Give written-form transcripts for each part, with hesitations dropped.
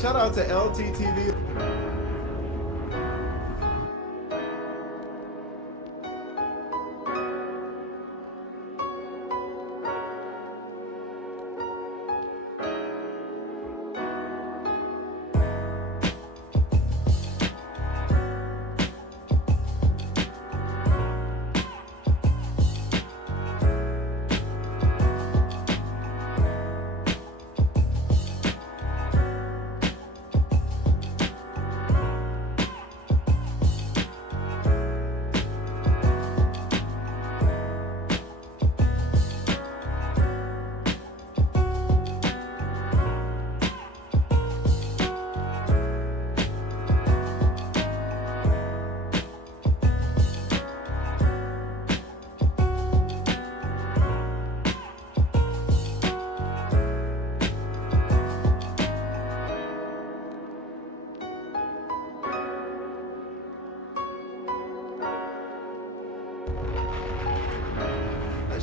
Shout out to LTTV.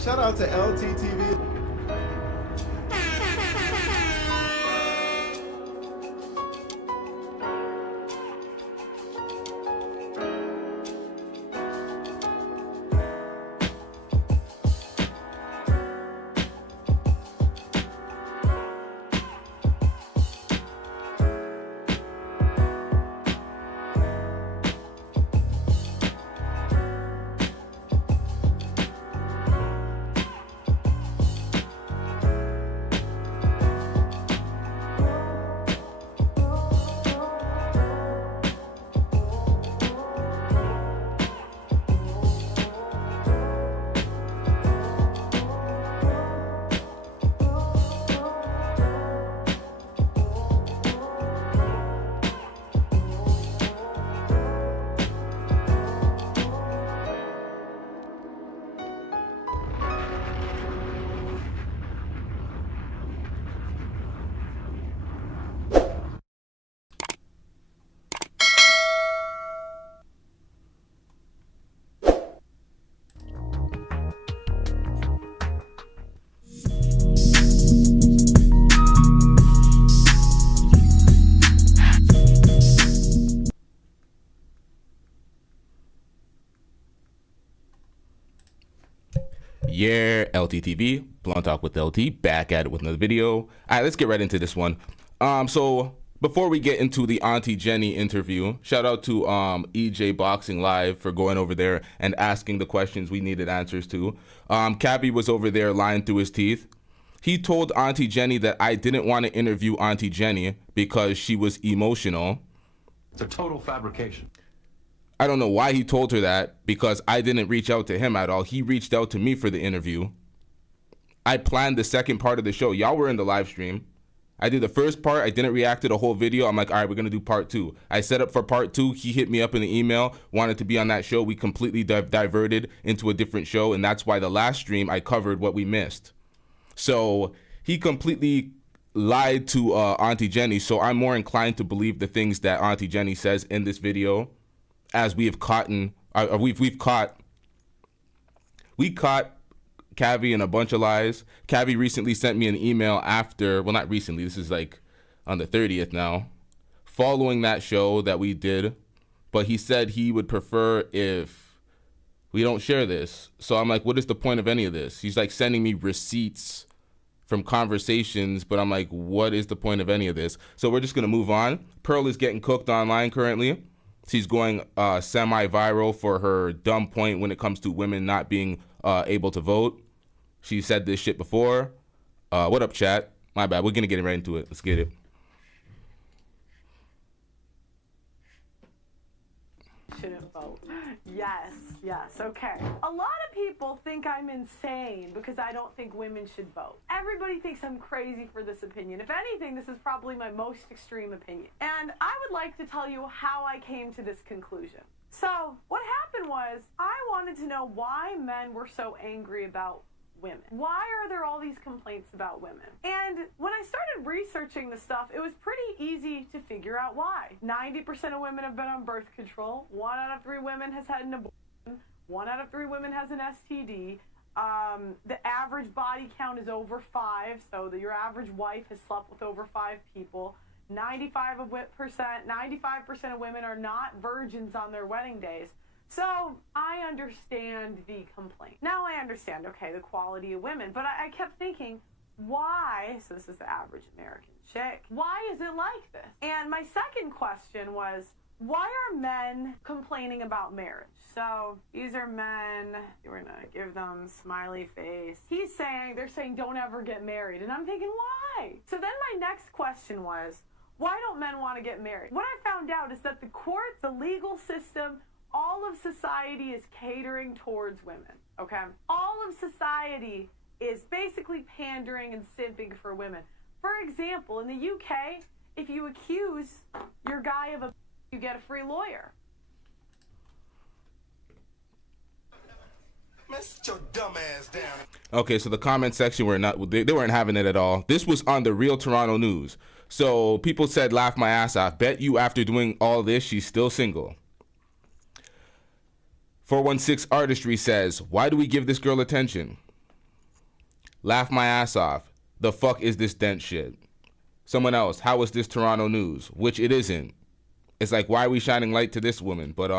Shout out to LTTV. Yeah, LTTV, Blunt Talk with LT, back at it with another video. All right, let's get right into this one. So before we get into the Aunty Jenny interview, shout out to EJ Boxing Live for going over there and asking the questions we needed answers to. Kavi was over there lying through his teeth. He told Aunty Jenny that I didn't want to interview Aunty Jenny because she was emotional. It's a total fabrication. I don't know why he told her that, because I didn't reach out to him at all. He reached out to me for the interview. I planned the second part of the show. Y'all were in the live stream. I did the first part. I didn't react to the whole video. I'm like, all right, we're going to do part two. I set up for part two. He hit me up in the email, wanted to be on that show. We completely diverted into a different show, and that's why the last stream I covered what we missed. So he completely lied to Aunty Jenny, so I'm more inclined to believe the things that Aunty Jenny says in this video, as we caught Kavi in a bunch of lies. Kavi recently sent me an email after, well, not recently, this is like on the 30th now, following that show that we did, but he said he would prefer if we don't share this. So I'm like, what is the point of any of this? He's like sending me receipts from conversations, but I'm like, what is the point of any of this? So we're just gonna move on. Pearl is getting cooked online currently. She's going semi-viral for her dumb point when it comes to women not being able to vote. She said this shit before. What up, chat? My bad. We're going to get right into it. Let's get it. Shouldn't vote. Yes, okay. A lot of people think I'm insane because I don't think women should vote. Everybody thinks I'm crazy for this opinion. If anything, this is probably my most extreme opinion. And I would like to tell you how I came to this conclusion. So, what happened was, I wanted to know why men were so angry about women. Why are there all these complaints about women? And when I started researching the stuff, it was pretty easy to figure out why. 90% of women have been on birth control. 1 out of 3 women has had an abortion. 1 out of 3 women has an STD. The average body count is over 5, so your average wife has slept with over 5 people. 95% of women are not virgins on their wedding days. So I understand the complaint. Now I understand, okay, the quality of women. But I kept thinking, why, so this is the average American chick, why is it like this? And my second question was, why are men complaining about marriage? So these are men, we're gonna give them smiley face. They're saying don't ever get married. And I'm thinking, why? So then my next question was, why don't men want to get married? What I found out is that the courts, the legal system, all of society is catering towards women, okay? All of society is basically pandering and simping for women. For example, in the UK, if you accuse your guy of a, you get a free lawyer. Man, sit your dumb ass down. Okay, so the comment section they weren't having it at all. This was on the Real Toronto News. So people said, laugh my ass off. Bet you after doing all this, she's still single. 416 Artistry says, why do we give this girl attention? Laugh my ass off. The fuck is this dent shit? Someone else, how is this Toronto News? Which it isn't. It's like, why are we shining light to this woman? But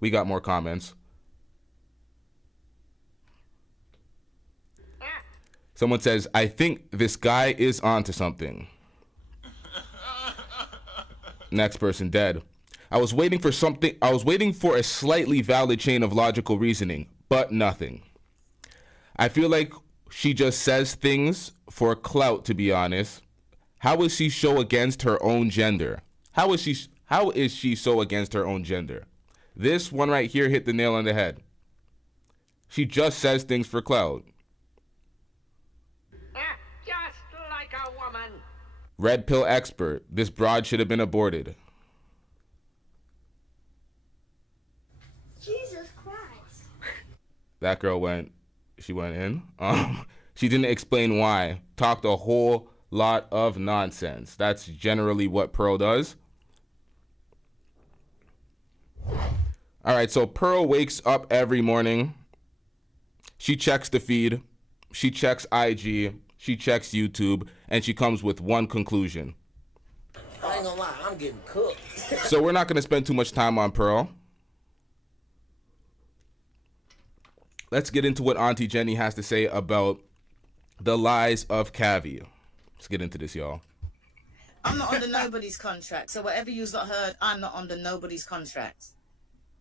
we got more comments. Someone says, I think this guy is onto something. Next person, dead. I was waiting for a slightly valid chain of logical reasoning, but nothing. I feel like she just says things for clout, to be honest. How is she so against her own gender? How is she so against her own gender? This one right here hit the nail on the head. She just says things for clout. Just like a woman. Red pill expert. This broad should have been aborted. Jesus Christ. That girl went in. She didn't explain why. Talked a whole lot of nonsense. That's generally what Pearl does. All right, so Pearl wakes up every morning. She checks the feed. She checks IG. She checks YouTube. And she comes with one conclusion. I ain't gonna lie, I'm getting cooked. So we're not going to spend too much time on Pearl. Let's get into what Auntie Jenny has to say about the lies of Kavi. Let's get into this, y'all. I'm not under nobody's contract. So whatever you've not heard, I'm not under nobody's contract.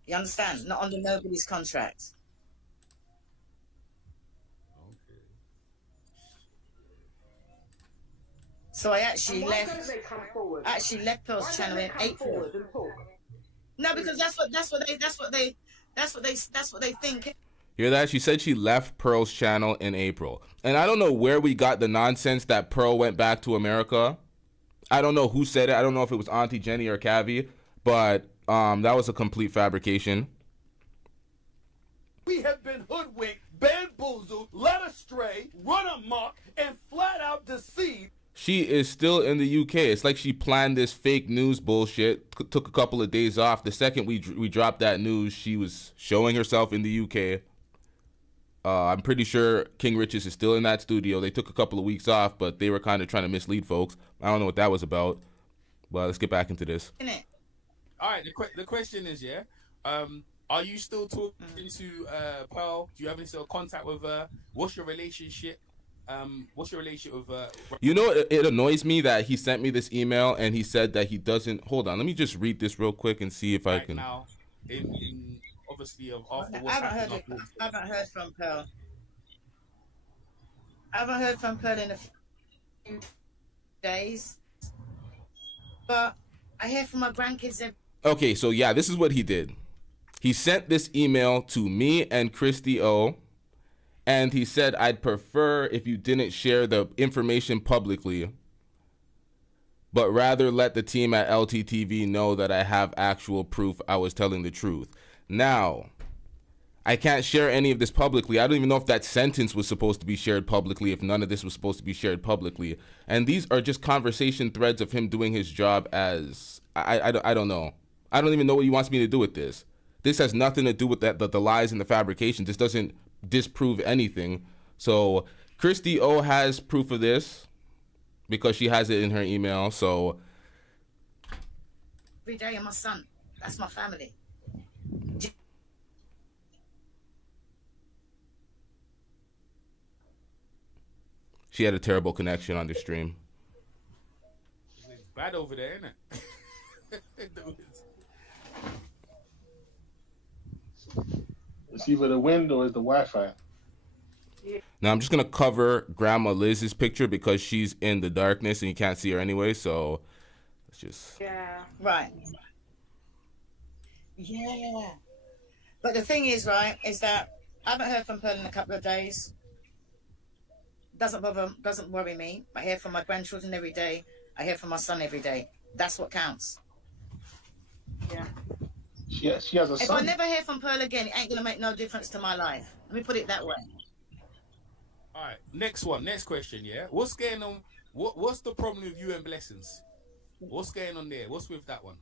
You understand? Not under nobody's contract. So I actually left Pearl's channel in April. No, because that's what they think. Hear that? She said she left Pearl's channel in April. And I don't know where we got the nonsense that Pearl went back to America. I don't know who said it. I don't know if it was Auntie Jenny or Kavi, but that was a complete fabrication. We have been hoodwinked, bamboozled, led astray, run amok, and flat out deceived. She is still in the UK. It's like she planned this fake news bullshit, took a couple of days off. The second we dropped that news, she was showing herself in the UK. I'm pretty sure King Rich's is still in that studio. They took a couple of weeks off, but they were kind of trying to mislead folks. I don't know what that was about. But let's get back into this. All right, the question is, are you still talking to Pearl? Do you have any sort of contact with her? What's your relationship? With You know, it annoys me that he sent me this email and he said that he doesn't. Hold on, let me just read this real quick and see if I can. Now, in obviously after what's I haven't heard from Pearl. I haven't heard from Pearl in a few days, but I hear from my grandkids. Okay, so yeah, this is what he did. He sent this email to me and Christy O. And he said, I'd prefer if you didn't share the information publicly, but rather let the team at LTTV know that I have actual proof I was telling the truth. Now, I can't share any of this publicly. I don't even know if that sentence was supposed to be shared publicly, if none of this was supposed to be shared publicly. And these are just conversation threads of him doing his job as, I don't know. I don't even know what he wants me to do with this. This has nothing to do with the lies and the fabrication. This doesn't disprove anything. So Christy O has proof of this because she has it in her email. So day, and my son. That's my family. She had a terrible connection on the stream. It's bad over there, isn't it? It's either the wind or it's the Wi-Fi. Now I'm just gonna cover Grandma Liz's picture because she's in the darkness and you can't see her anyway. So let's just. Yeah. Right. Yeah. But the thing is, right, is that I haven't heard from Pearl in a couple of days. Doesn't worry me. I hear from my grandchildren every day. I hear from my son every day. That's what counts. Yeah. She has a If son. I never hear from Pearl again, it ain't gonna make no difference to my life. Let me put it that way. All right, next question, yeah. What's going on? What's the problem with you and Blessings? What's going on there? What's with that one?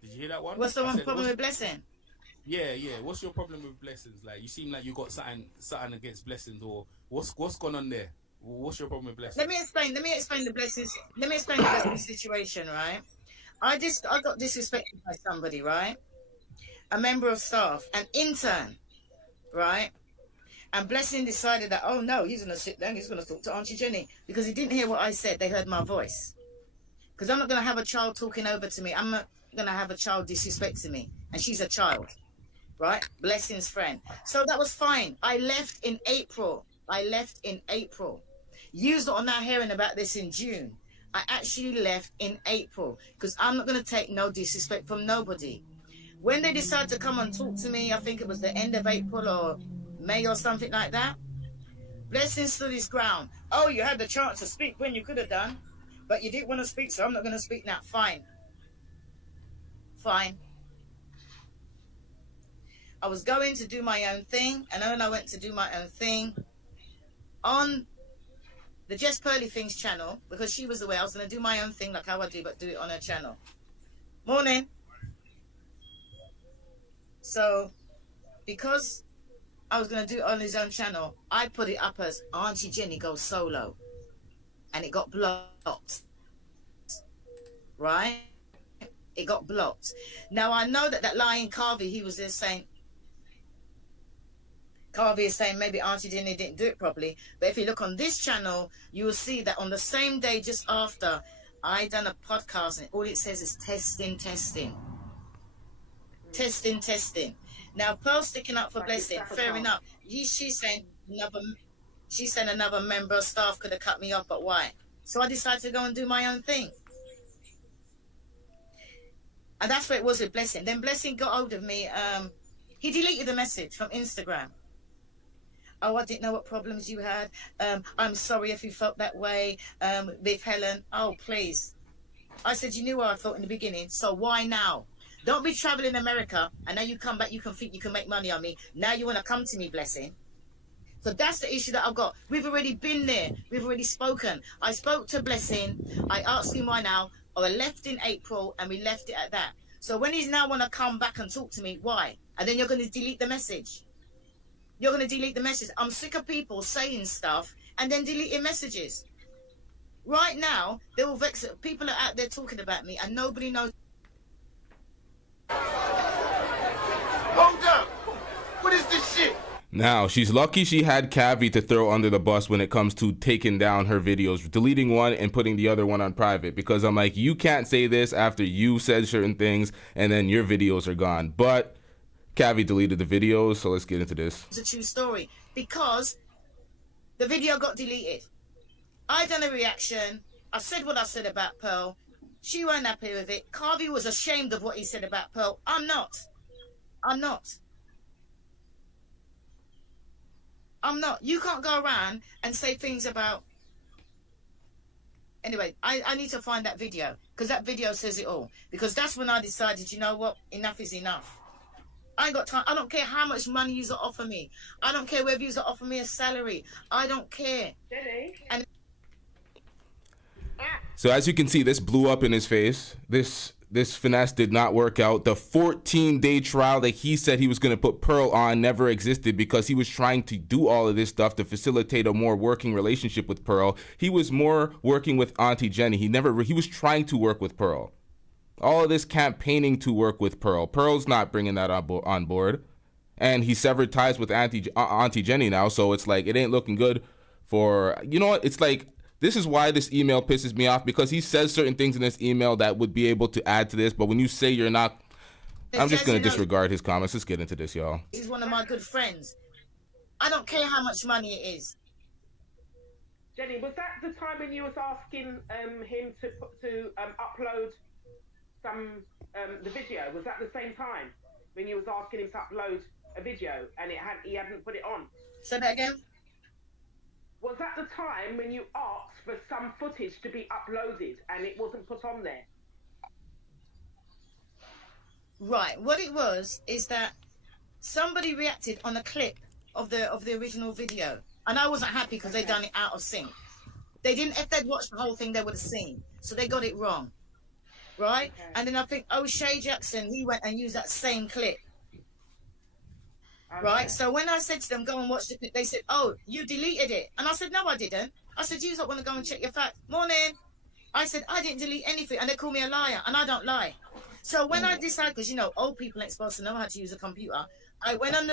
Did you hear that one? What's the one problem with Blessing? Yeah. What's your problem with Blessings? Like, you seem like you got something against Blessings, or what's going on there? What's your problem with Blessings? Let me explain the Blessings. Let me explain the Blessings situation, right? I got disrespected by somebody, right? A member of staff, an intern, right? And Blessing decided that, oh no, he's gonna sit down, he's gonna talk to Auntie Jenny because he didn't hear what I said. They heard my voice. Because I'm not gonna have a child talking over to me. I'm not gonna have a child disrespecting me, and she's a child, right? Blessing's friend. So that was fine. I left in April. You're not now hearing about this in June. I actually left in April because I'm not gonna take no disrespect from nobody. When they decided to come and talk to me, I think it was the end of April or May or something like that. Blessing stood his ground. Oh, you had the chance to speak when you could have done, but you didn't want to speak, so I'm not going to speak now. Fine. I was going to do my own thing, and then I went to do my own thing on the Just Pearly Things channel because she was away. I was going to do my own thing like how I do, but do it on her channel. Morning. So, because I was going to do it on his own channel, I put it up as Auntie Jenny goes solo. And it got blocked. Right? It got blocked. Now, I know that lying Kavi, he was just saying, Kavi is saying maybe Auntie Jenny didn't do it properly. But if you look on this channel, you will see that on the same day just after, I done a podcast and all it says is testing. Testing. Now, Pearl sticking up for Blessing, fair enough. She's saying another member of staff could have cut me off, but why? So I decided to go and do my own thing. And that's what it was with Blessing. Then Blessing got hold of me. He deleted the message from Instagram. Oh, I didn't know what problems you had. I'm sorry if you felt that way with Helen. Oh, please. I said, you knew what I thought in the beginning, so why now? Don't be traveling America, and now you come back, you can think you can make money on me. Now you want to come to me, Blessing. So that's the issue that I've got. We've already been there. We've already spoken. I spoke to Blessing. I asked him why now. I left in April, and we left it at that. So when he's now want to come back and talk to me, why? And then you're going to delete the message. I'm sick of people saying stuff and then deleting messages. Right now, they will vex it. People are out there talking about me, and nobody knows. Hold up! What is this shit? Now, she's lucky she had Kavi to throw under the bus when it comes to taking down her videos, deleting one and putting the other one on private, because I'm like, you can't say this after you said certain things and then your videos are gone. But Kavi deleted the videos, so let's get into this. It's a true story because the video got deleted. I done a reaction. I said what I said about Pearl. She weren't happy with it. Kavi was ashamed of what he said about Pearl. I'm not. You can't go around and say things about... Anyway, I need to find that video because that video says it all. Because that's when I decided, you know what? Enough is enough. I ain't got time. I don't care how much money you offer me. I don't care whether you offer me a salary. I don't care. And so as you can see, this blew up in his face. This this finesse did not work out. The 14-day trial that he said he was going to put Pearl on never existed because he was trying to do all of this stuff to facilitate a more working relationship with Pearl. He was more working with Aunty Jenny. He was trying to work with Pearl. All of this campaigning to work with Pearl. Pearl's not bringing that on board. And he severed ties with Aunty Jenny now, so it's like it ain't looking good for... You know what? It's like... This is why this email pisses me off, because he says certain things in this email that would be able to add to this, but when you say you're not... I'm just going to disregard his comments. Let's get into this, y'all. He's one of my good friends. I don't care how much money it is. Jenny, was that the time when you was asking him to upload the video? Was that the same time when you was asking him to upload a video and he hadn't put it on? Say that again? Was that the time when you asked for some footage to be uploaded and it wasn't put on there? Right. What it was is that somebody reacted on a clip of the original video, and I wasn't happy because they'd done it out of sync. They didn't. If they'd watched the whole thing, they would have seen. So they got it wrong, right? Okay. And then I think O'Shea Jackson, he went and used that same clip. Okay. Right, so when I said to them, go and watch the clip, they said, oh, you deleted it. And I said, no, I didn't. I said, you don't want to go and check your facts. Morning. I said, I didn't delete anything. And they call me a liar, and I don't lie. So when I decided, because, you know, old people ain't supposed to know how to use a computer, I went on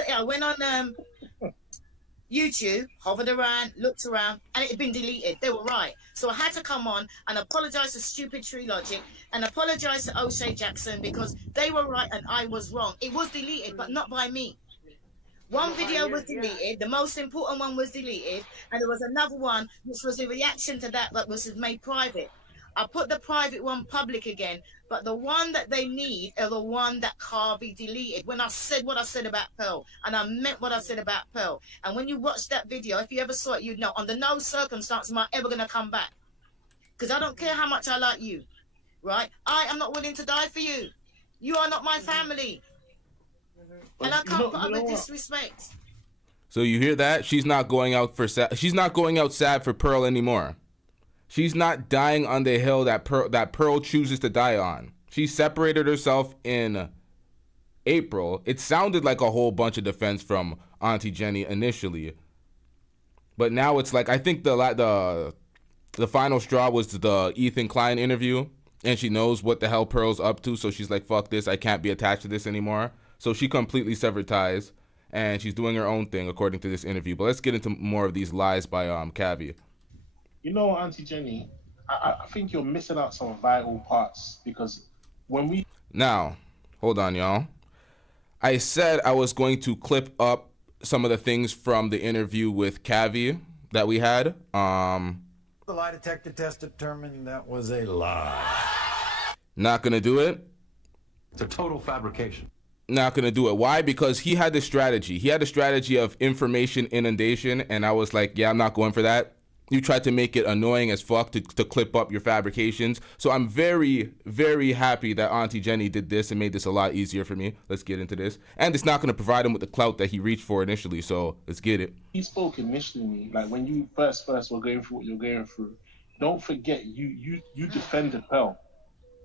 YouTube, hovered around, looked around, and it had been deleted. They were right. So I had to come on and apologize to Stupid Tree Logic and apologize to O'Shea Jackson because they were right and I was wrong. It was deleted, but not by me. One video was deleted, the most important one was deleted, and there was another one which was a reaction to that was made private. I put the private one public again, but the one that they need are the one that can't be deleted. When I said what I said about Pearl, and I meant what I said about Pearl. And when you watch that video, if you ever saw it, you'd know under no circumstance am I ever going to come back. Because I don't care how much I like you, right? I am not willing to die for you. You are not my family. And I can't put up with disrespect. So you hear that? She's not going out She's not going out sad for Pearl anymore. She's not dying on the hill that Pearl chooses to die on. She separated herself in April. It sounded like a whole bunch of defense from Aunty Jenny initially, but now it's like I think the final straw was the Ethan Klein interview, and she knows what the hell Pearl's up to. So she's like, "Fuck this! I can't be attached to this anymore." So she completely severed ties, and she's doing her own thing according to this interview. But let's get into more of these lies by Kavi. You know, Aunty Jenny, I think you're missing out some vital parts because when we... Now, hold on, y'all. I said I was going to clip up some of the things from the interview with Kavi that we had. The lie detector test determined that was a lie. Not gonna do it. It's a total fabrication. Not gonna do it. Why? Because he had the strategy. He had a strategy of information inundation, and I was like, yeah, I'm not going for that. You tried to make it annoying as fuck to clip up your fabrications. So I'm very, very happy that Aunty Jenny did this and made this a lot easier for me. Let's get into this. And it's not going to provide him with the clout that he reached for initially. So let's get it. He spoke initially, like when you first were going through what you're going through. Don't forget, you defended Pearl.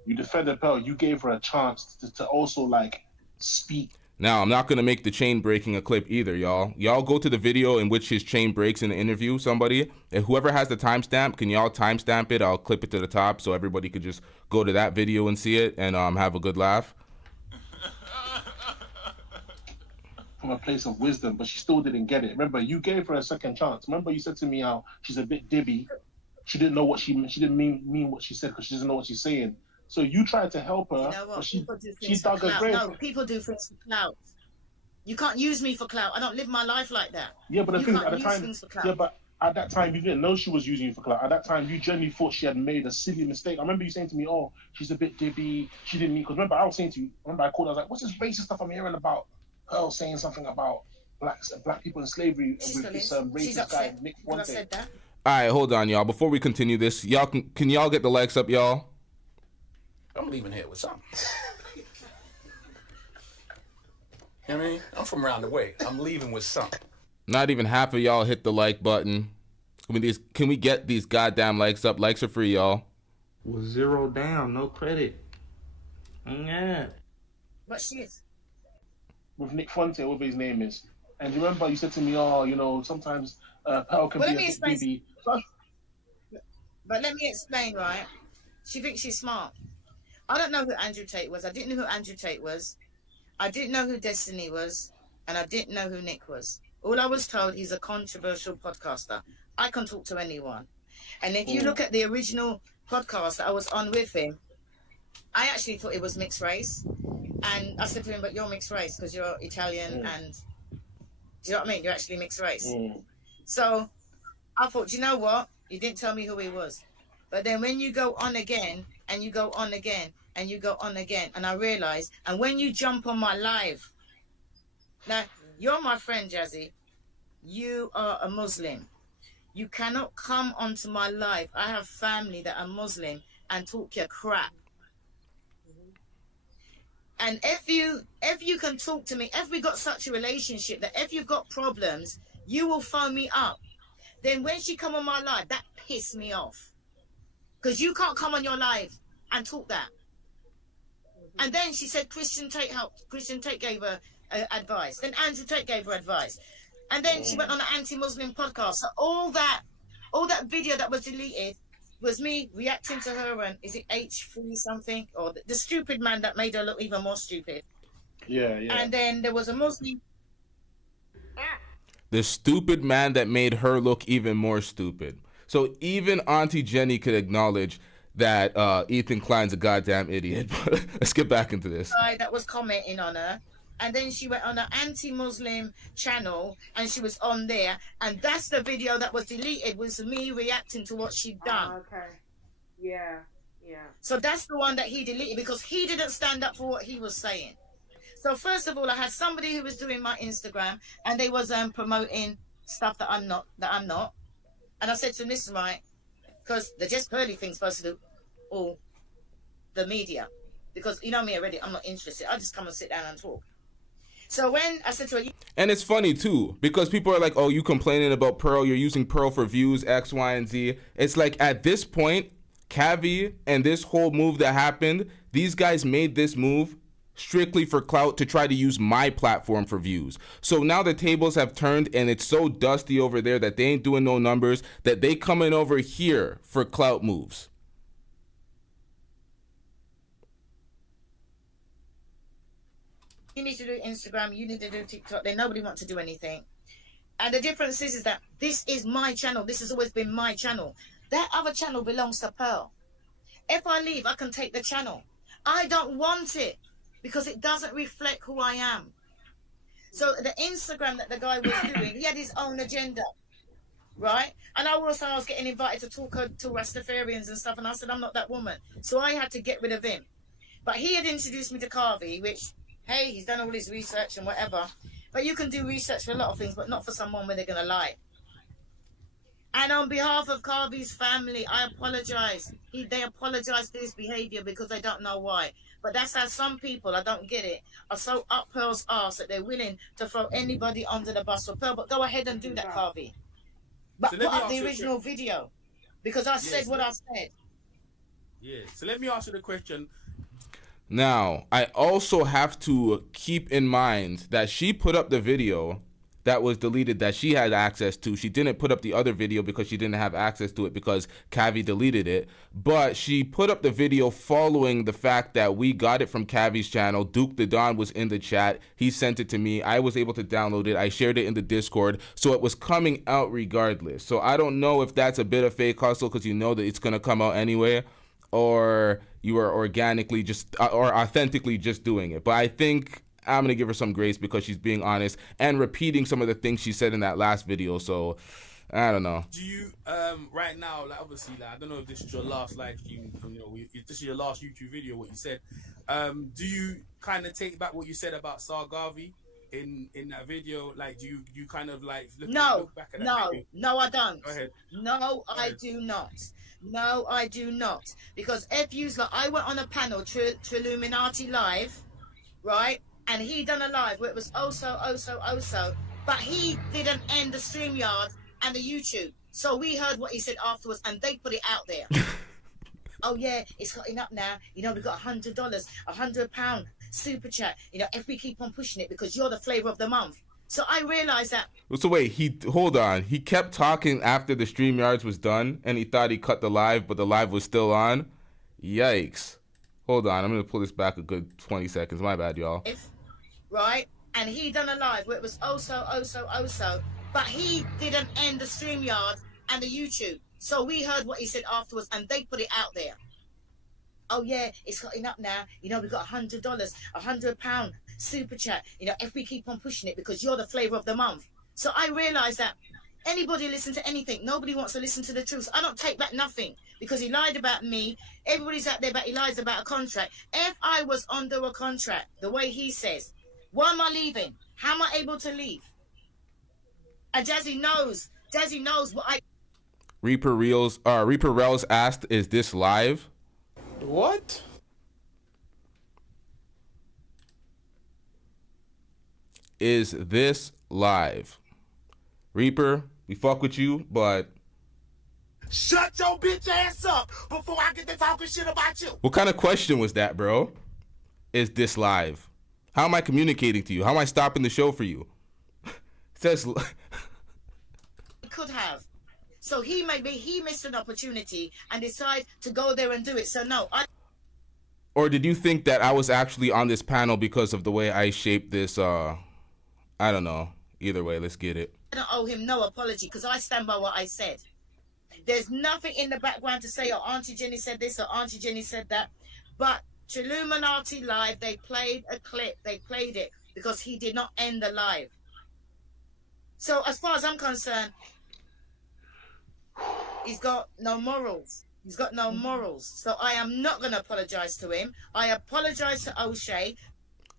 You defended Pearl. You gave her a chance to also like speak. Now, I'm not going to make the chain breaking a clip either, y'all. Y'all go to the video in which his chain breaks in the interview, somebody. And whoever has the timestamp, can y'all timestamp it? I'll clip it to the top so everybody could just go to that video and see it and have a good laugh. From a place of wisdom, but she still didn't get it. Remember, you gave her a second chance. Remember, you said to me how she's a bit dibby. She didn't know what she didn't mean what she said because she doesn't know what she's saying. So you tried to help her, You know what? but she People dug her grave. No, people do things for clout. You can't use me for clout. I don't live my life like that. Yeah, but the you thing can't at the use time, things for clout. yeah, but at that time you didn't know she was using you for clout. At that time, you genuinely thought she had made a silly mistake. I remember you saying to me, "Oh, she's a bit dibby. She didn't mean." Because remember, I was saying to you. Remember, I called. I was like, "What's this racist stuff I'm hearing about Pearl saying something about black people in slavery with this racist guy Nick Fuente?" I said that. All right, hold on, y'all. Before we continue this, y'all can y'all get the likes up, y'all? I'm leaving here with something. You know what I mean? I'm from around the way. I'm leaving with something. Not even half of y'all hit the like button. Can we get these goddamn likes up? Likes are free, y'all. Was 0 down, no credit. Yeah. But she is. With Nick Fonte, whatever his name is. And remember, you said to me, "Oh, you know, sometimes Pearl can Well, be let a me bit explain. dibby." But let me explain, right? She thinks she's smart. I don't know who Andrew Tate was. I didn't know who Andrew Tate was. I didn't know who Destiny was. And I didn't know who Nick was. All I was told, he's a controversial podcaster. I can talk to anyone. And if you look at the original podcast that I was on with him, I actually thought it was mixed race. And I said to him, but you're mixed race because you're Italian and, do you know what I mean? You're actually mixed race. So I thought, you know what? You didn't tell me who he was. But then when you go on again, and you go on again, and you go on again, and I realized, and when you jump on my live, now, you're my friend, Jazzy. You are a Muslim. You cannot come onto my live. I have family that are Muslim and talk your crap. And if you can talk to me, if we got such a relationship that if you've got problems, you will phone me up. Then when she come on my live, that pissed me off. Because you can't come on your live and talk that. And then she said Christian Tate helped. Christian Tate gave her advice. Then Andrew Tate gave her advice. And then she went on an anti-Muslim podcast. So all that video that was deleted was me reacting to her and is it H3 something? Or the stupid man that made her look even more stupid. Yeah, yeah. And then there was a Muslim. The stupid man that made her look even more stupid. So even Auntie Jenny could acknowledge that Ethan Klein's a goddamn idiot. Let's get back into this. Guy that was commenting on her. And then she went on an anti-Muslim channel and she was on there. And that's the video that was deleted, was me reacting to what she'd done. Okay. Yeah. Yeah. So that's the one that he deleted because he didn't stand up for what he was saying. So first of all, I had somebody who was doing my Instagram and they was promoting stuff that I'm not. And I said to him, listen, right, because the Just Pearly thing's supposed to do all the media. Because you know me already, I'm not interested. I just come and sit down and talk. So when I said to her... And it's funny, too, because people are like, oh, you complaining about Pearl, you're using Pearl for views, X, Y, and Z. It's like, at this point, Kavi and this whole move that happened, these guys made this move strictly for clout to try to use my platform for views. So now the tables have turned and it's so dusty over there that they ain't doing no numbers, that they coming over here for clout moves. You need to do Instagram, you need to do TikTok, then nobody wants to do anything. And the difference is that this is my channel. This has always been my channel. That other channel belongs to Pearl. If I leave, I can take the channel. I don't want it because it doesn't reflect who I am. So the Instagram that the guy was doing, he had his own agenda, right? And I was getting invited to talk to Rastafarians and stuff, and I said, I'm not that woman. So I had to get rid of him. But he had introduced me to Kavi, which... hey, he's done all his research and whatever. But you can do research for a lot of things, but not for someone where they're going to lie. And on behalf of Kavi's family, I apologize. They apologize for his behavior because they don't know why. But that's how some people, I don't get it, are so up Pearl's arse that they're willing to throw anybody under the bus for Pearl. But go ahead and do that, Kavi. But So put up the original video because I said what I said. Yeah. So let me ask you the question. Now, I also have to keep in mind that she put up the video that was deleted that she had access to. She didn't put up the other video because she didn't have access to it because Kavi deleted it. But she put up the video following the fact that we got it from Kavi's channel. Duke the Don was in the chat. He sent it to me. I was able to download it. I shared it in the Discord. So it was coming out regardless. So I don't know if that's a bit of fake hustle because you know that it's going to come out anyway, or you are organically just or authentically just doing it. But I think I'm going to give her some grace because she's being honest and repeating some of the things she said in that last video. So I don't know. Do you right now, like obviously, like I don't know if this is your last live stream, you know, if this is your last YouTube video, what you said. Do you kind of take back what you said about Sargavi in that video? Like, do you kind of like look back at that video? No, I don't. Go ahead. No, I do not. No, I do not. Because if you like, I went on a panel, Triluminati Live, right? And he done a live where it was oh so, but he didn't end the StreamYard and the YouTube. So we heard what he said afterwards, and they put it out there. oh yeah, it's hotting up now. You know, we've got $100, £100 super chat. You know, if we keep on pushing it because you're the flavor of the month. So I realized that. So wait, hold on. He kept talking after the StreamYards was done, and he thought he cut the live, but the live was still on. Yikes. Hold on, I'm gonna pull this back a good 20 seconds. My bad, y'all. Right? And he done a live where it was oh so, but he didn't end the StreamYard and the YouTube. So we heard what he said afterwards, and they put it out there. Oh yeah, it's hotting up now. You know, we've got $100, £100 super chat. You know, if we keep on pushing it because you're the flavor of the month. So I realized that anybody listen to anything. Nobody wants to listen to the truth. I don't take back nothing because he lied about me. Everybody's out there, but he lies about a contract. If I was under a contract, the way he says, why am I leaving? How am I able to leave? And Jazzy knows what I. Reaper Rels asked, "Is this live?" What? Is this live? Reaper, we fuck with you, but Shut your bitch ass up before I get to talking shit about you. what kind of question was that, bro? Is this live? How am I communicating to you? How am I stopping the show for you? It says could have. So he missed an opportunity and decided to go there and do it. So no, Or did you think that I was actually on this panel because of the way I shaped this? I don't know. Either way, let's get it. I don't owe him no apology because I stand by what I said. There's nothing in the background to say, oh, Auntie Jenny said this or Auntie Jenny said that. But Chilluminati Live, they played a clip. They played it because he did not end the live. So as far as I'm concerned, he's got no morals. He's got no morals. So I am not going to apologize to him. I apologize to O'Shea.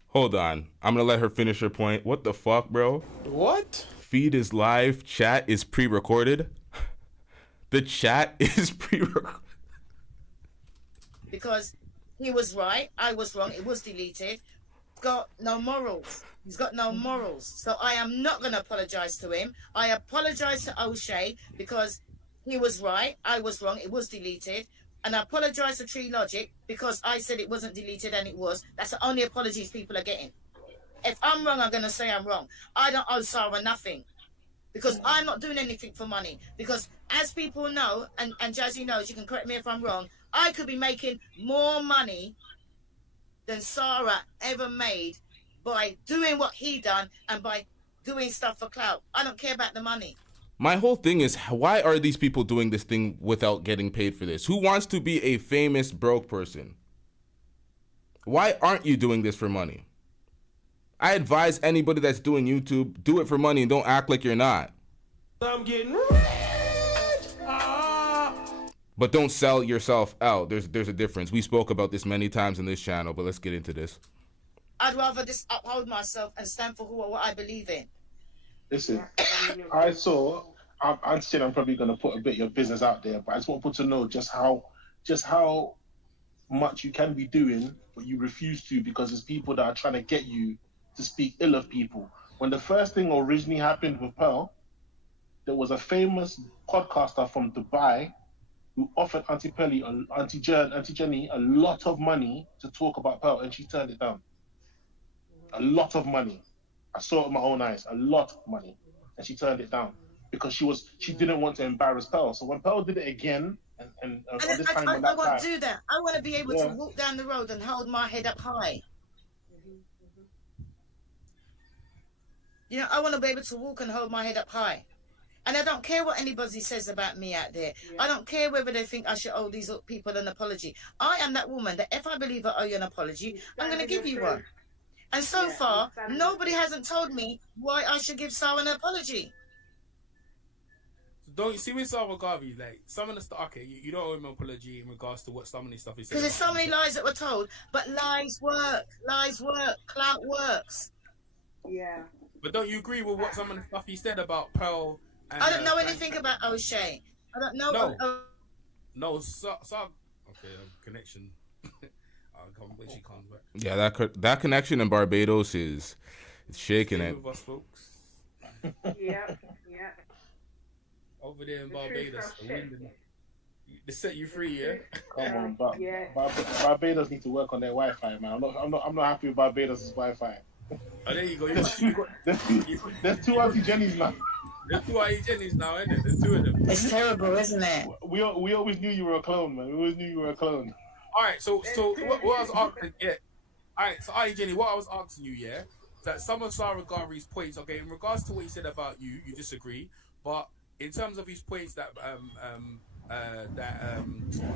Hold on. I'm going to let her finish her point. What the fuck, bro? What? Feed is live. Chat is pre-recorded. The chat is pre-recorded. Because he was right. I was wrong. It was deleted. Got no morals. He's got no morals. So I am not going to apologize to him. I apologize to O'Shea because he was right. I was wrong. It was deleted. And I apologize to Tree Logic because I said it wasn't deleted and it was. That's the only apologies people are getting. If I'm wrong, I'm going to say I'm wrong. I don't owe Sarah nothing because I'm not doing anything for money. Because as people know, and Jazzy knows, you can correct me if I'm wrong, I could be making more money than Sarah ever made by doing what he done and by doing stuff for clout. I don't care about the money. My whole thing is, why are these people doing this thing without getting paid for this? Who wants to be a famous broke person? Why aren't you doing this for money? I advise anybody that's doing YouTube, do it for money and don't act like you're not. I'm getting rich. But don't sell yourself out. There's a difference. We spoke about this many times on this channel, but let's get into this. I'd rather just uphold myself and stand for what I believe in. Listen, I saw. I'm saying I'm probably going to put a bit of your business out there, but I just want people to know just how much you can be doing, but you refuse to because there's people that are trying to get you to speak ill of people. When the first thing originally happened with Pearl, there was a famous podcaster from Dubai who offered Auntie Pearly, Auntie Jenny a lot of money to talk about Pearl, and she turned it down. A lot of money. I saw it with my own eyes. A lot of money, and she turned it down because she didn't want to embarrass Pearl. So when Pearl did it again, and this time I want to do that. I want to be able to walk down the road and hold my head up high. You know, I want to be able to walk and hold my head up high. And I don't care what anybody says about me out there. Yeah. I don't care whether they think I should owe these people an apology. I am that woman that if I believe I owe you an apology, I'm going to give you one. And so far, nobody hasn't told me why I should give Sarah an apology. Don't you see with Sarah Kavi, like some of the stuff, okay, you don't owe him an apology in regards to what some of the stuff he said. Because there's so many lies that were told, but lies work, clout works. Yeah. But don't you agree with what some of the stuff he said about Pearl? And, I don't know anything about O'Shea. I don't know. No, okay, connection. I'll come when she comes back. Yeah, that connection in Barbados is shaking it. With us, folks. Yeah. Over there in Barbados, the wind They set you free, yeah. Come on, but Yeah. Barbados need to work on their Wi-Fi, man. I'm not happy with Barbados' Wi-Fi. Oh, there you go. There's two Auntie Jennies now. There's two Auntie Jennies now, isn't it? There's two of them. It's terrible, isn't it? We always knew you were a clone, man. We always knew you were a clone. All right, so what I was asking, yeah. All right, so Auntie Jenny, what I was asking you, yeah, that some of Sarah Garvey's points, okay, in regards to what he said about you, you disagree, but in terms of his points that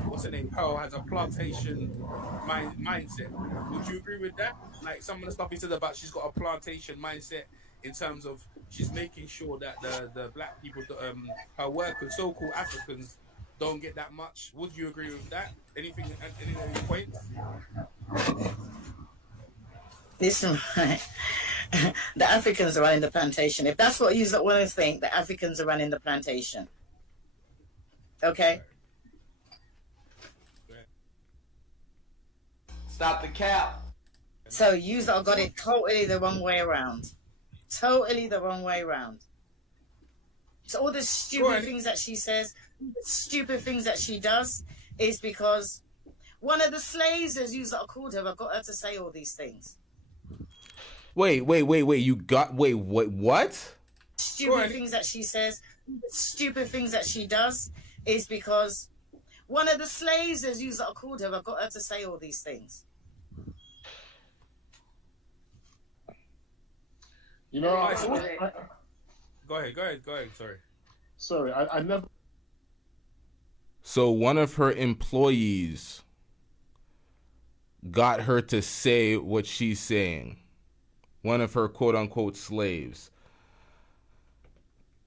what's her name, Pearl has a plantation mindset. Would you agree with that? Like some of the stuff he said about she's got a plantation mindset in terms of she's making sure that the black people, her workers, so-called Africans, don't get that much. Would you agree with that? Any of your points? Listen, the Africans are running the plantation. If that's what you want to think, the Africans are running the plantation. Okay? Stop the cap. So you got it totally the wrong way around. Totally the wrong way around. So all the stupid things that she says, stupid things that she does, is because one of the slaves, as you called her, I got her to say all these things. Wait. What? Stupid things that she says, stupid things that she does, is because one of the slaves, as you called her, I got her to say all these things. You know, Go ahead. Sorry, I never. So one of her employees got her to say what she's saying. One of her quote unquote slaves.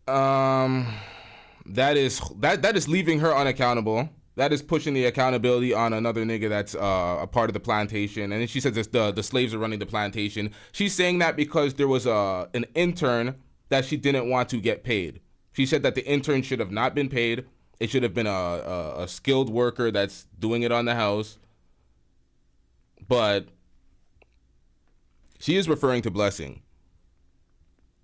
That is leaving her unaccountable. That is pushing the accountability on another nigga that's a part of the plantation. And then she says the slaves are running the plantation. She's saying that because there was an intern that she didn't want to get paid. She said that the intern should have not been paid. It should have been a skilled worker that's doing it on the house. But she is referring to Blessing.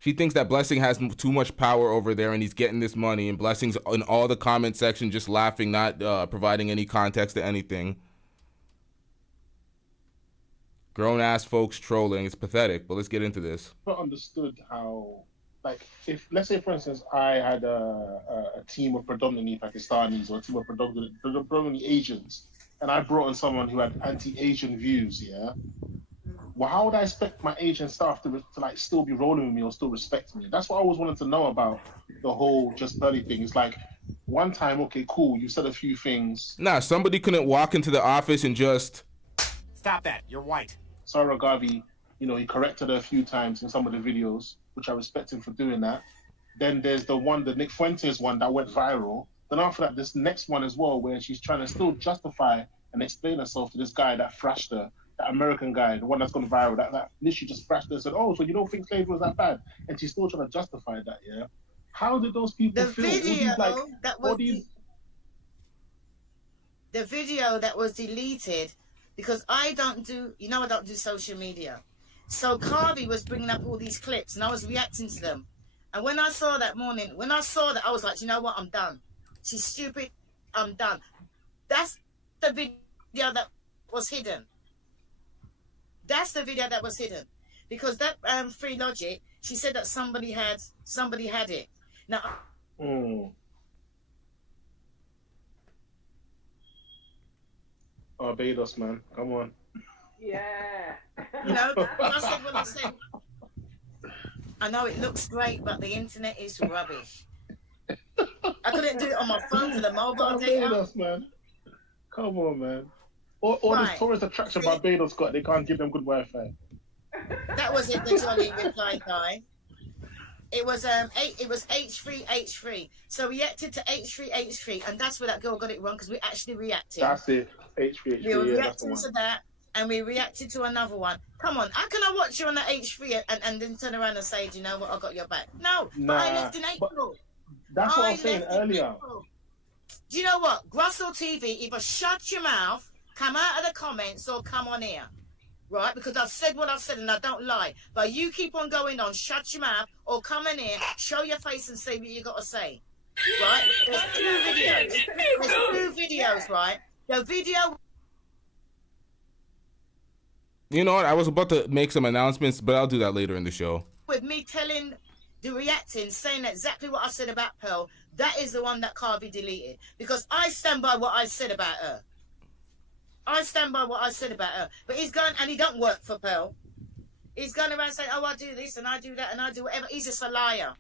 She thinks that Blessing has too much power over there and he's getting this money, and Blessing's in all the comment section just laughing, not providing any context to anything. Grown-ass folks trolling. It's pathetic, but let's get into this. I never understood how, like, if, let's say, for instance, I had a team of predominantly Pakistanis or a team of predominantly Asians, and I brought in someone who had anti-Asian views, yeah? Well, how would I expect my Asian staff to like still be rolling with me or still respect me? That's what I always wanted to know about the whole Just Pearly thing. It's like, one time, okay, cool, you said a few things. Nah, somebody couldn't walk into the office and just... Stop that, you're white. Sarah Garvey, you know, he corrected her a few times in some of the videos, which I respect him for doing that. Then there's the Nick Fuentes one that went viral. Then after that, this next one as well, where she's trying to still justify and explain herself to this guy that thrashed her. That American guy, the one that's gone viral, that literally just thrashed her and said, oh, so you don't think slavery was that bad? And she's still trying to justify that, yeah? How did those people feel? The video that was deleted, because I don't do social media. So Kavi was bringing up all these clips and I was reacting to them. And when I saw that, I was like, you know what, I'm done. She's stupid, I'm done. That's the video that was hidden. That's the video that was hidden, because that Free Logic, she said that somebody had it. Now, Barbados, man, come on. Yeah. You know, I said what I said. I know it looks great, but the internet is rubbish. I couldn't do it on my phone for the mobile data. Barbados, man. Come on, man. Or this tourist attraction Barbados got, they can't give them good Wi-Fi. That was it, the Johnny replied guy. It was H3H3. So we reacted to H3H3, and that's where that girl got it wrong, because we actually reacted. That's it. H3H3. We reacted to that, and we reacted to another one. Come on, how can I watch you on the H3 and then turn around and say, do you know what, I got your back? No, but I left in April. That's what I was saying earlier. Do you know what? Grussel TV, either shut your mouth, come out of the comments, or come on here. Right? Because I've said what I've said and I don't lie. But you keep on going on, shut your mouth, or come in here, show your face and say what you got to say. right? There's two videos. There's two videos, right? The video. You know what? I was about to make some announcements, but I'll do that later in the show. With me telling the reacting, saying exactly what I said about Pearl, that is the one that Kavi deleted. Because I stand by what I said about her. I stand by what I said about her. But he's going, and he don't work for Pearl. He's going around saying, oh, I do this and I do that and I do whatever. He's just a liar.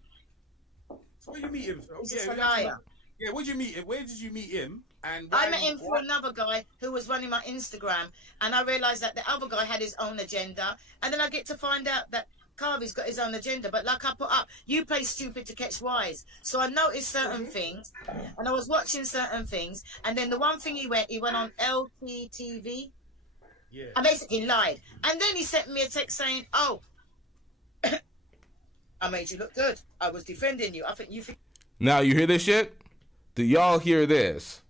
So where you meet him? He's just a liar. Yeah, where'd you meet him? Where did you meet him? And I met him through another guy who was running my Instagram, and I realised that the other guy had his own agenda, and then I get to find out that Kavi's got his own agenda. But like I put up, you play stupid to catch wise. So I noticed certain things, and I was watching certain things, and then the one thing he went on LTTV. Yeah. I basically lied, and then he sent me a text saying, "Oh, I made you look good. I was defending you. I think you." Now you hear this shit? Do y'all hear this?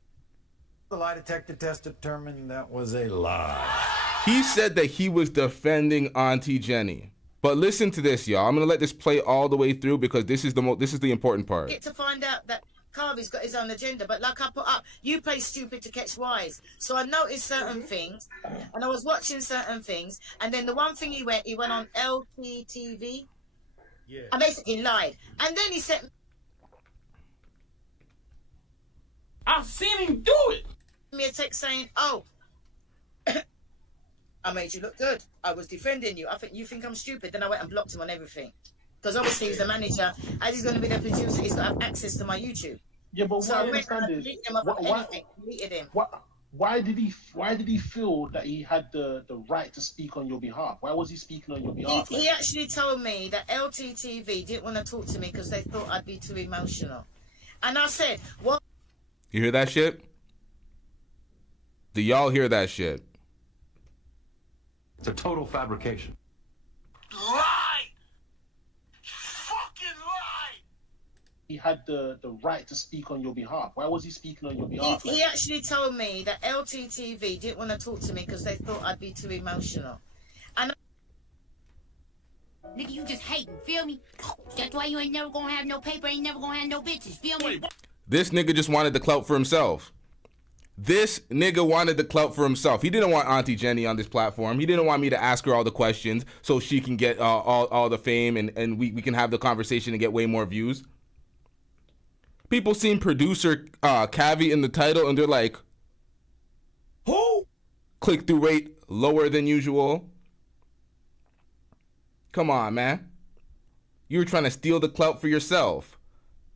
The lie detector test determined that was a lie. He said that he was defending Auntie Jenny. But listen to this, y'all. I'm gonna let this play all the way through because this is the important part. Get to find out that Kavi's got his own agenda, but like I put up, you play stupid to catch wise. So I noticed certain things, and I was watching certain things, and then the one thing he went on LTTV. Yeah. I basically lied, and then he sent I've seen him do it. me a text saying, "Oh, I made you look good. I was defending you. I think you think I'm stupid." Then I went and blocked him on everything, because obviously he's the manager, as he's going to be the producer. He's got to have access to my YouTube. Yeah, but So what I I went and understand is deleted him up on anything. Deleted him. why did he feel that he had the right to speak on your behalf? Why was he speaking on your behalf? He actually told me that LTTV didn't want to talk to me because they thought I'd be too emotional, and I said, "What?" You hear that shit? Do y'all hear that shit? It's a total fabrication. Lie! Fucking lie! He had the right to speak on your behalf. Why was he speaking on your behalf? He actually told me that LTTV didn't want to talk to me because they thought I'd be too emotional. And nigga, you just hating, feel me? That's why you ain't never gonna have no paper, ain't never gonna have no bitches, feel me? This nigga just wanted the clout for himself. This nigga wanted the clout for himself. He didn't want Auntie Jenny on this platform. He didn't want me to ask her all the questions so she can get all the fame and we can have the conversation and get way more views. People seen producer Kavi in the title and they're like, who? Click-through rate lower than usual. Come on, man. You were trying to steal the clout for yourself.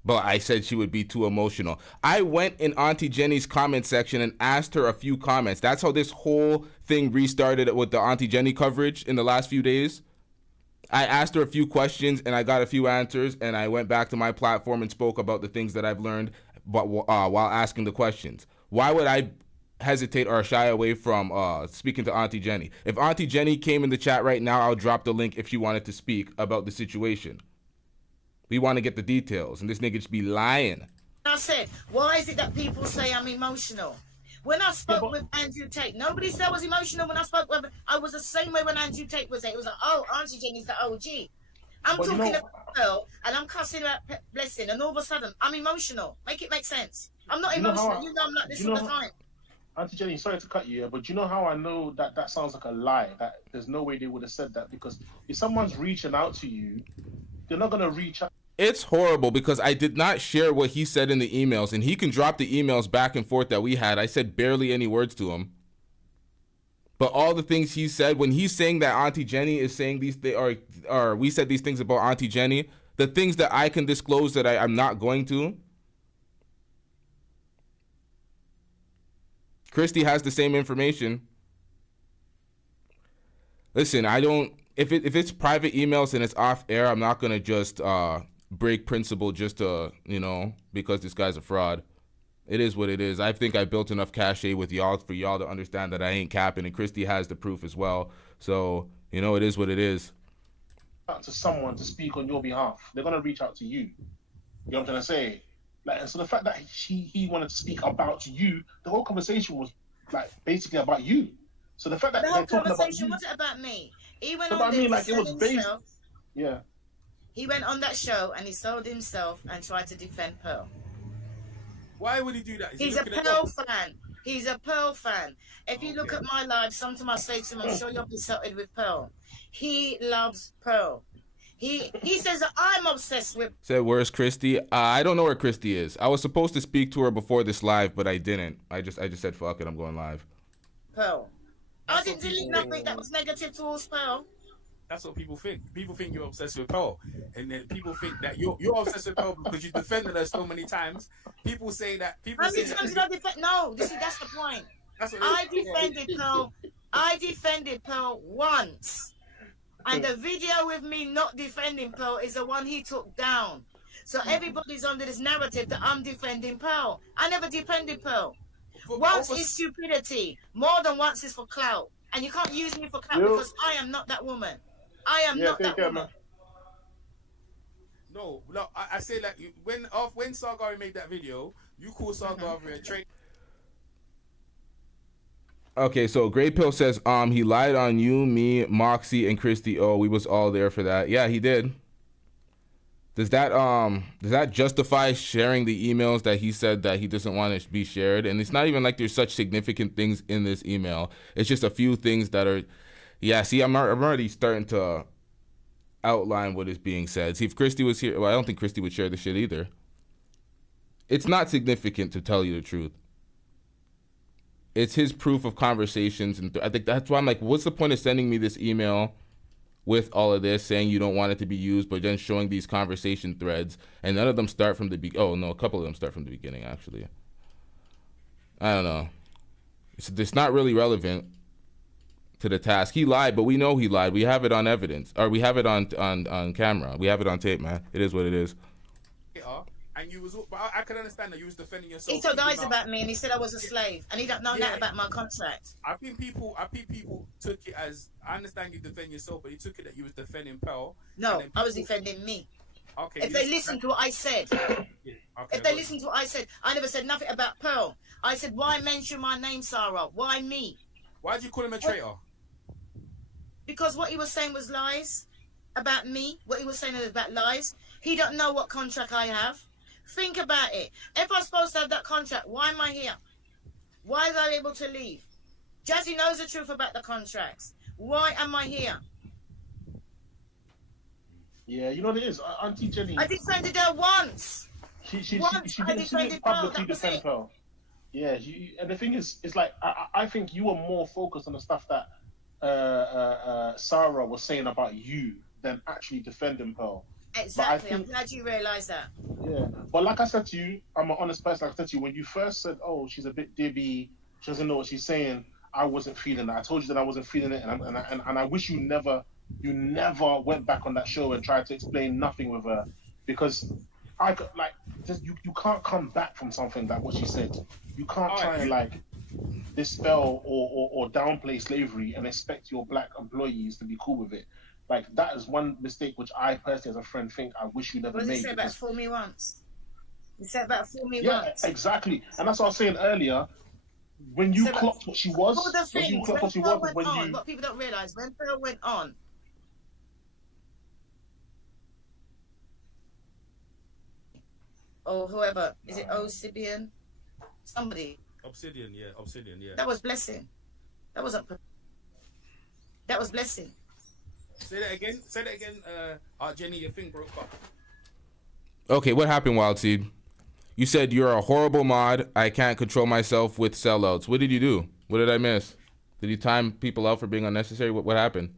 But I said she would be too emotional. I went in Auntie Jenny's comment section and asked her a few comments. That's how this whole thing restarted with the Auntie Jenny coverage in the last few days. I asked her a few questions and I got a few answers, and I went back to my platform and spoke about the things that I've learned while asking the questions. Why would I hesitate or shy away from speaking to Auntie Jenny? If Auntie Jenny came in the chat right now, I'll drop the link if she wanted to speak about the situation. We want to get the details, and this nigga just be lying. I said, why is it that people say I'm emotional? When I spoke with Andrew Tate, nobody said I was emotional when I spoke with him. I was the same way when Andrew Tate was there. It was like, oh, Auntie Jenny's the OG. I'm talking about Pearl, and I'm cussing about Blessing, and all of a sudden, I'm emotional. Make it make sense. I'm not emotional. You know I'm like this all the time. Auntie Jenny, sorry to cut you, but you know how I know that sounds like a lie? That there's no way they would have said that, because if someone's reaching out to you, they're not going to reach out. It's horrible because I did not share what he said in the emails, and he can drop the emails back and forth that we had. I said barely any words to him. But all the things he said, when he's saying that Auntie Jenny is saying these things, or we said these things about Auntie Jenny, the things that I can disclose that I'm not going to. Christy has the same information. Listen, I don't, if it's private emails and it's off air, I'm not going to just break principle just to, because this guy's a fraud. It is what it is. I think I built enough cachet with y'all for y'all to understand that I ain't capping, and Christy has the proof as well. So, it is what it is. To someone to speak on your behalf, they're going to reach out to you. You know what I'm trying to say? And so the fact that he wanted to speak about you, the whole conversation was basically about you. So the fact that the whole they're talking conversation about you, wasn't about me. He went so on it was based. himself. Yeah. He went on that show and he sold himself and tried to defend Pearl. Why would he do that? Is he He's a looking at Pearl dogs? fan. He's a Pearl fan. If you look at my live, sometimes I say to him, I'm sure you'll be sorted with Pearl. He loves Pearl. He says that I'm obsessed with. Said, where's Christy? I don't know where Christy is. I was supposed to speak to her before this live, but I didn't. I just said, fuck it, I'm going live. Pearl. I didn't delete nothing that was negative towards Pearl. That's what people think. People think you're obsessed with Pearl, and then people think that you're obsessed with Pearl because you defended her so many times. People say that. People How say many times that. did I defend? No, that's the point. That's what I defended Pearl. I defended Pearl once. And the video with me not defending Pearl is the one he took down. So everybody's under this narrative that I'm defending Pearl. I never defended Pearl. Once is stupidity. More than once is for clout. And you can't use me for clout because I am not that woman. I am not that woman. No, I say like when Sargari made that video, you call Sargari a traitor. Okay, so Grey Pill says, he lied on you, me, Moxie, and Christy. Oh, we was all there for that. Yeah, he did. Does that justify sharing the emails that he said that he doesn't want to be shared? And it's not even like there's such significant things in this email. It's just a few things that are, yeah, see, I'm already starting to outline what is being said. See, if Christy was here, well, I don't think Christy would share the shit either. It's not significant, to tell you the truth. It's his proof of conversations, and I think that's why I'm like, what's the point of sending me this email with all of this, saying you don't want it to be used, but then showing these conversation threads, and none of them start from the oh no, a couple of them start from the beginning, actually. I don't know. It's not really relevant to the task. He lied, but we know he lied. We have it on evidence, or we have it on camera. We have it on tape, man. It is what it is. And you was, but I can understand that you was defending yourself. He told lies about me, and he said I was a slave, and he don't know that about my contract. I think people took it as, I understand you defend yourself, but he took it that you was defending Pearl. No, I was defending me. Okay. If they listen to what I said, if they listen to what I said, I never said nothing about Pearl. I said, why mention my name, Sarah? Why me? Why did you call him a traitor? Because what he was saying was lies about me. What he was saying was about lies. He don't know what contract I have. Think about it. If I'm supposed to have that contract, why am I here? Why was I able to leave? Jazzy knows the truth about the contracts. Why am I here? Yeah, you know what it is, Auntie Jenny. I defended her once. She didn't publicly defend Pearl. Yeah, and the thing is, it's like I think you were more focused on the stuff that Sarah was saying about you than actually defending Pearl. Exactly. I'm glad you realised that. Yeah, but like I said to you, I'm an honest person. Like I said to you, when you first said, "Oh, she's a bit dibby, she doesn't know what she's saying," I wasn't feeling that. I told you that I wasn't feeling it, and I wish you never went back on that show and tried to explain nothing with her, because I could, like, just you can't come back from something like what she said. You can't try and like dispel or downplay slavery and expect your black employees to be cool with it. Like, that is one mistake which I personally, as a friend, think I wish you never made. What did you say about fool me once? You said about fool me once. Yeah, exactly. And that's what I was saying earlier. When you clocked what she was, what people don't realise, when Pearl went on, or whoever, is it Obsidian? Somebody. Obsidian, yeah. That was Blessing. That wasn't. That was Blessing. Say that again. Jenny, your thing broke up. Okay, what happened, Wild Seed? You said you're a horrible mod. I can't control myself with sellouts. What did you do? What did I miss? Did you time people out for being unnecessary? What happened?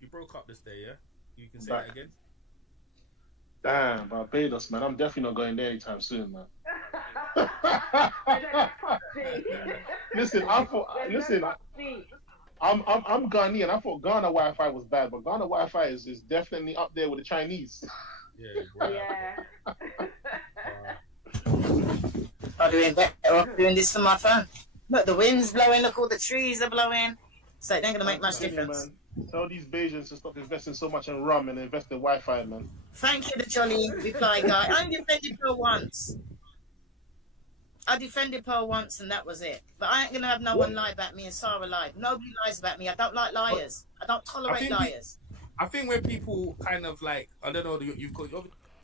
You broke up this day, yeah? You can say that again? Damn, Barbados, man. I'm definitely not going there anytime soon, man. Listen, I'm Ghanaian. I thought Ghana Wi-Fi was bad, but Ghana Wi-Fi is definitely up there with the Chinese. Yeah. I'm doing better off doing this on my phone. Look, the wind's blowing. Look, all the trees are blowing. So it ain't gonna make much difference. Tell these Bajans to stop investing so much in rum and invest in Wi-Fi, man. Thank you, the jolly reply guy. I defended Pearl once. And that was it. But I ain't gonna have no one lie about me and Sarah lied. Nobody lies about me. I don't like liars. I don't tolerate liars. I think when people kind of like, I don't know,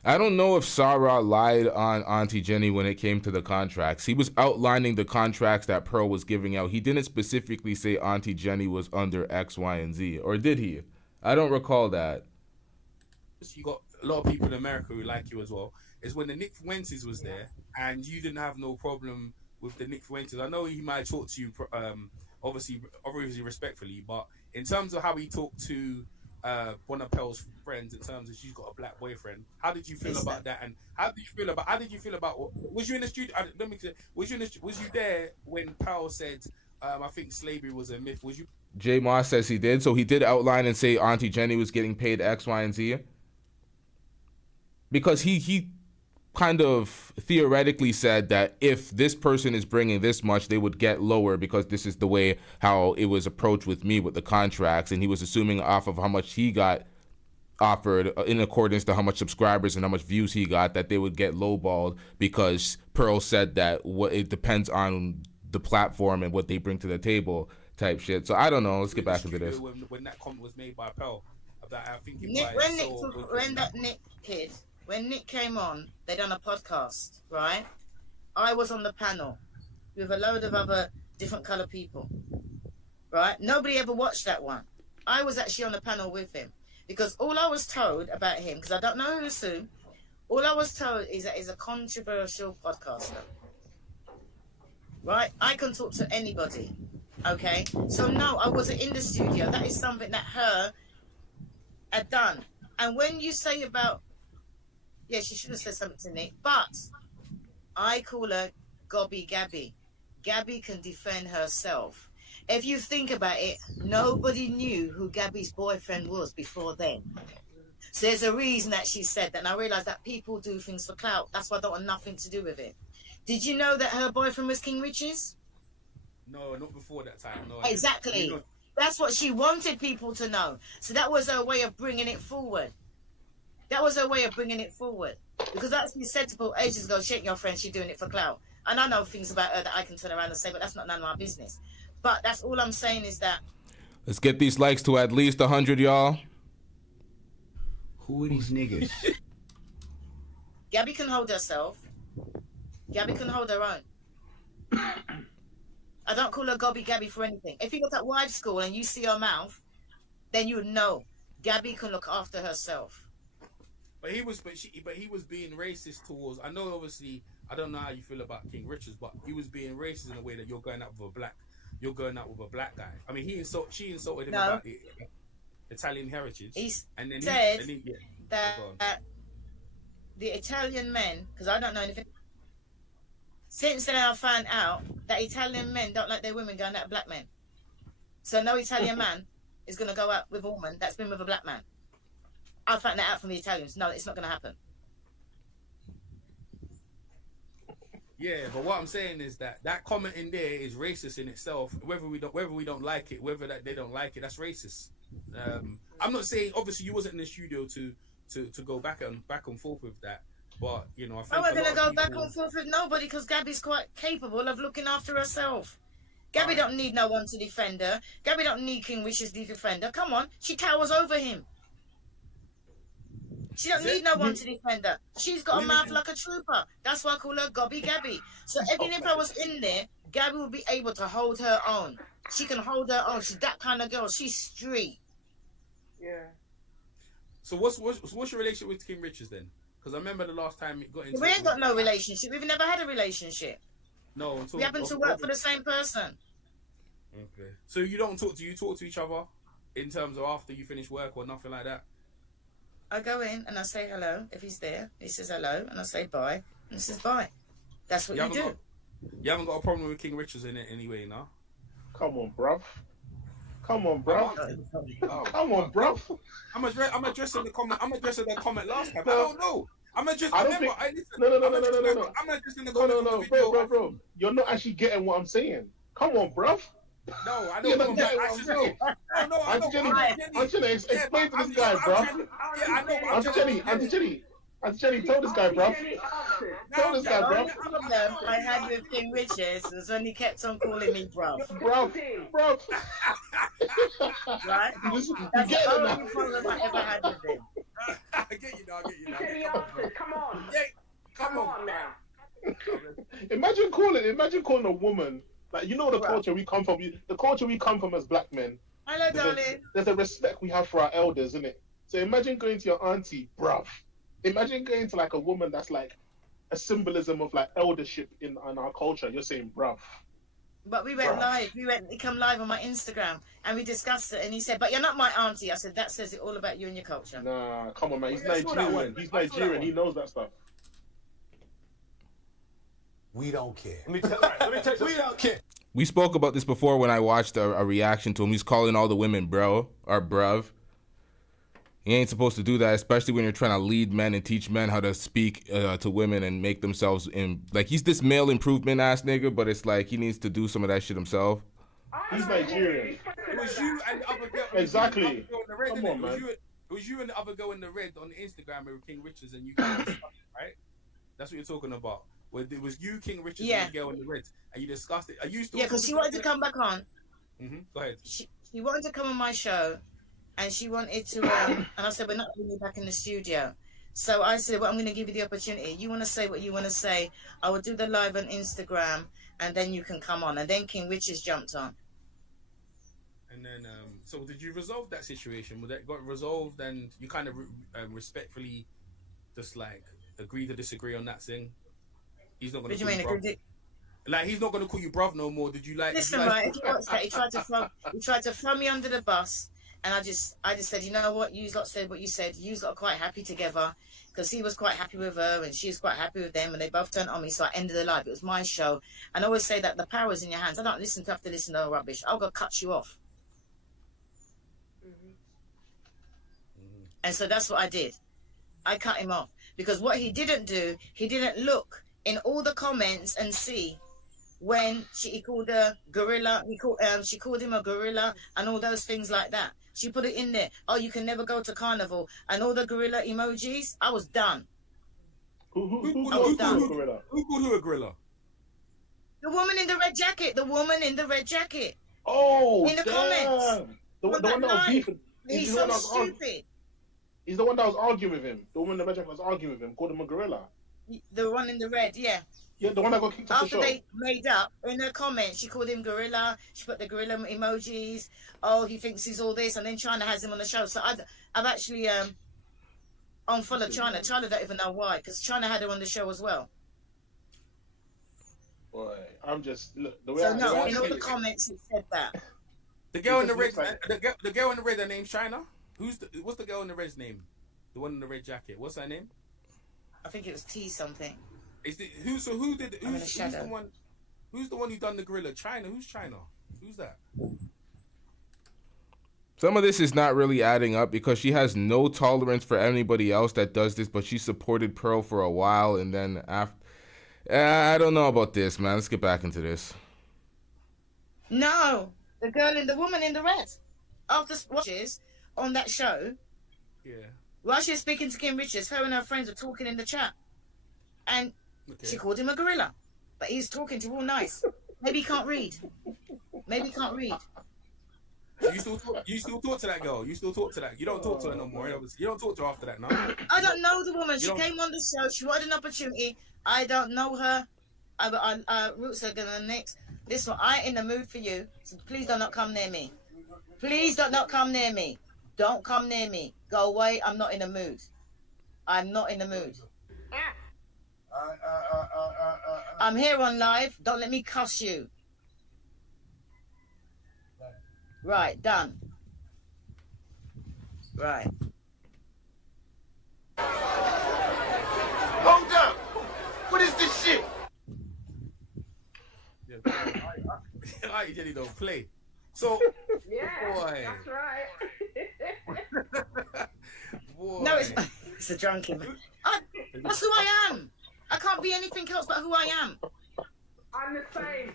I don't know if Sarah lied on Auntie Jenny when it came to the contracts. He was outlining the contracts that Pearl was giving out. He didn't specifically say Auntie Jenny was under X, Y, and Z. Or did he? I don't recall that. You got a lot of people in America who like you as well. Is when the Nick Fuentes was there and you didn't have no problem with the Nick Fuentes. I know he might talk to you, obviously respectfully, but in terms of how he talked to one of Pearl's friends, in terms of she's got a black boyfriend, how did you feel about that? And how did you feel about? Was you in the studio? Was you there when Pearl said, "I think slavery was a myth"? Was you? J Moss says he did. So he did outline and say Auntie Jenny was getting paid X, Y, and Z. Because he kind of theoretically said that if this person is bringing this much, they would get lower because this is the way how it was approached with me with the contracts. And he was assuming off of how much he got offered in accordance to how much subscribers and how much views he got, that they would get lowballed because Pearl said that it depends on the platform and what they bring to the table type shit. So I don't know. Let's get back into this. When that comment was made by Pearl, about I think when Nick came on, they done a podcast, right? I was on the panel with a load of other different color people, right? Nobody ever watched that one. I was actually on the panel with him because all I was told about him, because I don't know who's who, all I was told is that he's a controversial podcaster, right? I can talk to anybody, okay? So no, I wasn't in the studio. That is something that her had done. And when you say about, yeah, she should have said something to Nick, but I call her Gobby Gabby. Gabby can defend herself. If you think about it, nobody knew who Gabby's boyfriend was before then. So there's a reason that she said that, and I realised that people do things for clout. That's why I don't want nothing to do with it. Did you know that her boyfriend was King Riches? No, not before that time. No, exactly. That's what she wanted people to know. So that was her way of bringing it forward. Because that's what you said to people ages ago, shake your friend, she's doing it for clout. And I know things about her that I can turn around and say, but that's not none of my business. But that's all I'm saying is that. Let's get these likes to at least 100, y'all. Who are these niggas? Gabby can hold herself. Gabby can hold her own. I don't call her Gobby Gabby for anything. If you look at Wives School and you see her mouth, then you would know Gabby can look after herself. But he was being racist towards. I know, obviously, I don't know how you feel about King Richards, but he was being racist in a way that you're going out with a black guy. I mean, she insulted him about the Italian heritage. He and then said that the Italian men, because I don't know anything. Since then, I found out that Italian men don't like their women going out with black men. So no Italian man is going to go out with a woman that's been with a black man. I found that out from the Italians. No, it's not going to happen. Yeah, but what I'm saying is that comment in there is racist in itself. Whether we don't like it, whether that they don't like it, that's racist. I'm not saying obviously you wasn't in the studio to go back and forth with that, but you know I think I'm not going to go back and forth with nobody because Gabby's quite capable of looking after herself. Gabby don't need no one to defend her. Gabby don't need King Wishes to defend her. Come on, she towers over him. She don't need no one to defend her. She's got a mouth like a trooper. That's why I call her Gobby Gabby. So even if I was in there, Gabby will be able to hold her own. She can hold her own. She's that kind of girl. She's street. Yeah. So what's your relationship with King Richards then? Because I remember the last time it got into. We ain't got no relationship. We've never had a relationship. No, we happen to work for the same person. Okay. So you don't talk? Do you talk to each other in terms of after you finish work or nothing like that? I go in and I say hello. If he's there, he says hello, and I say bye, and he says bye. That's what you do. You haven't got a problem with King Richards in it anyway, no? Come on, bruv. Come on, bruv. I'm addressing the comment. I'm addressing that comment last time. I don't know. I'm addressing. No. I'm addressing the comment. No, bro. You're not actually getting what I'm saying. Come on, bruv. No, I don't know. No, I don't. Auntie Jenny, explain to this guy, bro. Auntie Jenny, tell this guy, bro. Tell this guy, bro. The problem I had with King Richards was when he kept on calling me bro. Bro. Right? That's the only problem I ever had with him. I get you now. I'll get you now. Jenny Come on, bro. answered. Come on. Yeah, come on, now. Imagine calling a woman, like, you know, the culture we come from. The culture we come from as black men. Hello, darling. There's a respect we have for our elders, isn't it? So imagine going to your auntie, bruv. Imagine going to like a woman that's like a symbolism of like eldership in our culture. You're saying, bruv. But we went live. We come live on my Instagram and we discussed it. And he said, "But you're not my auntie." I said, "That says it all about you and your culture." Nah, come on, man. He's Nigerian. He's Nigerian. He knows that stuff. We don't care. Let me tell you, we don't care. We spoke about this before when I watched a reaction to him. He's calling all the women bro or bruv. He ain't supposed to do that, especially when you're trying to lead men and teach men how to speak to women and make themselves in. Like, he's this male improvement ass nigga, but it's like he needs to do some of that shit himself. He's Nigerian. It was you and the other girl. Exactly. Come on, man. It was you and the other girl in the red on Instagram with King Richards, and you guys discussed it, right? That's what you're talking about. Where it was you, King Richards, and the girl in the red, and you discussed it. Are you still? Yeah, because she wanted to come back on. Go ahead. She wanted to come on my show, and she wanted to. And I said, "We're not bringing you back in the studio." So I said, "Well, I'm going to give you the opportunity. You want to say what you want to say. I will do the live on Instagram, and then you can come on." And then King Richards jumped on. And then, so did you resolve that situation? Was that got resolved, and you kind of respectfully just like agree to disagree on that thing? He's not going to. What do you mean? Like, he's not going to call you bruv no more. Did you like? Listen, right? If you watch that, he tried to throw me under the bus, and I just said, you know what? You lot said what you said. You lot are quite happy together, because he was quite happy with her, and she was quite happy with them, and they both turned on me. So I ended the live. It was my show, and I always say that the power is in your hands. I don't have to listen to rubbish. I'll go cut you off. And so that's what I did. I cut him off, because what he didn't do, he didn't look in all the comments and see when he called her gorilla. She called him a gorilla and all those things like that. She put it in there. Oh, you can never go to carnival and all the gorilla emojis. I was done. Who called who a gorilla? The woman in the red jacket. The woman in the red jacket. Oh, in the comments. The one that was beefing. He's so stupid. He's the one that was arguing with him. The woman in the red jacket was arguing with him. Called him a gorilla. The one in the red, yeah. Yeah, the one that got kicked off the show. After they made up, in her comments, she called him gorilla. She put the gorilla emojis. Oh, he thinks he's all this, and then China has him on the show. So I've actually unfollowed China. China don't even know why, because China had her on the show as well. Boy, I'm just look the way. So no, in all the comments it said that. The girl in the red, the girl in the red, her name's China. What's the girl in the red's name? The one in the red jacket. What's her name? I think it was T something. Who's the one? Who's the one who done the gorilla? China. Who's China? Who's that? Some of this is not really adding up, because she has no tolerance for anybody else that does this, but she supported Pearl for a while, and then after, I don't know about this, man. Let's get back into this. No, the woman in the red, after watches on that show, while she was speaking to Kim Richards, her and her friends were talking in the chat, and she called him a gorilla, but he's talking to all nice. Maybe he can't read. So you still talk to that girl? You still talk to that? You don't talk to her no more. You don't talk to her after that, no? I don't know the woman. She came on the show. She wanted an opportunity. I don't know her. I roots are gonna next. This one, I ain't in the mood for you. So please do not come near me. Please do not come near me. Don't come near me. Go away. I'm not in the mood. I'm not in the mood. I'm here on live. Don't let me cuss you. Right, done. Right. Hold up! What is this shit? I Jenny don't play. So yeah, boy. That's right. Boy. No, it's a drunkie man. That's who I am. I can't be anything else but who I am. I'm the same.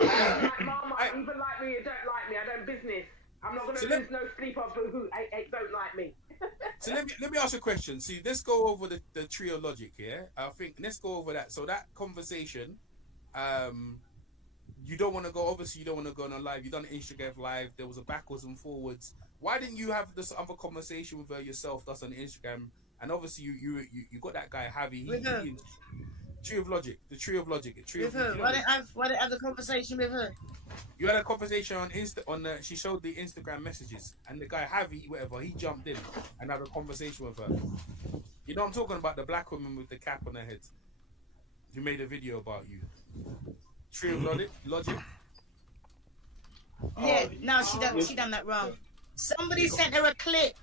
Like Mama, even like me, you don't like me. I don't business. I'm not gonna lose no sleep over who don't like me. So let me ask you a question. See, let's go over the trio logic here. I think let's go over that. So that conversation, you don't want to go. Obviously, you don't want to go on a live. You done Instagram live. There was a backwards and forwards. Why didn't you have this other conversation with her yourself? That's on Instagram, and obviously you got that guy Javi. With who? Tree of Logic. With who? Why didn't I have the conversation with her? You had a conversation on she showed the Instagram messages, and the guy Javi, whatever, he jumped in and had a conversation with her. You know what I'm talking about, the black woman with the cap on her head who made a video about you. Tree of Logic. Yeah, no, she done that wrong. Somebody sent her a clip,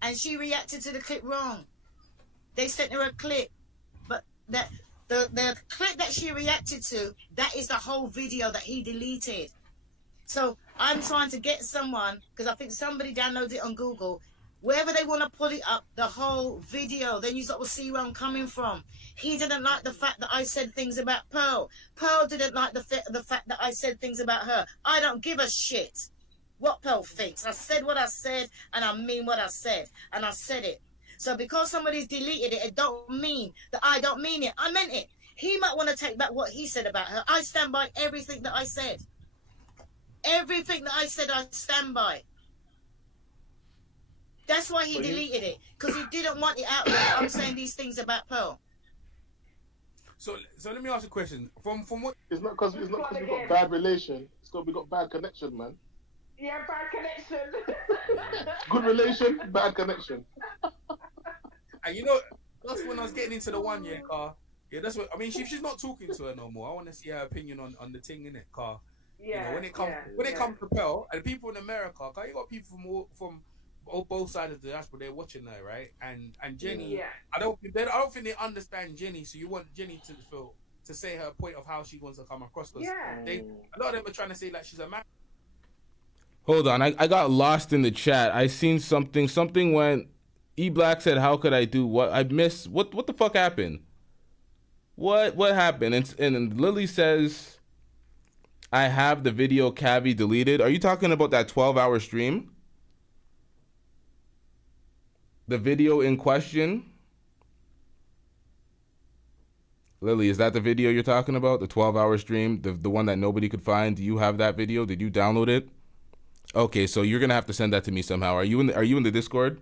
and she reacted to the clip wrong. They sent her a clip, but that the clip that she reacted to, that is the whole video that he deleted. So I'm trying to get someone, because I think somebody downloaded it on Google, wherever they want to pull it up, the whole video, then you will see where I'm coming from. He didn't like the fact that I said things about Pearl. Pearl didn't like the fact that I said things about her. I don't give a shit what Pearl thinks. I said what I said, and I mean what I said, and I said it. So because somebody's deleted it, it don't mean that I don't mean it. I meant it. He might want to take back what he said about her. I stand by everything that I said. Everything that I said, I stand by. That's why he deleted it, because he didn't want it out there. I'm saying these things about Pearl. So let me ask you a question. From what? It's not because we got bad relation. It's because we got bad connection, man. Yeah, bad connection. Good relation, bad connection. And you know, that's when I was getting into the one year car. Yeah, that's what I mean. She's not talking to her no more. I want to see her opinion on the thing in it, car. Yeah. You know, when it comes to Pearl, and people in America, cause you got people from both sides of the diaspora, they're watching her, right? And Jenny, I don't think they understand Jenny. So you want Jenny to say her point of how she wants to come across. Cause a lot of them are trying to say like she's a man. Hold on, I got lost in the chat. I seen something. Something went. E Black said, "How could I do what I missed? What the fuck happened? What happened?" And Lily says, "I have the video Kavi deleted." Are you talking about that 12-hour stream? The video in question? Lily, is that the video you're talking about? The 12-hour stream? The one that nobody could find? Do you have that video? Did you download it? Okay, so you're gonna have to send that to me somehow. Are you in the Discord?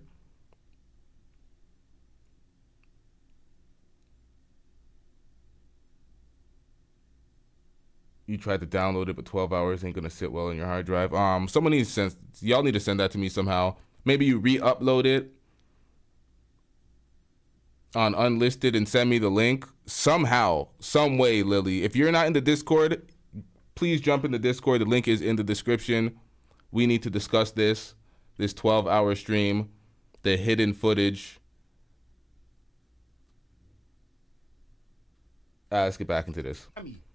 You tried to download it, but 12 hours ain't gonna sit well on your hard drive. Y'all need to send that to me somehow. Maybe you re-upload it on unlisted and send me the link somehow, some way, Lily. If you're not in the Discord, please jump in the Discord. The link is in the description. We need to discuss this 12-hour stream, the hidden footage. Let's get back into this.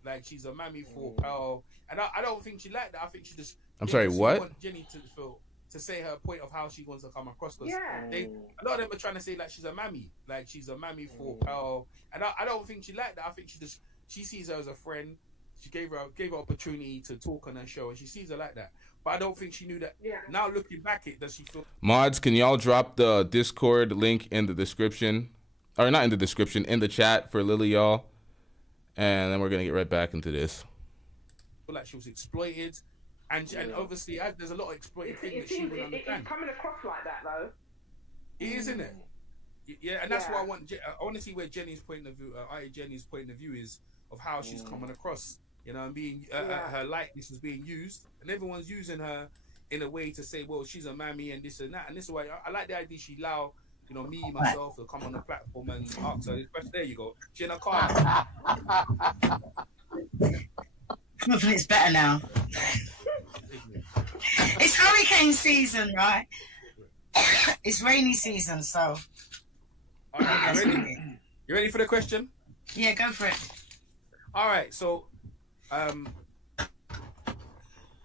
Like she's a mammy for Pearl, and I don't think she like that. I think she just. I'm sorry, what? Want Jenny to say her point of how she wants to come across. Cause a lot of them are trying to say like she's a mammy for Pearl, and I don't think she like that. I think she sees her as a friend. She gave her opportunity to talk on her show, and she sees her like that. But I don't think she knew that. Yeah. Now looking back, does she feel? Mods, can y'all drop the Discord link in the description, or not in the description, in the chat for Lily, y'all? And then we're gonna get right back into this. Like she was exploited, and obviously there's a lot of exploited things that she would understand. It's coming across like that though. It is, isn't it? Yeah, and that's why I want to see where Jenny's point of view is of how she's coming across. You know, and being her likeness is being used, and everyone's using her in a way to say, well, she's a mammy and this and that, and this is why I like the idea she allow. You know, me, myself, to come on the platform and ask her this question. There you go. She in a car. Hopefully it's better now. It's hurricane season, right? It's rainy season, so. Right, you ready for the question? Yeah, go for it. All right, so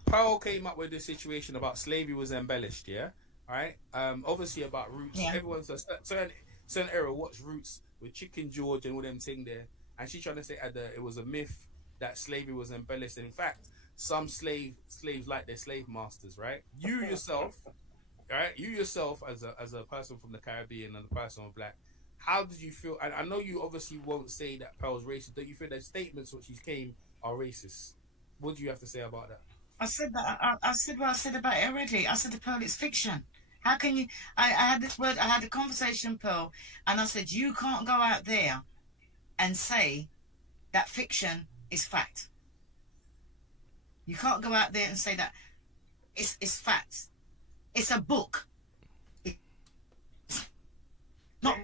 Pearl came up with this situation about slavery was embellished, yeah? Right, obviously about Roots. Yeah. Everyone's a certain era watched Roots with Chicken George and all them thing there, and she's trying to say it was a myth that slavery was embellished. And in fact, some slaves like their slave masters. Right, you yourself as a person from the Caribbean and a person of black, how did you feel? And I know you obviously won't say that Pearl's racist. Do you feel that statements which she came are racist? What do you have to say about that? I said that. I said what I said about it already. I said the Pearl is fiction. How can you? I had this word. I had a conversation, Pearl, and I said you can't go out there and say that fiction is fact. You can't go out there and say that it's fact. It's a book. Not.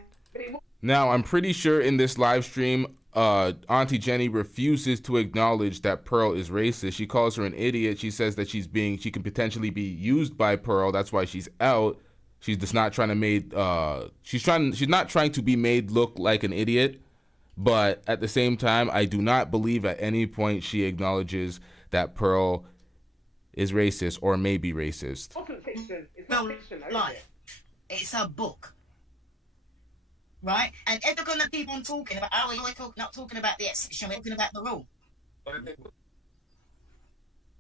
Now, I'm pretty sure in this live stream, Auntie Jenny refuses to acknowledge that Pearl is racist. She calls her an idiot. She says that she can potentially be used by Pearl. That's why she's out. She's just not trying to she's not trying to be made look like an idiot. But at the same time, I do not believe at any point she acknowledges that Pearl is racist or may be racist. It's not fiction. It's not fiction, though, Life. It's a book. Right? And if they're going to keep on talking about, we're not talking about the exception, we're talking about the rule.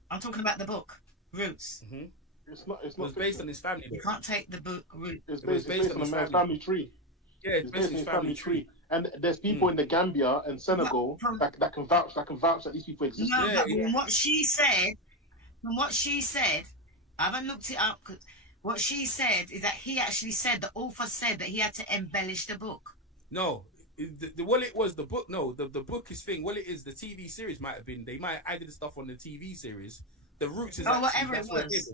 I'm talking about the book, Roots. Mm-hmm. It's not. It was based on his family. You can't take the book root. It's based on a family tree. Yeah, it's based on his family tree. And there's people in the Gambia and Senegal that can vouch that these people exist. No, but from what she said, I haven't looked it up. What she said is that he actually said, the author said that he had to embellish the book. No, it was the book. No, the book is thing. Well, it is the TV series might have been. They might have added stuff on the TV series. The Roots is whatever it was.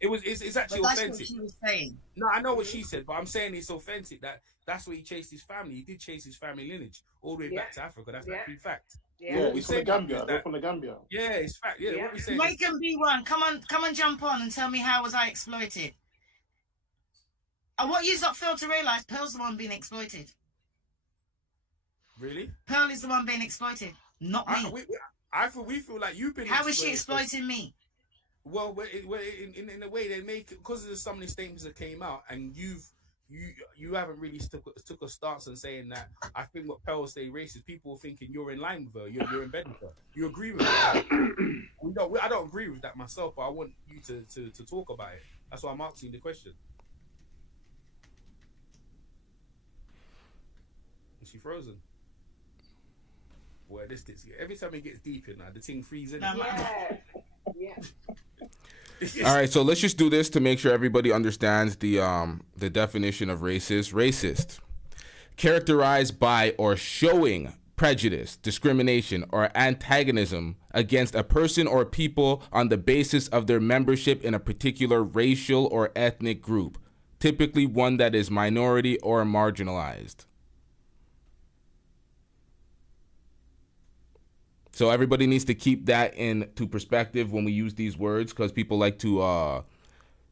It's actually But that's authentic. what she was saying. No, I know what she said, but I'm saying it's authentic. That's where he chased his family. He did chase his family lineage all the way back to Africa. That's actually fact. Yeah, he's from the Gambia. They're from the Gambia. Yeah, it's fact. Yeah, what we saying. Make him be one. Come on, jump on and tell me how was I exploited. And what you not fail to realise, Pearl's the one being exploited. Really? Pearl is the one being exploited, not me. We feel like you've been. How is she exploiting me? Well, in a way they make because of some of the statements that came out, and you haven't really took a stance on saying that. I think what Pearl say racist, people are thinking you're in line with her, you're in bed with her. You agree with that? I don't agree with that myself, but I want you to talk about it. That's why I'm asking the question. Is she frozen? Boy, this gets every time it gets deep in now, the thing freezes. Yeah. All right, so let's just do this to make sure everybody understands the definition of racist. Racist, characterized by or showing prejudice, discrimination, or antagonism against a person or people on the basis of their membership in a particular racial or ethnic group, typically one that is minority or marginalized. So everybody needs to keep that into perspective when we use these words, because people like to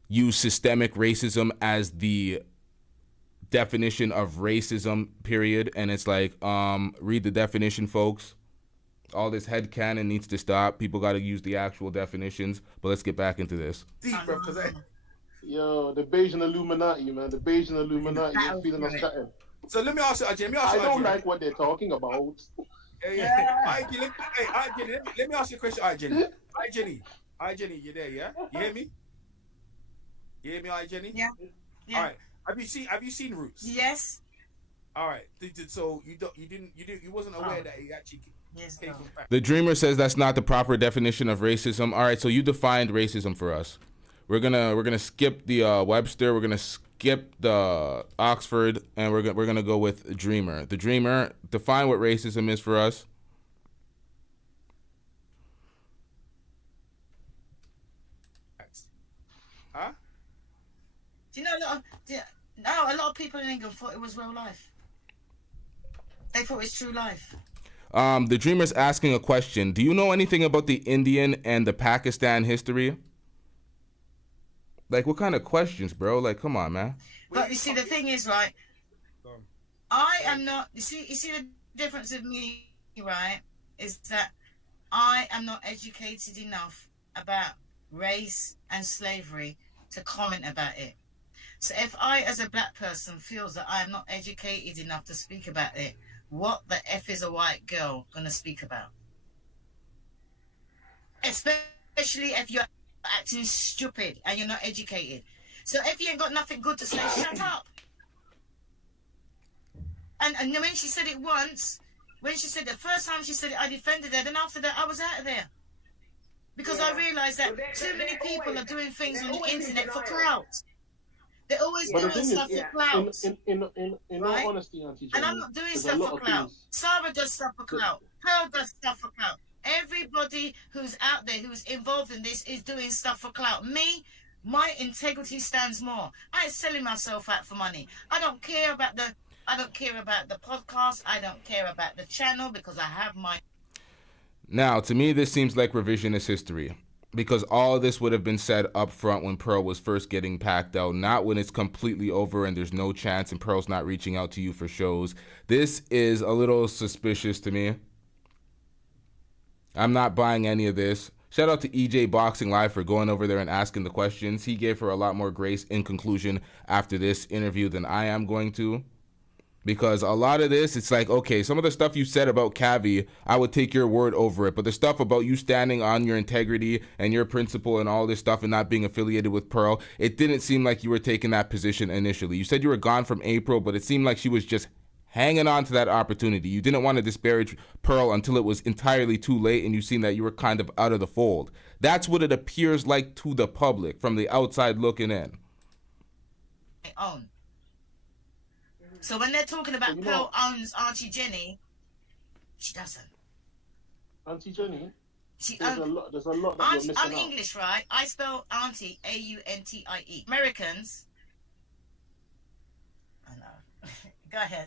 use systemic racism as the definition of racism, period. And it's like, read the definition, folks. All this headcanon needs to stop. People got to use the actual definitions. But let's get back into this. Yo, the Bayesian Illuminati, man. The Bayesian Illuminati is feeling us chatting. So let me ask you, I don't like what they're talking about. Yeah. All right, Jenny, let me ask you a question. All right, Jenny, you there? Yeah, you hear me? You hear me, all right, Jenny? Yeah. All right. Have you seen Roots? Yes. All right. So you wasn't aware that he actually came from back. The Dreamer says that's not the proper definition of racism. All right, so you defined racism for us. We're gonna skip the Webster. We're gonna skip the Oxford, and we're gonna go with Dreamer. The Dreamer, define what racism is for us. Huh? Do you know a lot of people in England thought it was real life. They thought it was true life. The Dreamer's asking a question. Do you know anything about the Indian and the Pakistan history? Like, what kind of questions, bro? Like, come on, man. But you see, the thing is, right? I am not. You see the difference of me, right? Is that I am not educated enough about race and slavery to comment about it. So if I, as a black person, feels that I am not educated enough to speak about it, what the F is a white girl gonna speak about? Especially if you're acting stupid and you're not educated. So if you ain't got nothing good to say, shut up. And when she said it once, when she said the first time she said it, I defended her. Then after that, I was out of there. Because I realised that too many people are doing things on the internet for clout. They're always But the doing thing stuff is, for clout. in Right? all honesty, Auntie And I'm Jenny, not doing there's a stuff lot for of clout. things. Sarah does stuff for clout. Pearl does stuff for clout. Everybody who's out there who's involved in this is doing stuff for clout. Me, my integrity stands more. I ain't selling myself out for money. I don't care about the podcast. I don't care about the channel because I have my. Now, to me, this seems like revisionist history, because all of this would have been said up front when Pearl was first getting packed out, not when it's completely over and there's no chance and Pearl's not reaching out to you for shows. This is a little suspicious to me. I'm not buying any of this. Shout out to EJ Boxing Live for going over there and asking the questions. He gave her a lot more grace in conclusion after this interview than I am going to. Because a lot of this, it's like, okay, some of the stuff you said about Kavi, I would take your word over it. But the stuff about you standing on your integrity and your principle and all this stuff and not being affiliated with Pearl, it didn't seem like you were taking that position initially. You said you were gone from April, but it seemed like she was just hanging on to that opportunity. You didn't want to disparage Pearl until it was entirely too late and you seen that you were kind of out of the fold. That's what it appears like to the public from the outside looking in. Own. So when they're talking about Pearl owns Auntie Jenny, she doesn't. Auntie Jenny, there's a lot that you're missing I'm out. English, right? I spell Auntie A-U-N-T-I-E. Americans. I know. Go ahead.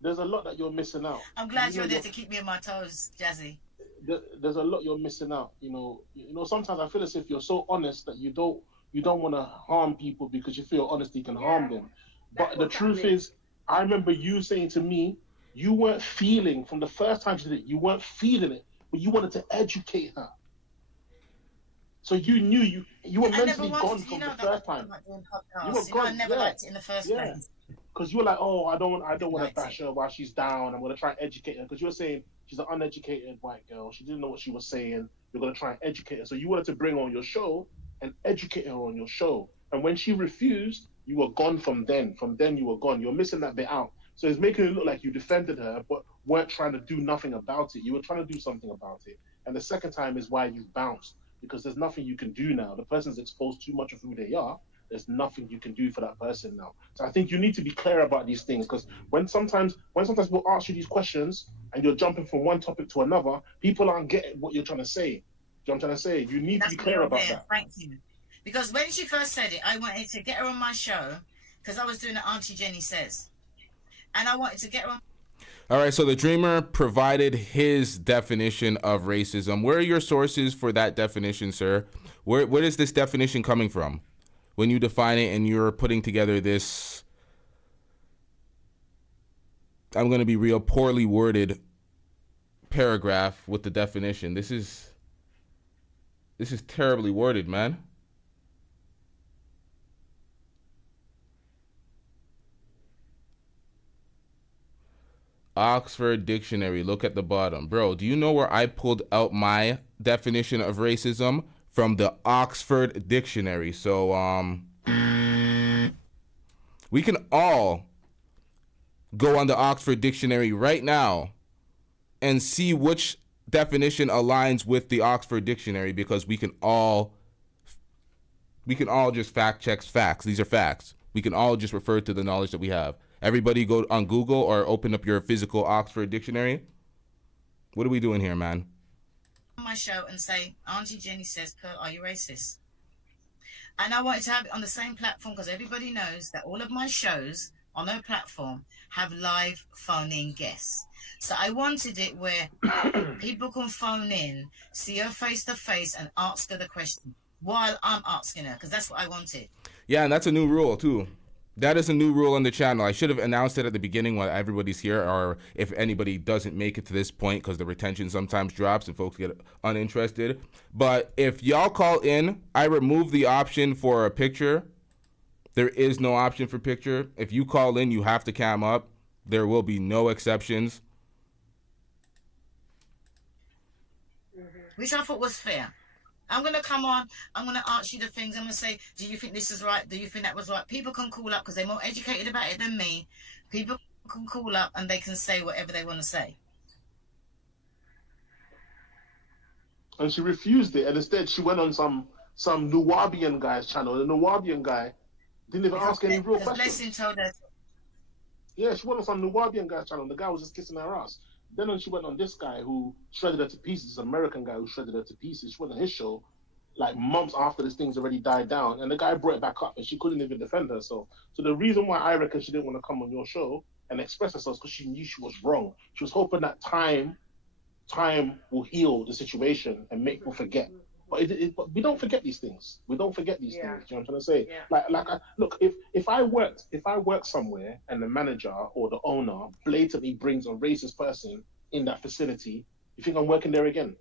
There's a lot that you're missing out. I'm glad you're there to keep me on my toes, Jazzy. There's a lot you're missing out. You know. Sometimes I feel as if you're so honest that you don't want to harm people because you feel honesty can harm them. But the truth is, I remember you saying to me, you weren't feeling from the first time she did it. You weren't feeling it, but you wanted to educate her. So you knew you were mentally gone from the first time. You were gone. I never liked it in the first place. Because you were like, oh, I don't want to bash her while she's down. I'm going to try and educate her. Because you were saying she's an uneducated white girl. She didn't know what she was saying. You're going to try and educate her. So you wanted to bring her on your show and educate her on your show. And when she refused, you were gone from then. From then, you were gone. You're missing that bit out. So it's making it look like you defended her, but weren't trying to do nothing about it. You were trying to do something about it. And the second time is why you bounced, because there's nothing you can do now. The person's exposed too much of who they are. There's nothing you can do for that person now. So I think you need to be clear about these things, because when sometimes people ask you these questions and you're jumping from one topic to another, people aren't getting what you're trying to say. You know what I'm trying to say? You need to be clear about that. Thank you. Because when she first said it, I wanted to get her on my show because I was doing the Auntie Jenny Says. And I wanted to get her on. All right, so the Dreamer provided his definition of racism. Where are your sources for that definition, sir? Where is this definition coming from? When you define it and you're putting together this, I'm going to be real, poorly worded paragraph with the definition. This is terribly worded, man. Oxford Dictionary, look at the bottom. Bro, do you know where I pulled out my definition of racism? From the Oxford Dictionary. So, we can all go on the Oxford Dictionary right now and see which definition aligns with the Oxford Dictionary, because we can all just fact check facts. These are facts. We can all just refer to the knowledge that we have. Everybody go on Google or open up your physical Oxford Dictionary. What are we doing here, man? On my show and say, Auntie Jenny Says, Pearl, are you racist? And I wanted to have it on the same platform because everybody knows that all of my shows on their platform have live phone-in guests. So I wanted it where people can phone in, see her face to face and ask her the question while I'm asking her, because that's what I wanted. Yeah, and that's a new rule too. That is a new rule on the channel. I should have announced it at the beginning when everybody's here, or if anybody doesn't make it to this point, because the retention sometimes drops and folks get uninterested. But if y'all call in, I remove the option for a picture. There is no option for picture. If you call in, you have to cam up. There will be no exceptions. Which I thought was fair. I'm going to come on. I'm going to ask you the things. I'm going to say, do you think this is right? Do you think that was right? People can call up because they're more educated about it than me. People can call up and they can say whatever they want to say. And she refused it. And instead, she went on some Nuwabian guy's channel. The Nuwabian guy Didn't even ask any real Because questions. Blessing told her. Yeah, she went on some Nubian guy's channel. The guy was just kissing her ass. Then when she went on this guy who shredded her to pieces, this American guy who shredded her to pieces, she went on his show like months after this thing's already died down, and the guy brought it back up, and she couldn't even defend herself. So the reason why I reckon she didn't want to come on your show and express herself is because she knew she was wrong. She was hoping that time will heal the situation and make people forget. But we don't forget these things. We don't forget these things. You know what I'm trying to say? Yeah. Look, if I work somewhere and the manager or the owner blatantly brings a racist person in that facility, you think I'm working there again?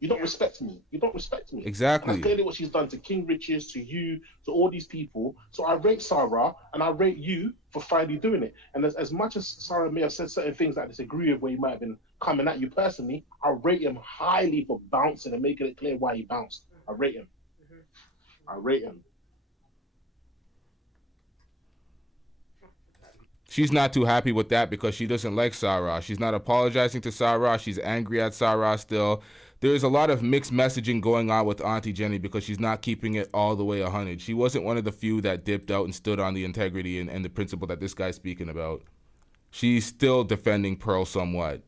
You don't respect me. You don't respect me. Exactly. That's clearly what she's done to King Riches, to you, to all these people. So I rate Sarah and I rate you for finally doing it. And as much as Sarah may have said certain things that I disagree with, where he might have been coming at you personally, I rate him highly for bouncing and making it clear why he bounced. I rate him. I rate him. She's not too happy with that because she doesn't like Sarah. She's not apologizing to Sarah. She's angry at Sarah still. There's a lot of mixed messaging going on with Auntie Jenny because she's not keeping it all the way 100. She wasn't one of the few that dipped out and stood on the integrity and the principle that this guy's speaking about. She's still defending Pearl somewhat.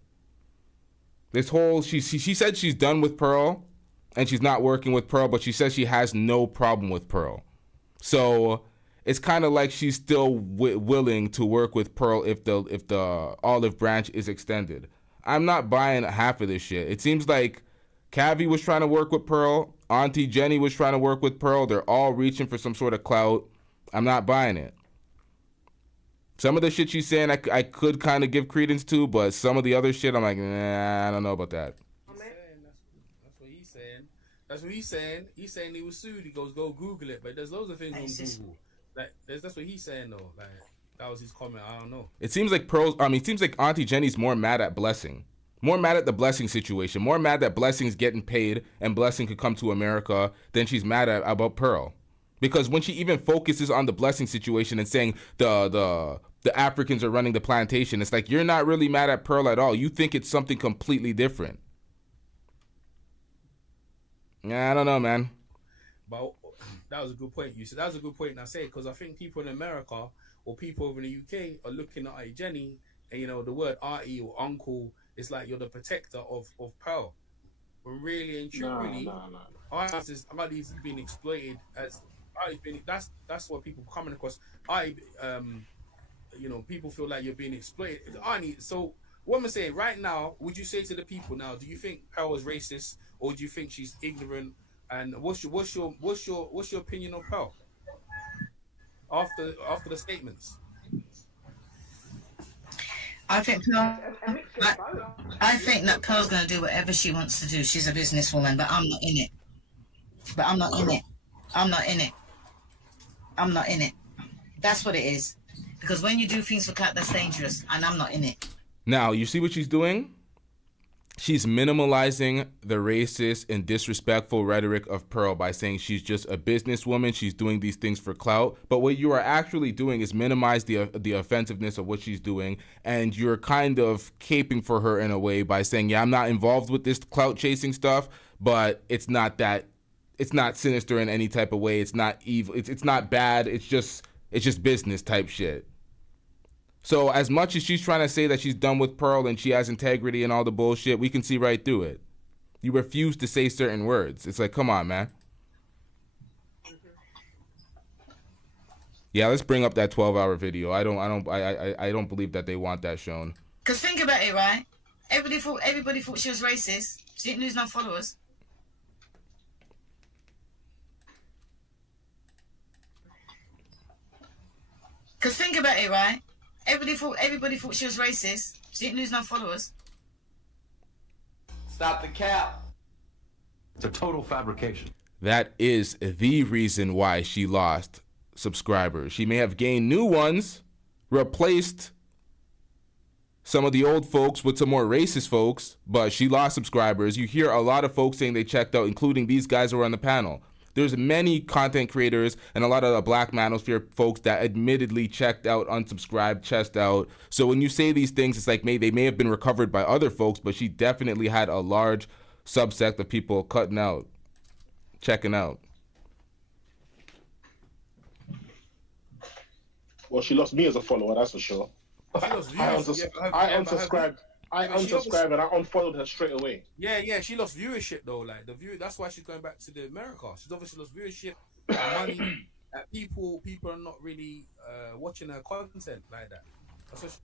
This whole, she said she's done with Pearl and she's not working with Pearl, but she says she has no problem with Pearl. So it's kind of like she's still willing to work with Pearl if the olive branch is extended. I'm not buying half of this shit. It seems like Kavi was trying to work with Pearl. Auntie Jenny was trying to work with Pearl. They're all reaching for some sort of clout. I'm not buying it. Some of the shit she's saying I could kind of give credence to, but some of the other shit I'm like, nah, I don't know about that. That's what he's saying. That's what he's saying. He's saying he was sued. He goes, go Google it. But there's loads of things on Google. Like, that's what he's saying though. Like, that was his comment. I don't know. It seems like it seems like Auntie Jenny's more mad at Blessing. More mad at the Blessing situation. More mad that Blessing's getting paid and Blessing could come to America than she's mad about Pearl. Because when she even focuses on the Blessing situation and saying the Africans are running the plantation, it's like you're not really mad at Pearl at all. You think it's something completely different. Yeah, I don't know, man. But that was a good point. You said that was a good point. And I say because I think people in America or people over in the UK are looking at Auntie Jenny and the word auntie or uncle. It's like you're the protector of Pearl. But really and truly, Auntie's been exploited as that's what people coming across. People feel like you're being exploited. Auntie, so what I'm saying right now, would you say to the people now, do you think Pearl is racist or do you think she's ignorant? And what's your opinion of Pearl after the statements? I think that Pearl's going to do whatever she wants to do. She's a businesswoman, but I'm not in it. I'm not in it. That's what it is. Because when you do things for clout, that's dangerous, and I'm not in it. Now, you see what she's doing? She's minimalizing the racist and disrespectful rhetoric of Pearl by saying she's just a businesswoman, she's doing these things for clout. But what you are actually doing is minimize the offensiveness of what she's doing, and you're kind of caping for her in a way by saying, yeah, I'm not involved with this clout chasing stuff, but it's not sinister in any type of way. It's not evil. It's not bad. It's just business type shit. So as much as she's trying to say that she's done with Pearl and she has integrity and all the bullshit, we can see right through it. You refuse to say certain words. It's like, come on, man. Yeah, let's bring up that 12-hour video. I don't believe that they want that shown. Cause think about it, right? Everybody thought she was racist. She didn't lose no followers. Cause think about it, right? Everybody thought she was racist. She didn't lose no followers. Stop the cap. It's a total fabrication. That is the reason why she lost subscribers. She may have gained new ones, replaced some of the old folks with some more racist folks, but she lost subscribers. You hear a lot of folks saying they checked out, including these guys who are on the panel. There's many content creators and a lot of the Black Manosphere folks that admittedly checked out, unsubscribed, chest out. So when you say these things, it's like they may have been recovered by other folks, but she definitely had a large subsect of people cutting out, checking out. Well, she lost me as a follower, that's for sure. She lost views. I unsubscribed. I unsubscribed and I unfollowed her straight away. Yeah, she lost viewership though. Like that's why she's going back to the America. She's obviously lost viewership, money. People are not really watching her content like that.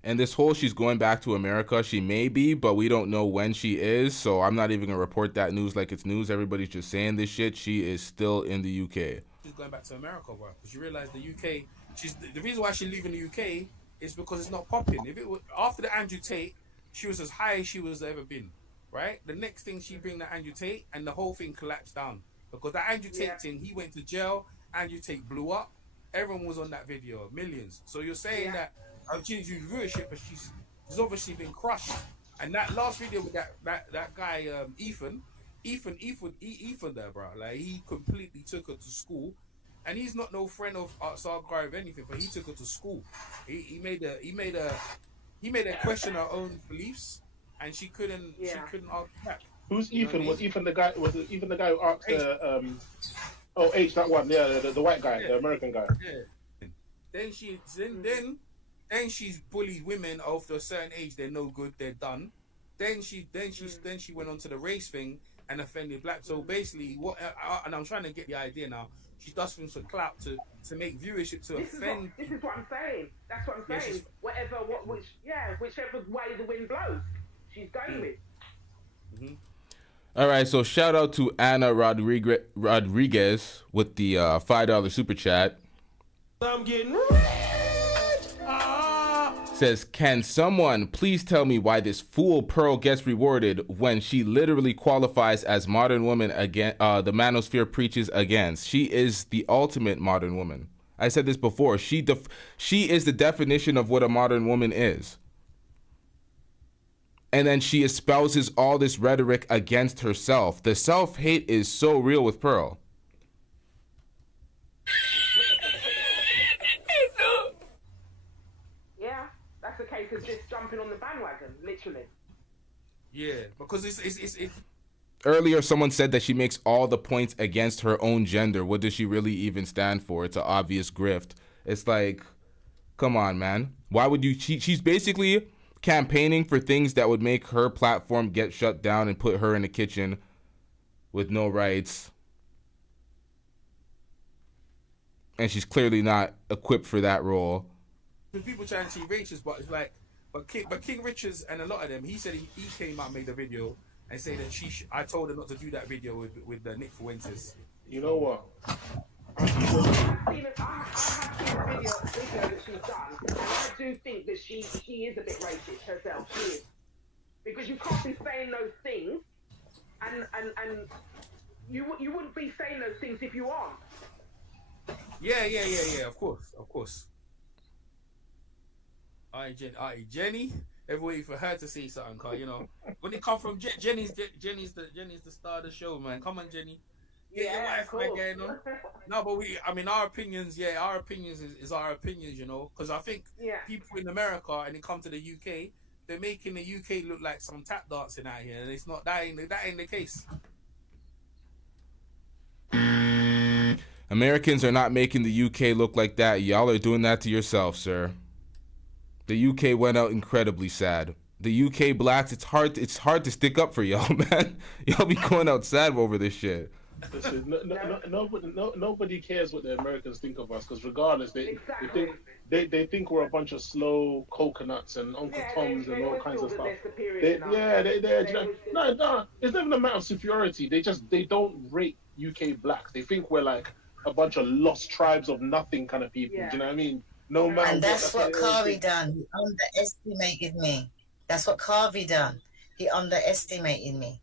And this whole she's going back to America, she may be, but we don't know when she is. So I'm not even gonna report that news like it's news. Everybody's just saying this shit. She is still in the UK. She's going back to America, bro. Because you realize the UK. She's the reason why she's leaving the UK is because it's not popping. If it was after the Andrew Tate, she was as high as she was ever been, right? The next thing she bring that Andrew Tate, and the whole thing collapsed down because that Andrew Tate thing. He went to jail. Andrew Tate blew up. Everyone was on that video, millions. So you're saying that she's used viewership, but she's obviously been crushed. And that last video with that guy Ethan there, bro. Like he completely took her to school, and he's not no friend of Sargar of anything, but he took her to school. He made her question her own beliefs, and she couldn't argue back. Who's Ethan? Was Ethan the guy? Was it Ethan the guy who asked H, that one? Yeah, the white guy, the American guy. Yeah. Then she's bullied women after a certain age. They're no good. They're done. Then she went on to the race thing and offended black. So basically, and I'm trying to get the idea now. She does things for clout to make viewership to offend. This is what I'm saying. That's what I'm saying. Whichever way the wind blows, she's going with. Mm-hmm. All right, so shout out to Anna Rodriguez with the $5 super chat. I'm getting Says, can someone please tell me why this fool Pearl gets rewarded when she literally qualifies as modern woman again? The manosphere preaches against. She is the ultimate modern woman. I said this before. She is the definition of what a modern woman is. And then she espouses all this rhetoric against herself. The self-hate is so real with Pearl. Yeah, that's a case of just jumping on the bandwagon, literally. Yeah, because it's Earlier, someone said that she makes all the points against her own gender. What does she really even stand for? It's an obvious grift. It's like, come on, man. Why would you? She's basically campaigning for things that would make her platform get shut down and put her in the kitchen with no rights. And she's clearly not equipped for that role. People trying to see racist, but it's like, but King Richards and a lot of them, he said he came out and made a video and say that I told her not to do that video with Nick Fuentes. You know what? I have seen a video that she's done, and I do think that she is a bit racist herself. She is, because you can't be saying those things, and you wouldn't be saying those things if you aren't. Yeah. Of course. All right, Jenny. Everyone waiting for her to say something, cause you know when it come from Jenny's the star of the show, man. Come on, Jenny. Get your wife back there, you know? No, but our opinions, our opinions is our opinions, you know? Because I think people in America, and they come to the UK, they're making the UK look like some tap dancing out here, and it's not. That ain't the case. Americans are not making the UK look like that. Y'all are doing that to yourself, sir. The UK went out incredibly sad. The UK blacks, it's hard to stick up for y'all, man. Y'all be going out sad over this shit. Listen, nobody cares what the Americans think of us, because regardless, they think we're a bunch of slow coconuts and Uncle Toms and all kinds of stuff. It's not even a matter of superiority. They don't rate UK blacks. They think we're like a bunch of lost tribes of nothing kind of people. Do you know what I mean? No matter. And that's what Kavi done. He underestimated me. That's what Kavi done. He underestimated me.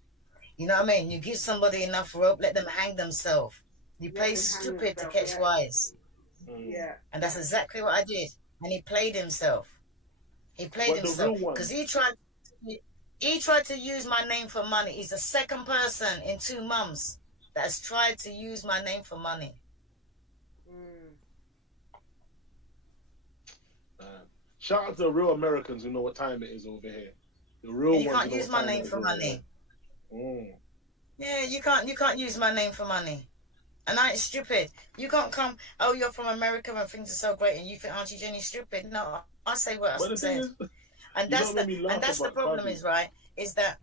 You know what I mean? You give somebody enough rope, let them hang themselves. You play stupid to catch wise. Yeah. And that's exactly what I did. And he played himself. He played himself because he tried to use my name for money. He's the second person in 2 months that has tried to use my name for money. Shout out to the real Americans who know what time it is over here. The real ones. You can't use my name for money. Yeah, you can't use my name for money. And I ain't stupid. You can't come, oh, you're from America and things are so great and you think Auntie Jenny's stupid. No, I say what I said. And that's the problem is, right, is that...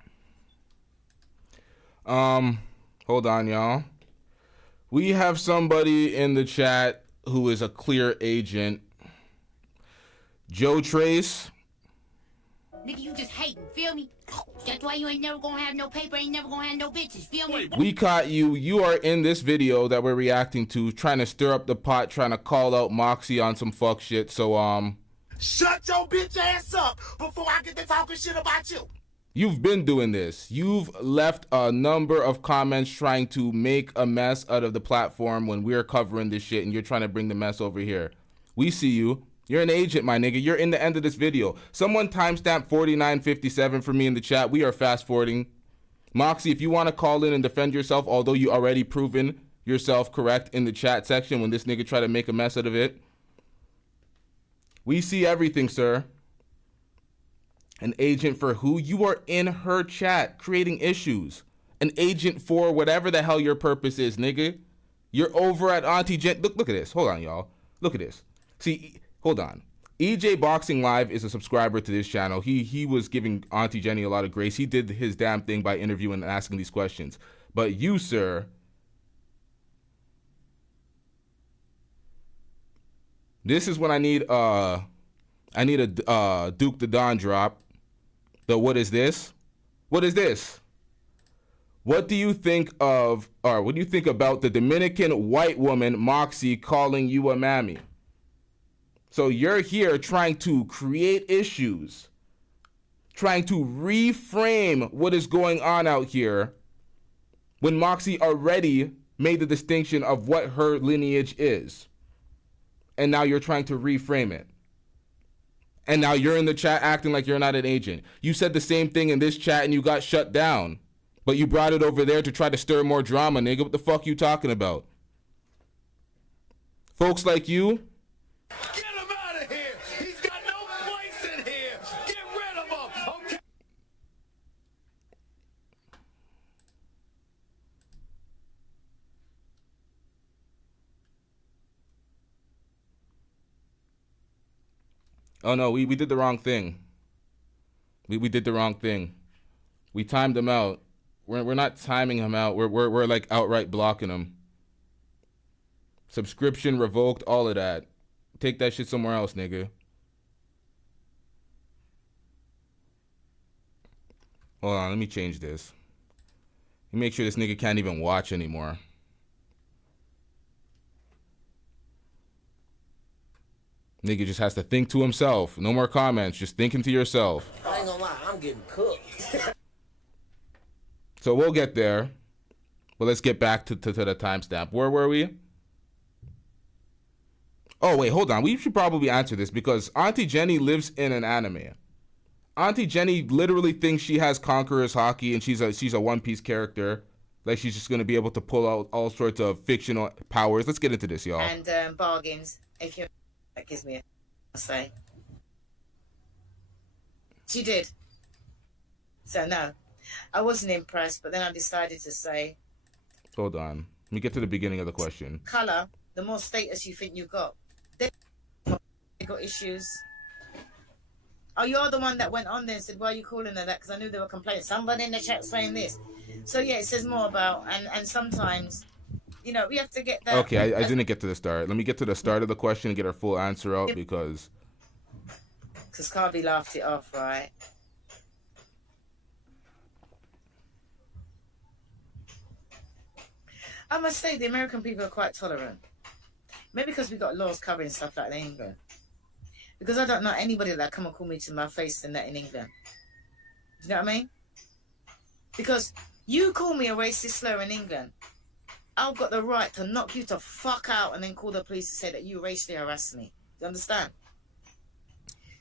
Hold on, y'all. We have somebody in the chat who is a clear agent. Joe Trace. Nigga, you just hating, feel me? That's why you ain't never gonna have no paper, ain't never gonna have no bitches, feel me? We caught you. You are in this video that we're reacting to, trying to stir up the pot, trying to call out Moxie on some fuck shit. So, Shut your bitch ass up before I get to talking shit about you. you've been doing this. You've left a number of comments trying to make a mess out of the platform when we're covering this shit, and you're trying to bring the mess over here. We see you. You're an agent, my nigga. You're in the end of this video. Someone timestamp 49:57 for me in the chat. We are fast forwarding. Moxie, if you want to call in and defend yourself, although you already proven yourself correct in the chat section when this nigga tried to make a mess out of it. We see everything, sir. An agent for who? You are in her chat creating issues. An agent for whatever the hell your purpose is, nigga. You're over at Auntie Jen. Look at this. Hold on, y'all. Look at this. See, hold on. EJ Boxing Live is a subscriber to this channel. He was giving Auntie Jenny a lot of grace. He did his damn thing by interviewing and asking these questions. But you, sir, this is when I need a Duke the Don drop. But what is this? What is this? What do you think of, or what do you think about the Dominican white woman Moxie calling you a mammy? So you're here trying to create issues, trying to reframe what is going on out here when Moxie already made the distinction of what her lineage is. And now you're trying to reframe it. And now you're in the chat acting like you're not an agent. You said the same thing in this chat and you got shut down. But you brought it over there to try to stir more drama, nigga. What the fuck you talking about? Folks like you... Get him out of here! He's got no place in here! Get rid of him! Okay? Oh no, we did the wrong thing. We did the wrong thing. We timed him out. We're not timing him out. We're like outright blocking him. Subscription revoked, all of that. Take that shit somewhere else, nigga. Hold on, let me change this. Let me make sure this nigga can't even watch anymore. Nigga just has to think to himself. No more comments. Just thinking to yourself. I ain't gonna lie, I'm getting cooked. So we'll get there. But let's get back to the timestamp. Where were we? Oh, wait, hold on. We should probably answer this because Auntie Jenny lives in an anime. Auntie Jenny literally thinks she has Conqueror's Hockey and she's a One Piece character. Like she's just going to be able to pull out all sorts of fictional powers. Let's get into this, y'all. And bargains, if you... That gives me a say. She did. So no, I wasn't impressed, but then I decided to say... Hold on. Let me get to the beginning of the question. Colour, the more status you think you got. They got issues. Oh, you're the one that went on there and said, why are you calling her that? Because I knew they were complaining. Somebody in the chat saying this. So yeah, it says more about, and sometimes... You know, we have to get that. Okay, I didn't get to the start. Let me get to the start of the question and get our full answer out because Kavi laughed it off, right? I must say the American people are quite tolerant. Maybe because we got laws covering stuff like that in England. Because I don't know anybody that come and call me to my face than that in England. Do you know what I mean? Because you call me a racist slur in England, I've got the right to knock you to fuck out and then call the police to say that you racially harassed me. Do you understand?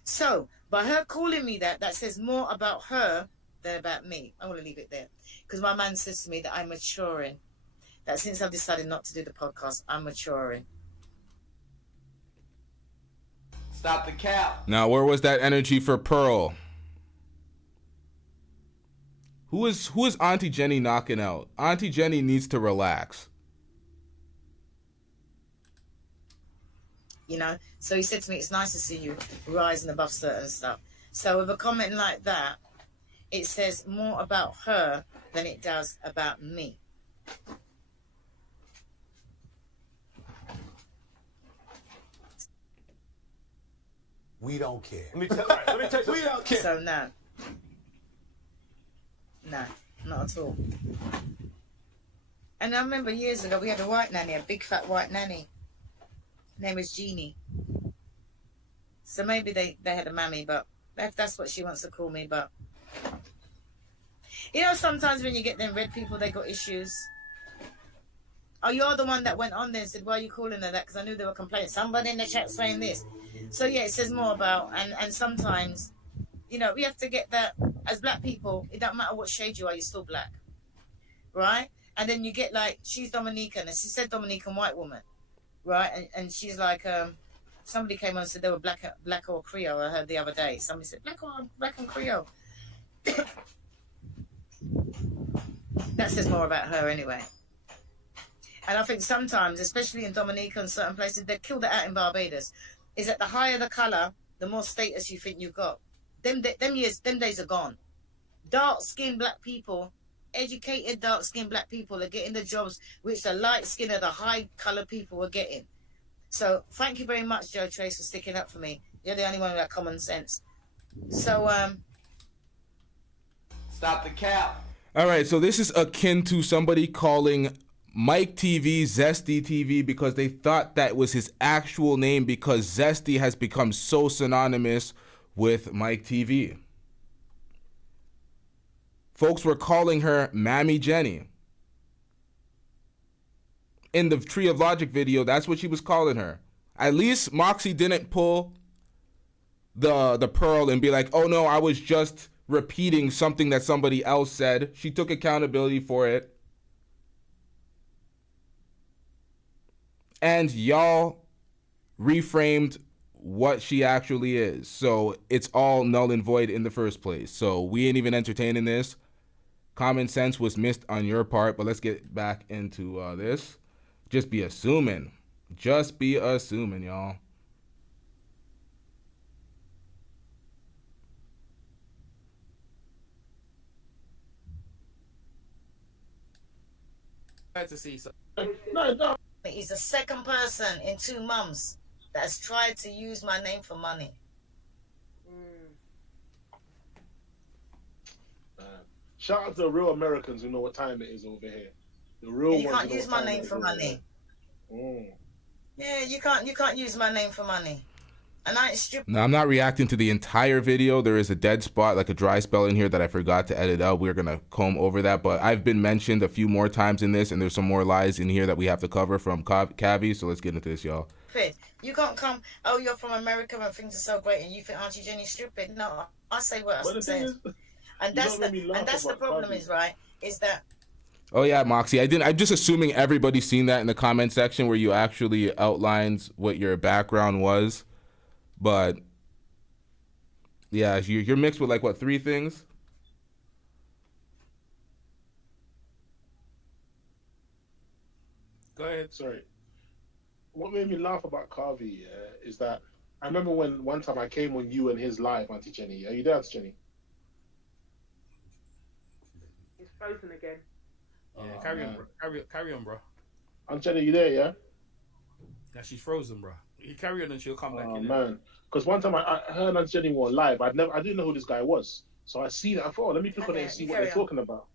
So, by her calling me that says more about her than about me. I want to leave it there. Because my man says to me that I'm maturing. That since I've decided not to do the podcast, I'm maturing. Stop the cap. Now, where was that energy for Pearl? Who is Auntie Jenny knocking out? Auntie Jenny needs to relax. you know. So he said to me, it's nice to see you rising above certain stuff. So with a comment like that, it says more about her than it does about me. We don't care. Let me tell you, we don't care. So no, not at all. And I remember years ago we had a white nanny, a big fat white nanny. Her name was Jeannie. So maybe they had a mammy, but that's what she wants to call me. But you know, sometimes when you get them red people, they got issues. Oh, you're the one that went on there and said, why are you calling her that? Because I knew they were complaining. Somebody in the chat saying this. So yeah, it says more about, and sometimes, you know, we have to get that, as black people, it don't matter what shade you are, you're still black, right? And then you get like, she's Dominican, and she said Dominican white woman, right? And she's like, somebody came on and said they were black or Creole, I heard the other day. Somebody said, black and Creole. That says more about her anyway. And I think sometimes, especially in Dominica and certain places, they killed it out in Barbados, is that the higher the colour, the more status you think you've got. Them days are gone. Dark-skinned black people, educated dark-skinned black people are getting the jobs which the light-skinned or the high-colour people were getting. So thank you very much, Joe Trace, for sticking up for me. You're the only one with that common sense. So, Stop the cap. All right, so this is akin to somebody calling Mike TV Zesty TV because they thought that was his actual name because Zesty has become so synonymous with Mike TV. Folks were calling her Mammy Jenny. In the Tree of Logic video, that's what she was calling her. At least Moxie didn't pull the pearl and be like, oh no, I was just repeating something that somebody else said. She took accountability for it. And y'all reframed what she actually is. So it's all null and void in the first place. So we ain't even entertaining this. Common sense was missed on your part, but let's get back into this. Just be assuming. Just be assuming, y'all. Glad to see so. no. He's the second person in 2 months that's tried to use my name for money. Shout out to the real Americans who know what time it is over here. The real ones. You can't use my name for money. Yeah, you can't use my name for money. And I ain't stupid. Now, I'm not reacting to the entire video. There is a dead spot, like a dry spell in here that I forgot to edit out. We're going to comb over that. But I've been mentioned a few more times in this, and there's some more lies in here that we have to cover from Kavi. So let's get into this, y'all. You can't come, oh, you're from America and things are so great, and you think Auntie Jenny's stupid. No, I say what I said. And that's the problem is, right, is that... Oh yeah, Moxie. I'm just assuming everybody's seen that in the comment section where you actually outlined what your background was. But yeah, you're mixed with like what, 3 things? Go ahead. Sorry. What made me laugh about Kavi is that I remember when one time I came on you and his live, Auntie Jenny. Are you there, Auntie Jenny? He's frozen again. Yeah, carry on, bro. Auntie Jenny, you there? Yeah. Yeah, she's frozen, bro. You carry on and she'll come back in. Oh man, because one time I heard Auntie Jenny on live. I didn't know who this guy was, so I seen it. I thought, oh, let me click on it and see what they're talking about.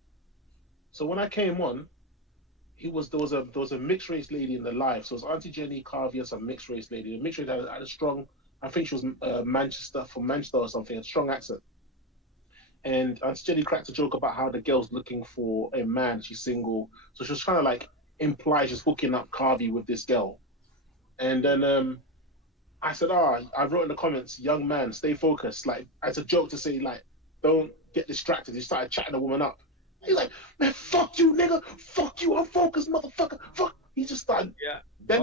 So when I came on, there was a mixed race lady in the live. So it was Auntie Jenny, Kavi, and some mixed race lady. The mixed race had a strong, I think she was Manchester or something, a strong accent. And Auntie Jenny cracked a joke about how the girl's looking for a man. She's single, so she was trying to like imply she's hooking up Kavi with this girl. And then I said, I wrote in the comments, young man, stay focused. Like, as a joke to say, like, don't get distracted. He started chatting the woman up. He's like, man, fuck you, nigga. Fuck you. I'm focused, motherfucker. Fuck. He just started. Yeah. Then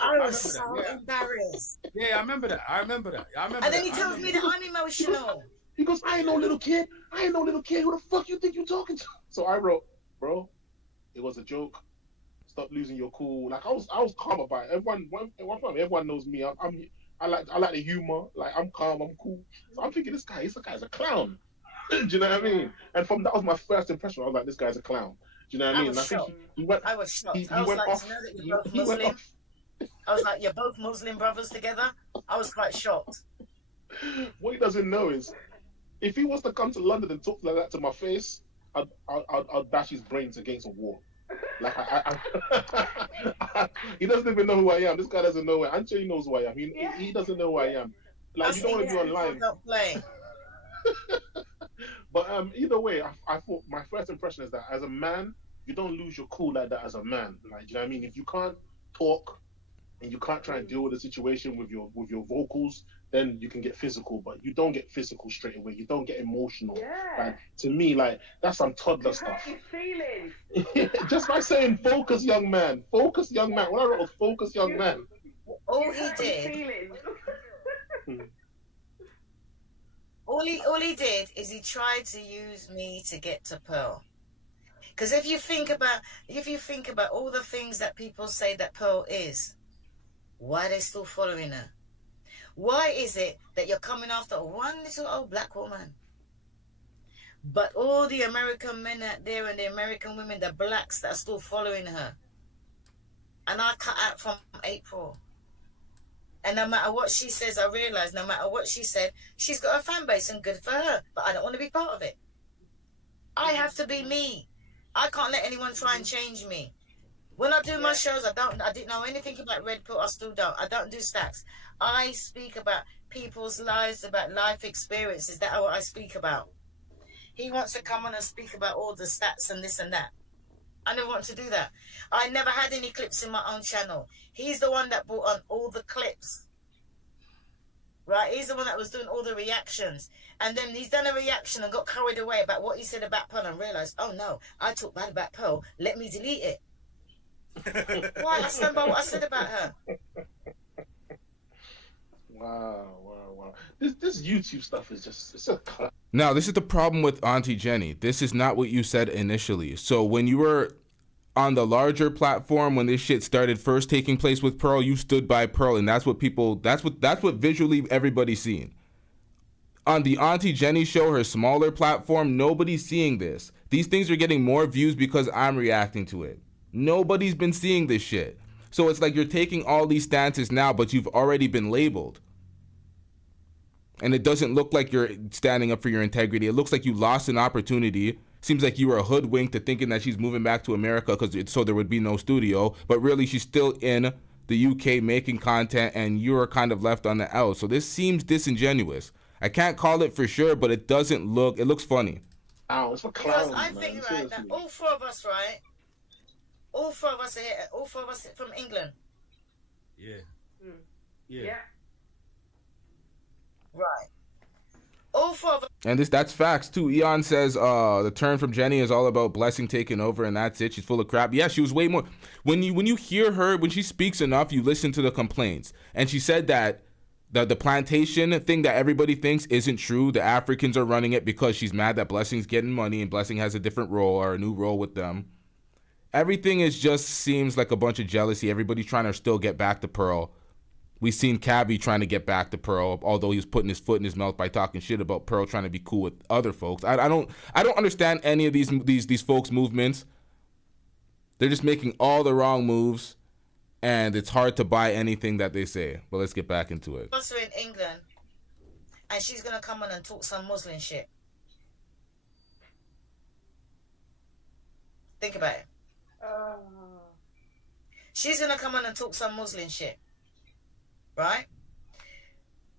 I was so embarrassed. Yeah, I remember that. And then he tells me that I'm emotional. He goes, I ain't no little kid. Who the fuck you think you talking to? So I wrote, bro, it was a joke. stop losing your cool. Like I was calm about it. Everyone knows me. I like the humor. Like I'm calm, I'm cool. So I'm thinking this guy's a clown. Do you know what I mean? And that was my first impression. I was like, this guy's a clown. Do you know what I mean? was shocked. I was shocked. He I was went like, off. you know that you're both Muslim? I was like, you're both Muslim brothers together? I was quite shocked. What he doesn't know is, if he was to come to London and talk like that to my face, I'll dash his brains against a wall. Like he doesn't even know who I am. This guy doesn't know. Aunty knows who I am. He doesn't know who I am. Like you don't want to be online. Don't play. But either way, I thought my first impression is that as a man, you don't lose your cool like that as a man. Like, you know what I mean? If you can't talk and you can't try and deal with the situation with your vocals, then you can get physical. But you don't get physical straight away. You don't get emotional. Yeah. Like, to me, like that's some toddler stuff. Hurt your feelings. Just by saying "focus, young man," "focus, young man." What I wrote was "focus, young man." All he did. All he did is he tried to use me to get to Pearl. Because if you think about all the things that people say that Pearl is, why are they still following her? Why is it that you're coming after one little old black woman? But all the American men out there and the American women, the blacks that are still following her. And I cut out from April. And no matter what she says, I realize no matter what she said, she's got a fan base and good for her. But I don't want to be part of it. I have to be me. I can't let anyone try and change me. When I do my shows, I didn't know anything about Red Pill. I still don't. I don't do stacks. I speak about people's lives, about life experiences. That's what I speak about. He wants to come on and speak about all the stats and this and that. I never want to do that. I never had any clips in my own channel. He's the one that brought on all the clips. Right? He's the one that was doing all the reactions. And then he's done a reaction and got carried away about what he said about Pearl and realized, oh no, I talked bad about Pearl. Let me delete it. Why? I stand by what I said about her. Wow. This YouTube stuff is it's a crap. Now, this is the problem with Aunty Jenny. This is not what you said initially. So when you were on the larger platform, when this shit started first taking place with Pearl, you stood by Pearl, and that's what visually everybody's seeing. On the Aunty Jenny show, her smaller platform, nobody's seeing this. These things are getting more views because I'm reacting to it. Nobody's been seeing this shit. So it's like you're taking all these stances now, but you've already been labeled. And it doesn't look like you're standing up for your integrity. It looks like you lost an opportunity. Seems like you were a hoodwink to thinking that she's moving back to America so there would be no studio. But really, she's still in the UK making content, and you're kind of left on the out. So this seems disingenuous. I can't call it for sure, but it doesn't look. It looks funny. Ow, it's for clowns, because I think, right, that all four of us, right? All four of us are here. All four of us are from England. Yeah. Right. All four of us. And that's facts too. Eon says the turn from Jenny is all about Blessing taking over, and that's it. She's full of crap. Yeah, she was way more. When you hear her, when she speaks enough, you listen to the complaints. And she said that the plantation thing that everybody thinks isn't true. The Africans are running it because she's mad that Blessing's getting money and Blessing has a different role or a new role with them. Everything just seems like a bunch of jealousy. Everybody's trying to still get back to Pearl. We've seen Kavi trying to get back to Pearl, although he was putting his foot in his mouth by talking shit about Pearl trying to be cool with other folks. I don't understand any of these folks' movements. They're just making all the wrong moves, and it's hard to buy anything that they say. But let's get back into it. Also in England, and she's gonna come on and talk some Muslim shit. Think about it. She's gonna come on and talk some Muslim shit. Right?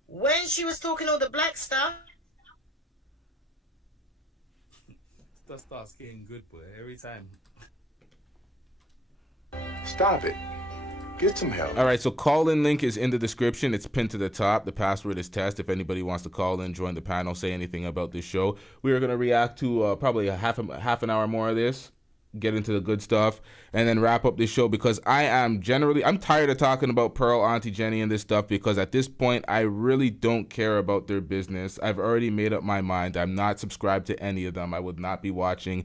When she was talking all the black stuff. Stuff starts getting good, boy, every time. Stop it. Get some help. All right, so call-in link is in the description. It's pinned to the top. The password is test. If anybody wants to call in, join the panel, say anything about this show. We are going to react to probably half an hour more of this. Get into the good stuff and then wrap up this show because I'm tired of talking about Pearl, Aunty Jenny, and this stuff because at this point I really don't care about their business. I've already made up my mind. I'm not subscribed to any of them. I would not be watching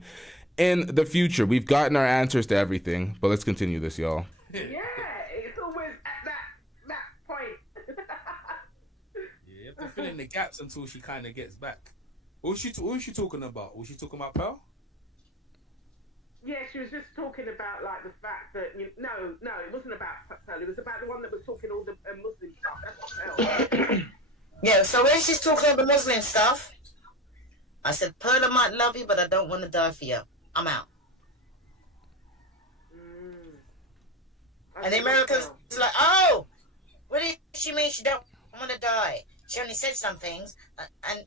in the future. We've gotten our answers to everything, but let's continue this, y'all. Yeah, it's always at that point. You have to fill in the gaps until she kind of gets back. What was she talking about? Was she talking about Pearl? Yeah, she was just talking about like the fact that no, it wasn't about Pearl. It was about the one that was talking all the Muslim stuff. That's not Pearl. Yeah, so when she's talking about the Muslim stuff, I said, Pearl, I might love you, but I don't want to die for you. I'm out. And the Americans like, oh, what does she mean she don't want to die? She only said some things, and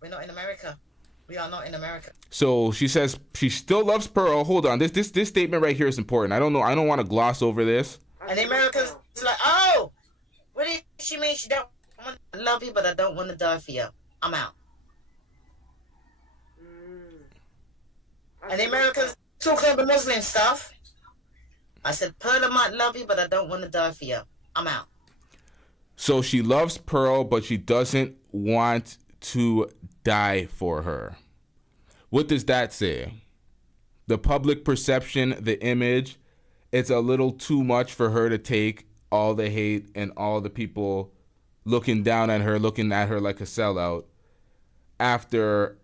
we're not in America. We are not in America. So she says she still loves Pearl. Hold on, this statement right here is important. I don't want to gloss over this. And the Americans like, oh, what does she mean she don't want to love you, but I don't want to die for you. I'm out. And the Americans talking about the Muslim stuff. I said, Pearl, I might love you, but I don't want to die for you. I'm out. So she loves Pearl, but she doesn't want to die for her. What does that say? The public perception, the image, it's a little too much for her to take all the hate and all the people looking down at her, looking at her like a sellout. After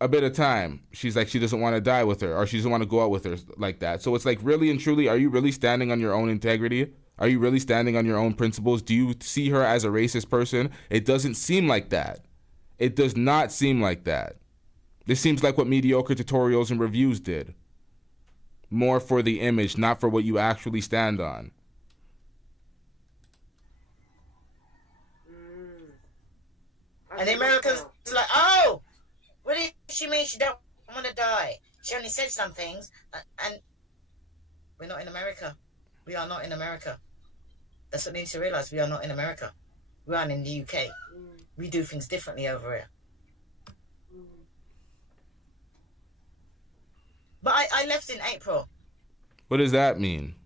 a bit of time, she's like, she doesn't want to die with her, or she doesn't want to go out with her like that. So it's like, really and truly, are you really standing on your own integrity? Are you really standing on your own principles? Do you see her as a racist person? It doesn't seem like that. It does not seem like that. This seems like what mediocre tutorials and reviews did. More for the image, not for what you actually stand on. And the Americans like, oh, what does she mean she don't want to die? She only said some things, and we're not in America. We are not in America. That's what we need to realize. We are not in America. We are in the UK. We do things differently over here. But I left in April. What does that mean?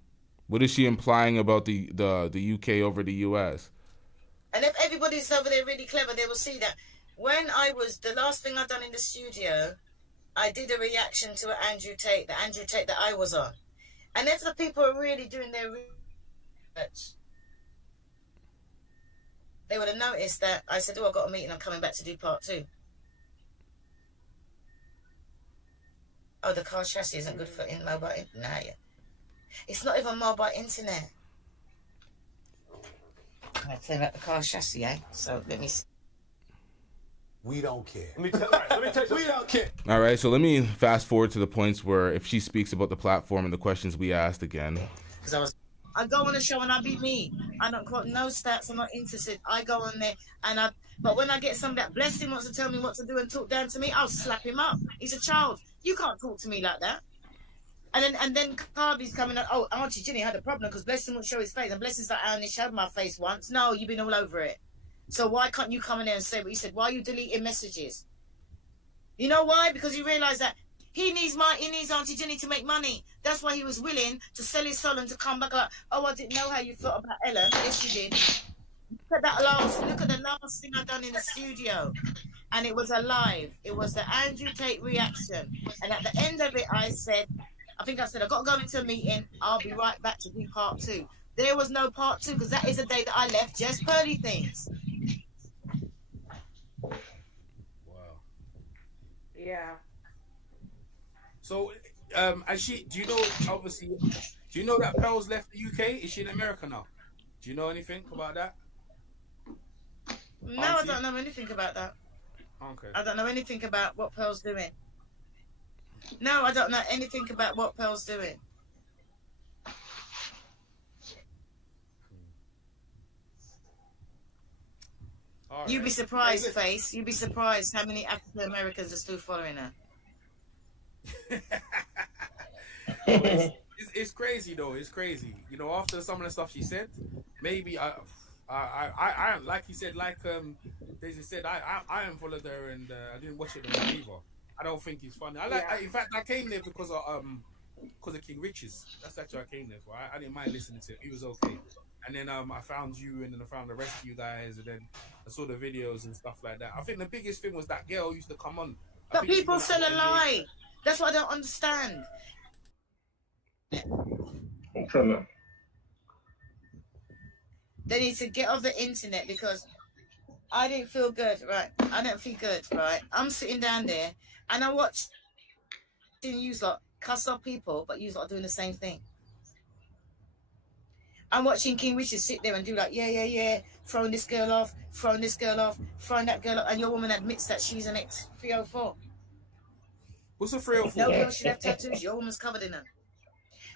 What is she implying about the UK over the US? And if everybody's over there really clever, they will see that when the last thing I done in the studio, I did a reaction to the Andrew Tate that I was on. And if the people are really doing their research, they would have noticed that I said, oh, I've got a meeting, I'm coming back to do part 2. Oh, the car chassis isn't good for mobile internet. Yeah. It's not even mobile internet. I tell you about the car chassis, eh? So let me see. We don't care. Let me tell you, we don't care. All right, so let me fast forward to the points where if she speaks about the platform and the questions we asked again. Because I go on the show and I be me. I don't quote no stats. I'm not interested. I go on there but when I get some that blessing wants to tell me what to do and talk down to me, I'll slap him up. He's a child. You can't talk to me like that. And then Kavi's coming up. Oh, Aunty Ginny had a problem because Blessing won't show his face. And Blessing's like, I only showed my face once. No, you've been all over it. So why can't you come in there and say what you said? Why are you deleting messages? You know why? Because he realised that he needs Aunty Ginny to make money. That's why he was willing to sell his soul and to come back like, oh, I didn't know how you felt about Ellen. Yes, you did. Look at the last thing I done in the studio. And it was a live. It was the Andrew Tate reaction. And at the end of it, I said, I've got to go into a meeting. I'll be right back to do part 2. There was no part 2 because that is the day that I left just Pearly things. Wow. Yeah. So, do you know that Pearl's left the UK? Is she in America now? Do you know anything about that? No, I don't know anything about that. Okay. I don't know anything about what Pearl's doing. No, I don't know anything about what Pearl's doing. Right. You'd be surprised, Face. You'd be surprised how many African Americans are still following her. It's crazy though. It's crazy. You know, after some of the stuff she said, maybe I like you said, like Daisy said, I unfollowed her and I didn't watch it either. I don't think it's funny. In fact, I came there because of King Rich's. That's actually what I came there for. I didn't mind listening to it. He was okay. And then I found you, and then I found the rest of you guys, and then I saw the videos and stuff like that. I think the biggest thing was that girl used to come on. But people still a lie. That's what I don't understand. I'm trying to. They need to get off the internet because I didn't feel good, right? I don't feel good, right? I'm sitting down there and I watch you lot cuss up people, but you lot are doing the same thing. I'm watching King Richard sit there and do like, yeah, throwing this girl off, throwing that girl off, and your woman admits that she's an ex-304. What's a 304? No girl should have tattoos. Your woman's covered in them.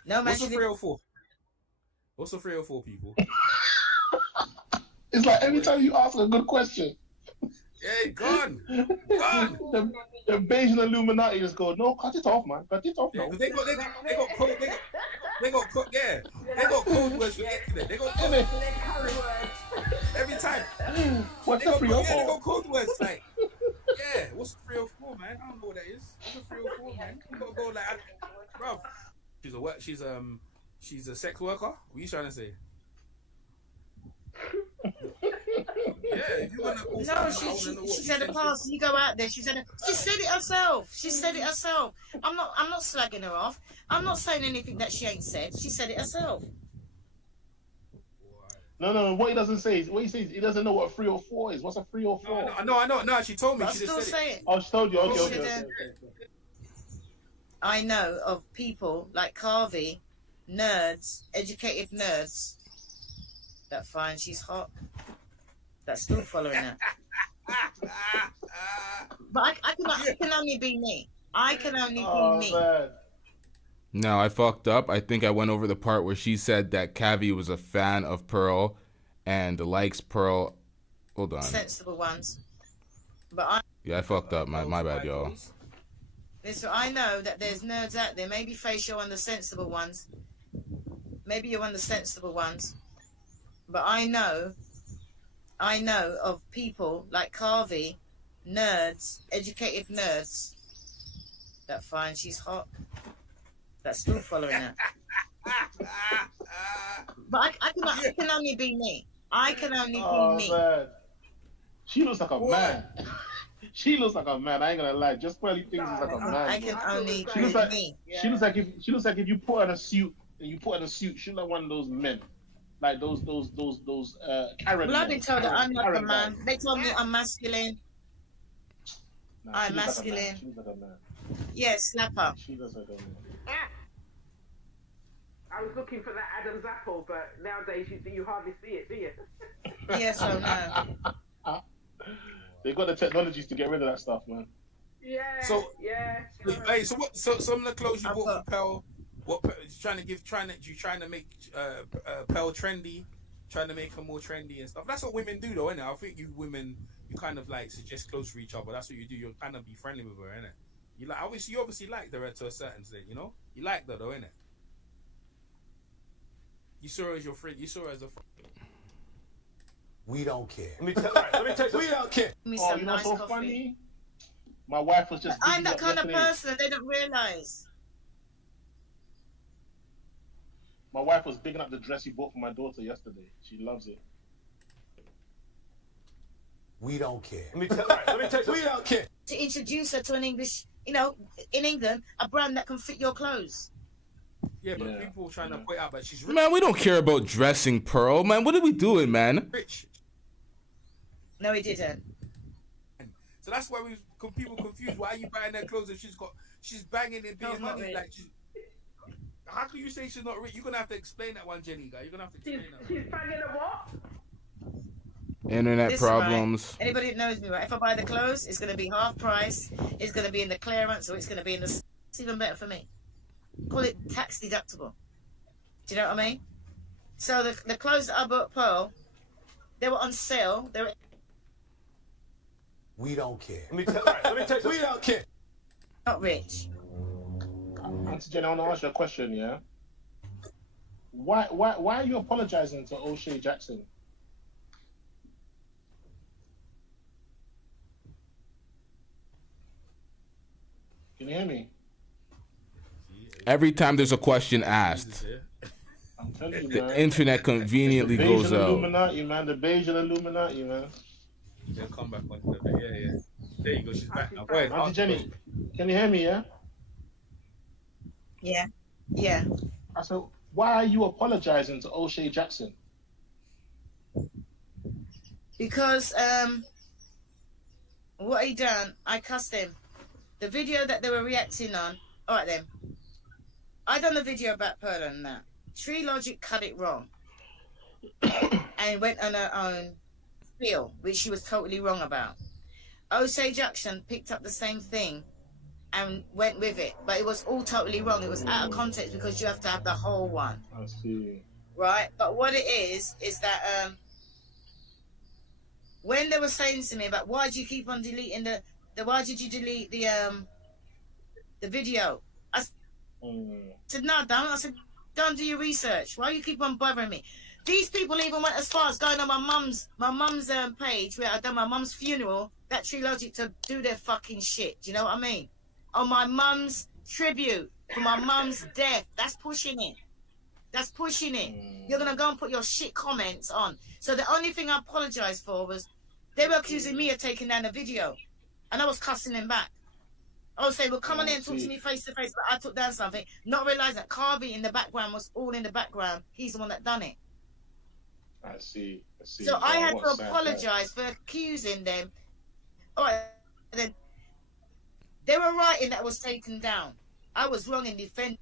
No man What's a should 304? What's a 304, people? It's like every time you ask a good question, Hey, gone. the Bayesian Illuminati just go, no, cut it off, man. Cut it off, no. They got code. They got code. Yeah, they got code words for the internet. They got code words every time. What's the 304? Yeah, they got code words like. Yeah, what's a 304, man? I don't know what that is. What's a 304, man? You gotta go like, bro. She's a sex worker. What are you trying to say? Yeah, if you wanna no, she said it past. You go out there. She said it herself. She said it herself. I'm not slagging her off. I'm not saying anything that she ain't said. She said it herself. No. What he doesn't say is, what he says, he doesn't know what a 304 is. What's a 304? No, I know. No, she told me. I'm She still just said saying. it. Oh, she told you. Okay. I know of people like Kavi, nerds, educated nerds, that find she's hot. That's still following her. But I can only be me. I can only be me. Man. No, I fucked up. I think I went over the part where she said that Kavi was a fan of Pearl and likes Pearl. Hold on. Sensible ones. But Yeah, I fucked up. My bad, y'all. Listen, I know that there's nerds out there. Maybe Face, you're one of the sensible ones. Maybe you're one of the sensible ones. But I know of people like Kavi, nerds, educated nerds, that find she's hot. That's still following her. But I can only be me. I can only be me. Man. She looks like a man. She looks like a man. I ain't gonna lie. Just Pearly thinks she's like a man. I can only She looks like me. She looks like if you put her in a suit and you put her in a suit, she's like one of those men. Like those Karen. Well, I've been told that I'm not a man. They told me I'm masculine. I'm masculine. She looks like a man. Yes, slap her. She looks like a man. I was looking for that Adam's apple, but nowadays you hardly see it, do you? Yes, I know. They got the technologies to get rid of that stuff, man. Yeah. So yeah. Hey, so what? So some of the clothes you bought for Pearl, what trying to make Pearl trendy, trying to make her more trendy and stuff. That's what women do, though, innit? I think you women, you kind of like suggest clothes for each other. That's what you do. You kind of be friendly with her, innit? You obviously like her to a certain extent, you know. You like her though, innit? You saw her as your friend. You saw her as a friend. We don't care. Let me tell you, we don't care. Me Oh, some you know nice so coffee. funny? My wife was just. I'm that digging kind up of yesterday. person. They don't realize. My wife was bigging up the dress you bought for my daughter yesterday. She loves it. We don't care. Let me tell you, we don't care. To introduce her to an English, in England, a brand that can fit your clothes. Yeah, but people trying to point out that she's rich. Man, we don't care about dressing Pearl, man. What are we doing, man? Rich. No, he didn't. So that's why people confused. Why are you buying her clothes if she's banging and being money rich. like how can you say she's not rich? You're gonna have to explain that one, Jenny guy. You're gonna have to explain that. She's banging a what? Internet Listen, problems. right? Anybody that knows me, right? If I buy the clothes, it's going to be half price. It's going to be in the clearance, or it's going to be in the. It's even better for me. Call it tax deductible. Do you know what I mean? So the clothes that I bought Pearl, they were on sale. They were. We don't care. Let me tell you, we don't care. Not rich. Auntie Jenny, I want to ask you a question, yeah? Why are you apologizing to O'Shea Jackson? Can you hear me? Every time there's a question asked, I'm telling you, the man. internet conveniently the goes Bayesian out. Illuminati, man. The Bayesian Illuminati, man. They'll come back on the yeah. There you go. She's back now. Go ahead. Auntie Jenny, can you hear me, yeah? Yeah. Yeah. I said, why are you apologizing to O'Shea Jackson? Because what he done, I cussed him. The video that they were reacting on, all right then. I done the video about Pearl and that. Tree Logic cut it wrong. And went on her own feel, which she was totally wrong about. O'Shea Jackson picked up the same thing and went with it. But it was all totally wrong. It was out of context because you have to have the whole one. I see. Right? But what it is that when they were saying to me about why did you keep on deleting the why did you delete the video? I said, no, damn it. I said, don't do your research. Why you keep on bothering me? These people even went as far as going on my mum's page where I done my mum's funeral, that Tree Logic, to do their fucking shit. Do you know what I mean? On my mum's tribute for my mum's death. That's pushing it. That's pushing it. You're going to go and put your shit comments on. So the only thing I apologized for was they were accusing me of taking down the video. And I was cussing them back. I would say, well, come on in and talk to me face to face, but I took down something, not realizing that Kavi in the background was all in the background. He's the one that done it. I see. So I had to apologize for accusing them. All right, then they were right in that was taken down. I was wrong in defending.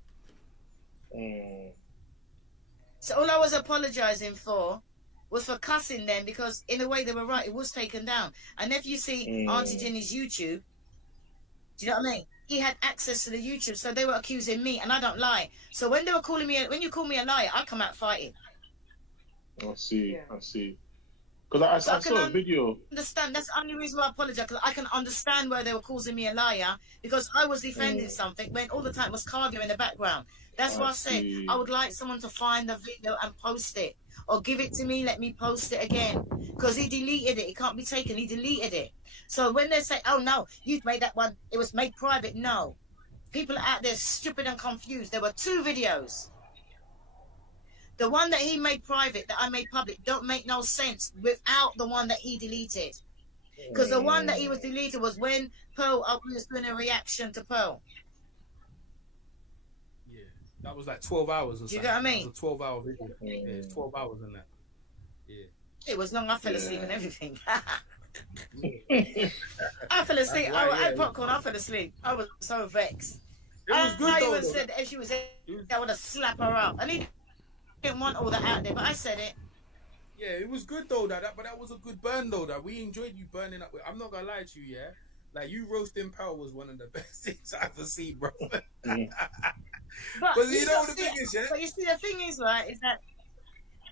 So all I was apologizing for was for cussing them because in a way they were right. It was taken down. And if you see Aunty Jenny's YouTube, do you know what I mean? He had access to the YouTube, so they were accusing me, and I don't lie. So when they were calling me, when you call me a liar, I come out fighting. I see. Because I saw a video. Understand? That's the only reason why I apologize, because I can understand why they were calling me a liar, because I was defending something when all the time was Kavi in the background. That's why I said I would like someone to find the video and post it, or give it to me, let me post it again, because he deleted it. It can't be taken. He deleted it. So when they say, oh no, you've made that one, it was made private. No. People are out there stupid and confused. There were two videos. The one that he made private, that I made public, don't make no sense without the one that he deleted. Because the one that he was deleted was when Pearl was doing a reaction to Pearl. Yeah, that was like 12 hours or something. You get what I mean? It was a 12-hour video. Yeah, it's 12 hours in that. Yeah. It was long. I fell asleep and everything. I fell asleep. Right, I had popcorn. I fell asleep. I was so vexed. It was good I though. even said that if she was there, I would have slapped her up. I didn't want all that out there, but I said it. Yeah, it was good though. But that was a good burn though. That we enjoyed you burning up. I'm not gonna lie to you, yeah. Like you roasting Pearl was one of the best things I've ever seen, bro. But you know the thing is, yeah. But you see, the thing is, right, is that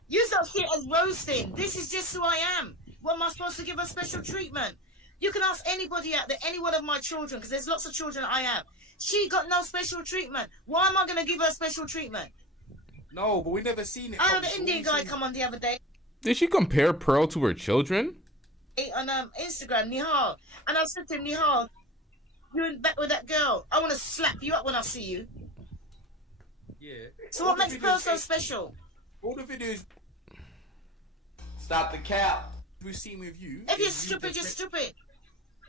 you don't see it as roasting. This is just who I am. What am I supposed to give her special treatment? You can ask anybody out there, any one of my children, because there's lots of children I have. She got no special treatment. Why am I going to give her special treatment? No, but we never seen it. I had an Indian guy come on the other day. Did she compare Pearl to her children? On Instagram, Nihal. And I said to him, Nihal, you're in back with that girl. I want to slap you up when I see you. Yeah. So what makes Pearl so special? All the videos. Stop the cap. We've seen with you. If you're stupid, you're stupid.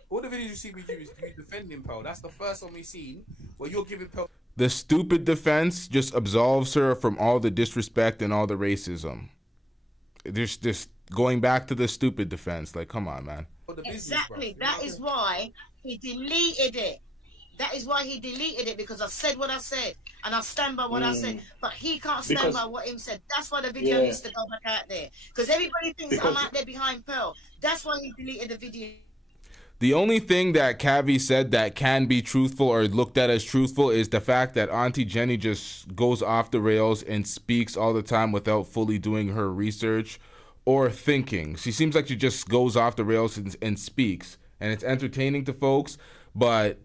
All the videos you see with you is you defending Pearl. That's the first one we've seen where you're giving Pearl. The stupid defense just absolves her from all the disrespect and all the racism. Just going back to the stupid defense. Like, come on, man. Exactly. That is why he deleted it. That is why he deleted it, because I said what I said, and I stand by what I said. But he can't stand by what him said. That's why the video needs to go back out there, because everybody thinks I'm out there behind Pearl. That's why he deleted the video. The only thing that Kavi said that can be truthful or looked at as truthful is the fact that Aunty Jenny just goes off the rails and speaks all the time without fully doing her research or thinking. She seems like she just goes off the rails and speaks, and it's entertaining to folks, but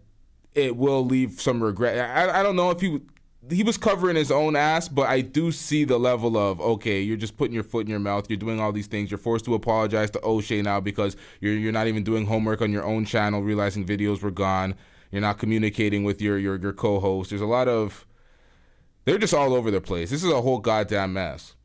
it will leave some regret. I don't know if he was covering his own ass, but I do see the level of, okay, you're just putting your foot in your mouth. You're doing all these things. You're forced to apologize to O'Shea now because you're not even doing homework on your own channel, realizing videos were gone. You're not communicating with your co-host. There's a lot of, they're just all over the place. This is a whole goddamn mess.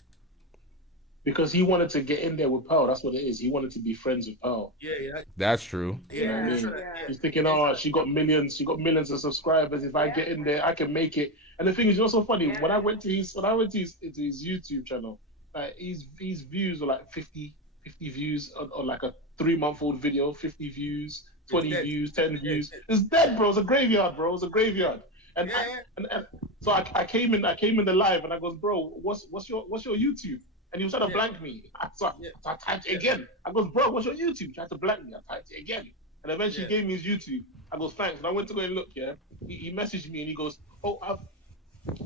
because he wanted to get in there with Pearl. That's what it is. He wanted to be friends with Pearl. Yeah. That's true. You know what I mean? He's thinking, oh, she got millions of subscribers. If I get in there, I can make it. And the thing is, you know, so funny. When I went to his YouTube channel, like his views were like 50 views on like a 3-month-old video, 50 views, 20 views, 10 views. It's dead, bro. It's a graveyard, bro. It's a graveyard. And so I came in the live and I goes, bro, what's your YouTube? And he was trying to blank me. So I typed it again. I goes, bro, what's your YouTube? He tried to blank me. I typed it again. And eventually he gave me his YouTube. I goes, thanks. And I went to go and look, He messaged me and he goes, oh,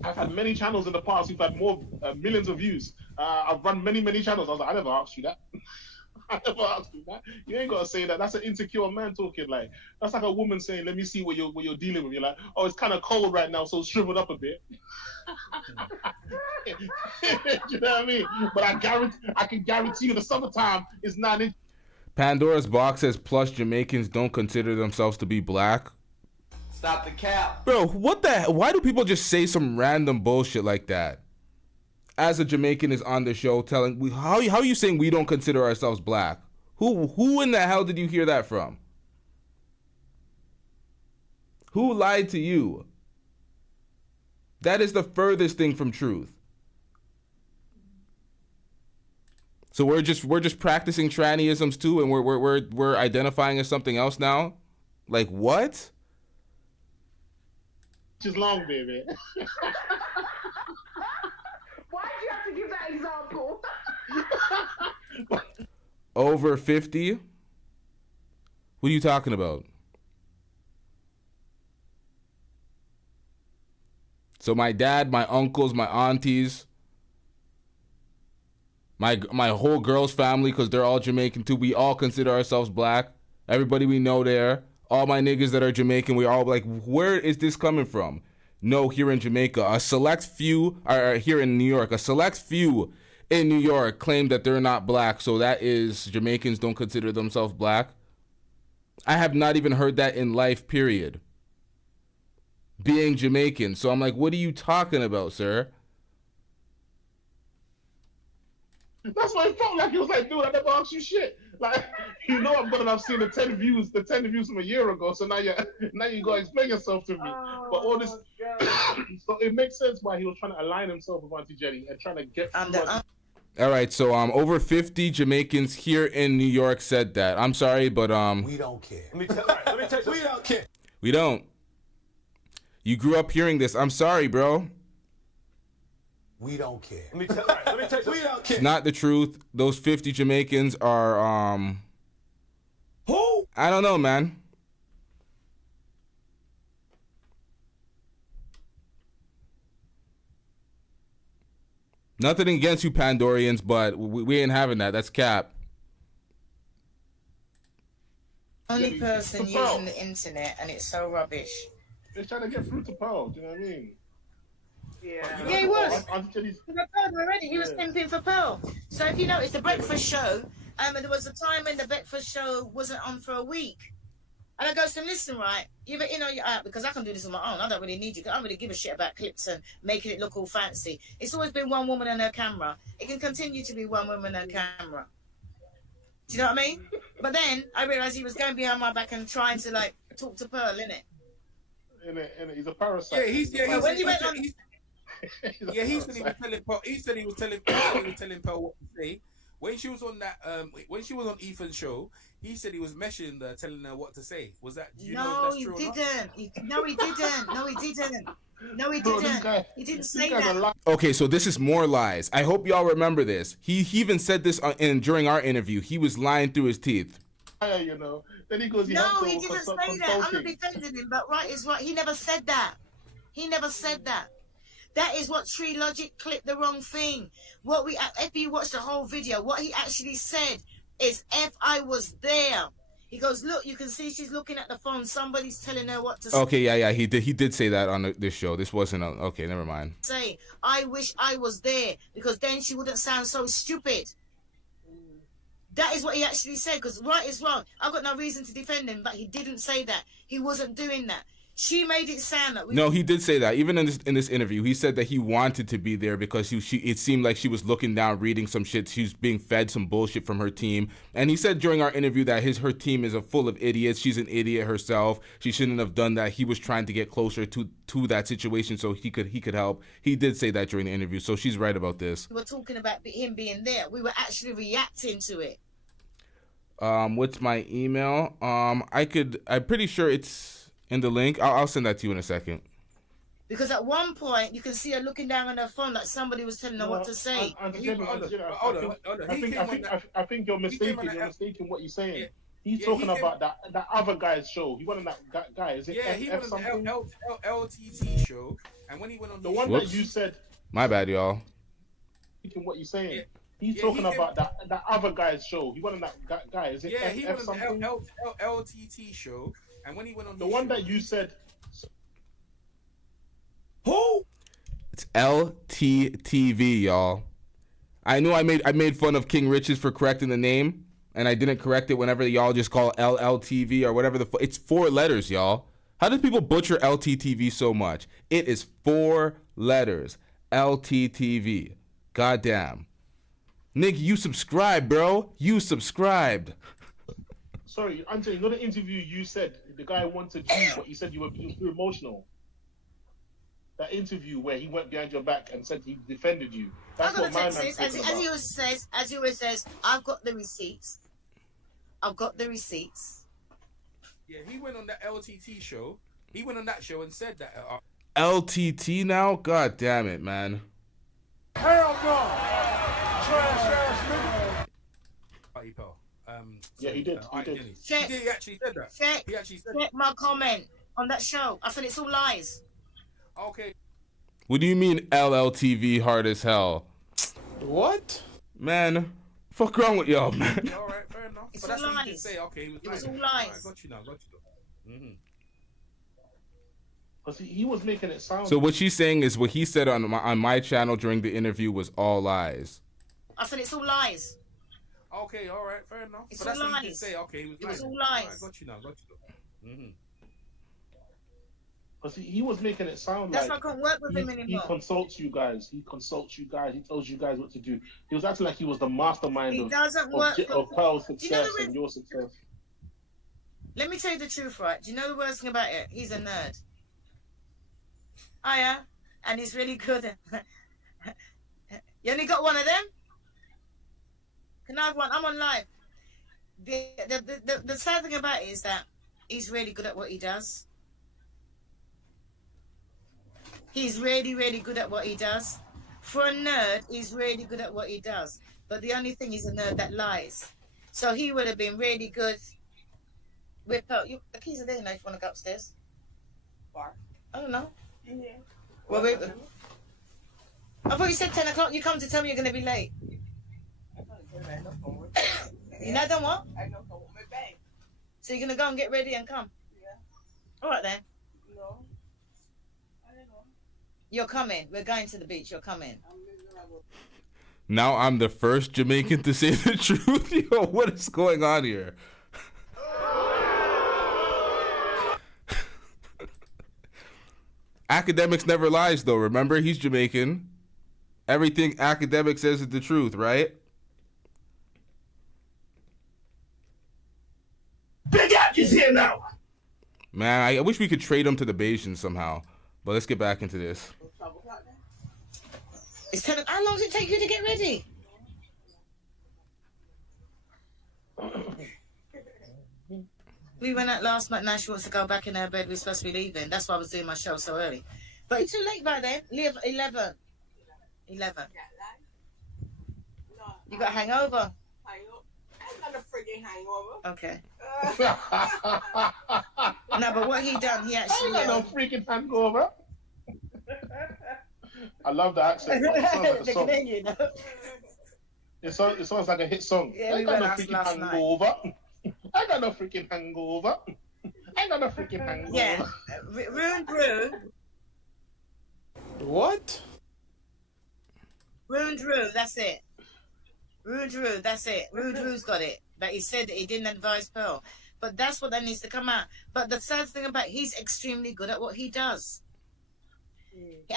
I've had many channels in the past. We've had more millions of views. I've run many channels. I was like, I never asked you that. I never asked you that. You ain't gotta say that. That's an insecure man talking. Like that's like a woman saying, "Let me see what you're dealing with." You're like, "Oh, it's kind of cold right now, so shriveled up a bit." You know what I mean? But I can guarantee you, the summertime is not in. Pandora's box says, "Plus Jamaicans don't consider themselves to be black." Stop the cap. Bro, what the hell? Why do people just say some random bullshit like that? As a Jamaican is on the show telling, how are you saying we don't consider ourselves black? Who in the hell did you hear that from? Who lied to you? That is the furthest thing from truth. So we're just practicing trannyisms too, and we're identifying as something else now? Like what? Just long, baby. Why did you have to give that example? Over 50? What are you talking about? So my dad, my uncles, my aunties, my whole girl's family, because they're all Jamaican too, we all consider ourselves black. Everybody we know there, all my niggas that are Jamaican, we all like, where is this coming from? No, here in Jamaica, a select few, or here in New York, a select few in New York claim that they're not black, so that is Jamaicans don't consider themselves black. I have not even heard that in life, period. Being Jamaican. So I'm like, what are you talking about, sir? That's what it felt like. He was like, dude, I never asked you shit. Like, you know I'm good enough seeing the 10 views from a year ago, so now you gotta explain yourself to me. But all this, so it makes sense why he was trying to align himself with Auntie Jenny and trying to get. All right, so over 50 Jamaicans here in New York said that. I'm sorry, but we don't care. Let me tell you, we don't care. We don't. You grew up hearing this. I'm sorry, bro. We don't care. Let me tell you, we don't care. It's not the truth. Those 50 Jamaicans are Who? I don't know, man. Nothing against you Pandorians, but we ain't having that. That's cap. Only person using the internet, and it's so rubbish. They're trying to get through to Pearl. Do you know what I mean? Yeah, he was. I told already. He was pimping for Pearl. So if you notice, the breakfast show, and there was a time when the breakfast show wasn't on for a week. And I go to him, listen, right, you've been in on your app, because I can do this on my own. I don't really need you. I don't really give a shit about clips and making it look all fancy. It's always been one woman and her camera. It can continue to be one woman and her camera. Do you know what I mean? But then I realised he was going behind my back and trying to, like, talk to Pearl, innit? He's a parasite. He said he was telling Pearl what to say. When she was on that, when she was on Ethan's show, he said he was meshing her, telling her what to say. Was that? Do you know if that's true or not? No, he didn't. He didn't say that. Okay, so this is more lies. I hope y'all remember this. He even said this during our interview. He was lying through his teeth. You know. Then he goes. No, he didn't say that. I'm not defending him, but right is right. He never said that. He never said that. That is what Tree Logic clipped the wrong thing. If you watch the whole video, what he actually said is, "If I was there." He goes, "Look, you can see she's looking at the phone. Somebody's telling her what to say." Okay, yeah, he did say that on this show. This wasn't okay. Never mind. Say, "I wish I was there," because then she wouldn't sound so stupid. That is what he actually said, because right is wrong. I've got no reason to defend him, but he didn't say that. He wasn't doing that. She made it sound like No, he did say that. Even in this interview, he said that he wanted to be there because it seemed like she was looking down, reading some shit. She was being fed some bullshit from her team. And he said during our interview that her team is full of idiots. She's an idiot herself. She shouldn't have done that. He was trying to get closer to that situation so he could help. He did say that during the interview. So she's right about this. we were talking about him being there. We were actually reacting to it. What's my email? I'm pretty sure it's in the link. I'll send that to you in a second. Because at one point, you can see her looking down on her phone like somebody was telling her what to say. I think you're mistaken. You're mistaken what you're saying. Yeah. He's talking about that other guy's show. He went on that guy. Is it he went on the LTT show, and when he went on the one that you said. My bad, y'all. What you saying? Yeah. He's talking about that other guy's show. He went on that guy. Is it he went on the LTT show, and when he went on the one that you said. Who? It's LTTV, y'all. I know I made fun of King Riches for correcting the name, and I didn't correct it whenever y'all just call LLTV or whatever it's 4 letters, y'all. How do people butcher LTTV so much? It is 4 letters. LTTV. Goddamn. Nick, you subscribed, bro. You subscribed. Sorry, Aunty, you know the interview you said the guy wanted you, but you said you were too emotional. That interview where he went behind your back and said he defended you. That's what my man says. As he always says, I've got the receipts. I've got the receipts. Yeah, he went on the LTT show. He went on that show and said that. LTT now? God damn it, man. Hell no! Trash ass nigga. Yeah, he did. He did. He actually said that. He actually said check my comment on that show. I said it's all lies. Okay. What do you mean LLTV hard as hell? What? Man, fuck wrong with y'all, man. All right, fair enough. It's but that's all what lies. he did say. Okay, It was all lies. Right, got you now. Because he was making it sound. So what she's saying is what he said on my channel during the interview was all lies. I said it's all lies. Okay, all right, fair enough. It's but that's all what he did lies. say. Okay, It was all lies. Right, got you now. Because he was making it sound That's like why I can't work with him he anymore. consults you guys. He tells you guys what to do. He was acting like he was the mastermind He doesn't work of Pearl's Do you know success the and your success. Let me tell you the truth, right? Do you know the worst thing about it? He's a nerd. Oh, yeah? And he's really good. You only got one of them? Can I have one? I'm on live. The sad thing about it is that he's really good at what he does. He's really, really good at what he does. For a nerd, he's really good at what he does. But the only thing, he's a nerd that lies. So he would have been really good with Pearl. The keys are there now if you want to go upstairs. Bar? I don't know. Yeah. Well, wait. I thought you said 10 o'clock. You come to tell me you're going to be late. You not done what? I don't know my bag. So you're going to go and get ready and come? Yeah. All right then. No. I don't know. You're coming. We're going to the beach. You're coming. Now I'm the first Jamaican to say the truth. Yo, what is going on here? Academics never lies, though. Remember, he's Jamaican. Everything academic says is the truth, right? Big Appy's here now. Man, I wish we could trade him to the Bayesians somehow. But let's get back into this. It's 10. How long does it take you to get ready? We went out last night. Now she wants to go back in her bed. We're supposed to be leaving. That's why I was doing my show so early. But it's too late by then. 11. You got a hangover? I got a freaking hangover. Okay. No, but what he done, he actually... I got no freaking hangover. I love the accent. It sounds like a song. It sounds like a hit song. Yeah, I got no freaking hangover. I got no freaking hangover. I got no freaking hangover. Yeah. Ruined Brew. What? Ruined Brew, that's it. Ruined Brew, that's it. Ruined Brew's got it. But he said that he didn't advise Pearl. But that's what that needs to come out. But the sad thing about he's extremely good at what he does.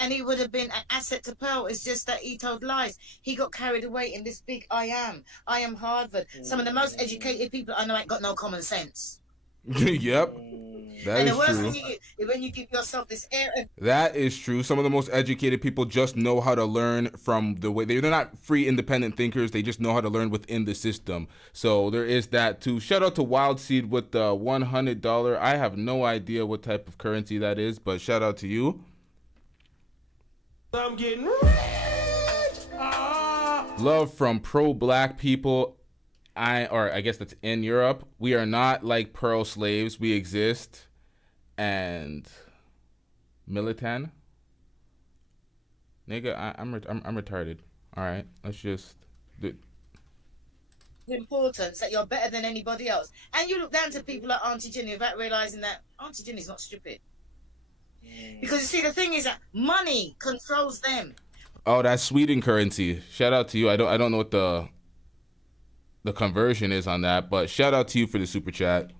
And he would have been an asset to Pearl. It's just that he told lies. He got carried away in this big I am Harvard. Some of the most educated people I know ain't got no common sense. Yep. That and is the worst true. thing is when you give yourself this air. That is true. Some of the most educated people just know how to learn from the way they're not free independent thinkers. They just know how to learn within the system. So there is that too. Shout out to Wild Seed with the $100. I have no idea what type of currency that is, but shout out to you. I'm getting rich. Love from pro-black people. I guess that's in Europe. We are not like Pearl slaves. We exist. And militant. Nigga, I'm retarded. All right, let's just. Importance that you're better than anybody else, and you look down to people like Aunty Jenny without realizing that Aunty Jenny's not stupid. Because you see, the thing is that money controls them. Oh, that's Sweden currency. Shout out to you. I don't know what the conversion is on that, but shout out to you for the super chat.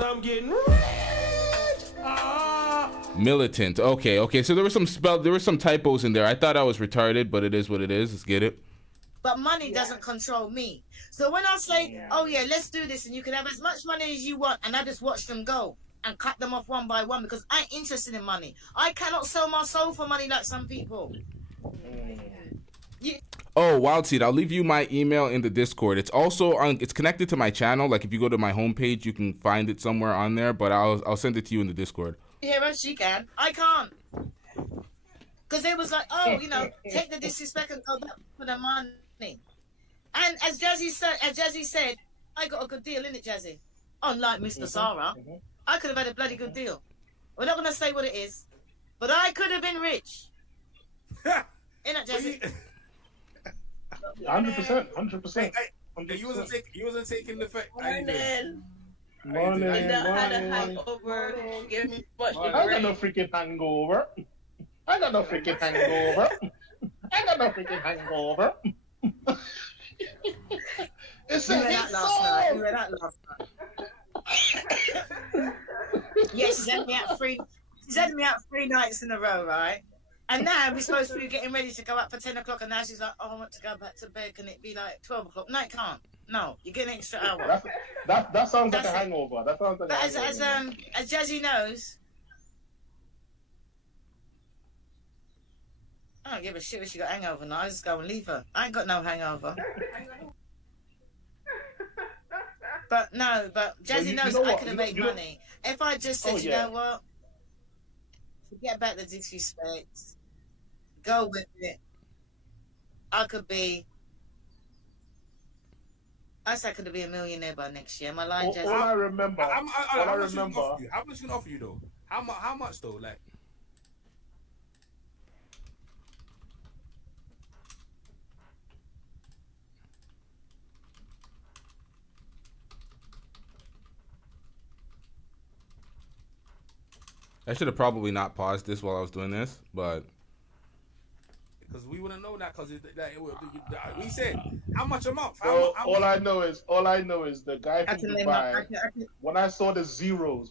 I'm getting rich. Militant. Okay. So there were some typos in there. I thought I was retarded, but it is what it is. Let's get it. But money doesn't control me. So when I say, oh yeah, let's do this, and you can have as much money as you want, and I just watch them go and cut them off one by one because I ain't interested in money. I cannot sell my soul for money like some people. Oh, Wild Seed, I'll leave you my email in the Discord. It's also it's connected to my channel. Like if you go to my homepage, you can find it somewhere on there. But I'll send it to you in the Discord. Yeah, she can. I can't. Because it was like, oh, take the disrespect and go back for the money. And as Jazzy said, I got a good deal, innit, Jazzy? Unlike Mr. Sarah, I could have had a bloody good deal. We're not going to say what it is, but I could have been rich. Innit, Jazzy? 100%. You wasn't taking the fact. Morning. Had a hangover. Give me much. I got no freaking hangover. It's You were that last night. Yeah, she's had me out 3 nights in a row, right? And now we're supposed to be getting ready to go up for 10 o'clock, and now she's like, oh, I want to go back to bed. Can it be like 12 o'clock? No, it can't. No, you get an extra hour. That sounds like a hangover. That sounds like but as Jazzy knows, I don't give a shit if she got hangover now. I just go and leave her. I ain't got no hangover. But Jazzy knows I could have made money. If I just said, you know what? Forget about the disrespect. Go with it. I could be a millionaire by next year. Am I lying, Jazzy? All I remember. How much can offer you though? How much though? Like. I should have probably not paused this while I was doing this, but Because we wouldn't know that because we said how much a month. All I know is the guy from Dubai. When I saw the zeros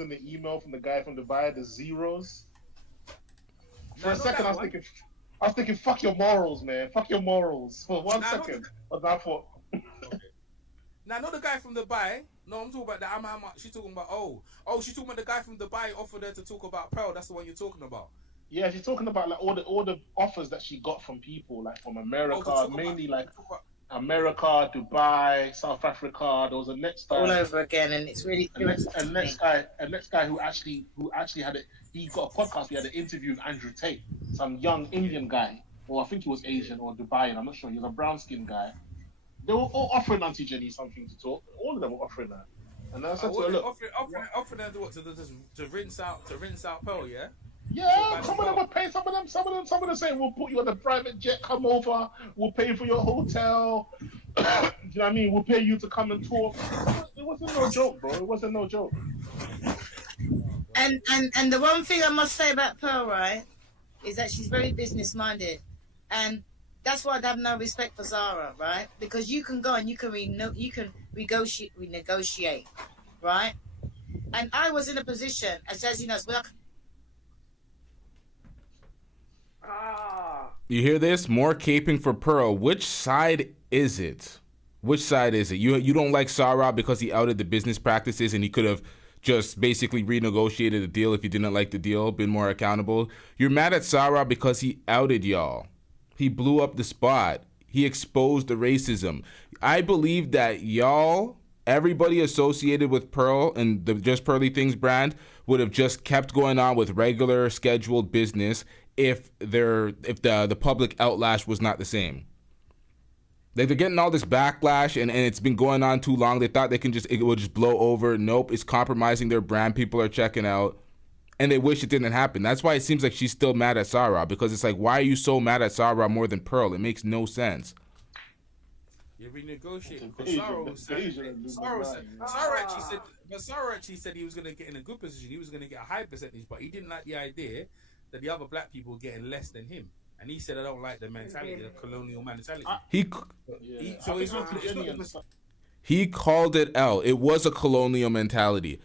in the email from the guy from Dubai, the zeros. For a second, I was thinking, fuck your morals, man. Fuck your morals. For 1 second, but I thought. Now, not the guy from Dubai. No, I'm talking about that. How much she's talking about? She's talking about the guy from Dubai offered her to talk about Pearl. That's the one you're talking about. Yeah, she's talking about like all the offers that she got from people, like from America, mainly like America, Dubai, South Africa. There was a next guy all over again, and it's really a next guy who actually had it. He got a podcast. We had an interview with Andrew Tate, some young Indian guy, or I think he was Asian or Dubai, I'm not sure. He was a brown skinned guy. They were all offering Aunty Jenny something to talk. All of them were offering that. And I said to her, look, offering her to rinse out Pearl, yeah. Yeah, some of them were paying. Some of them saying we'll put you on a private jet, come over, we'll pay for your hotel. Do you know what I mean? We'll pay you to come and talk. It wasn't no joke, bro. It wasn't no joke. And the one thing I must say about Pearl, right, is that she's very business minded, and That's why I have no respect for Zara, right? Because you can go and you can renegotiate, right? And I was in a position, as Jazzy knows, where You hear this? More caping for Pearl. Which side is it? Which side is it? You don't like Sarah because he outed the business practices and he could have just basically renegotiated the deal if you didn't like the deal, been more accountable. You're mad at Sarah because he outed y'all. He blew up the spot. He exposed the racism. I believe that y'all, everybody associated with Pearl and the Just Pearly Things brand would have just kept going on with regular scheduled business if the public outlash was not the same. They're getting all this backlash and it's been going on too long. They thought it would just blow over. Nope, it's compromising their brand. People are checking out. And they wish it didn't happen. That's why it seems like she's still mad at Sarah, because it's like, why are you so mad at Sarah more than Pearl? It makes no sense. You're renegotiating because Sarah actually said he was going to get in a good position. He was going to get a high percentage, but he didn't like the idea that the other black people were getting less than him. And he said, I don't like the mentality, the colonial mentality. He called it out. It was a colonial mentality.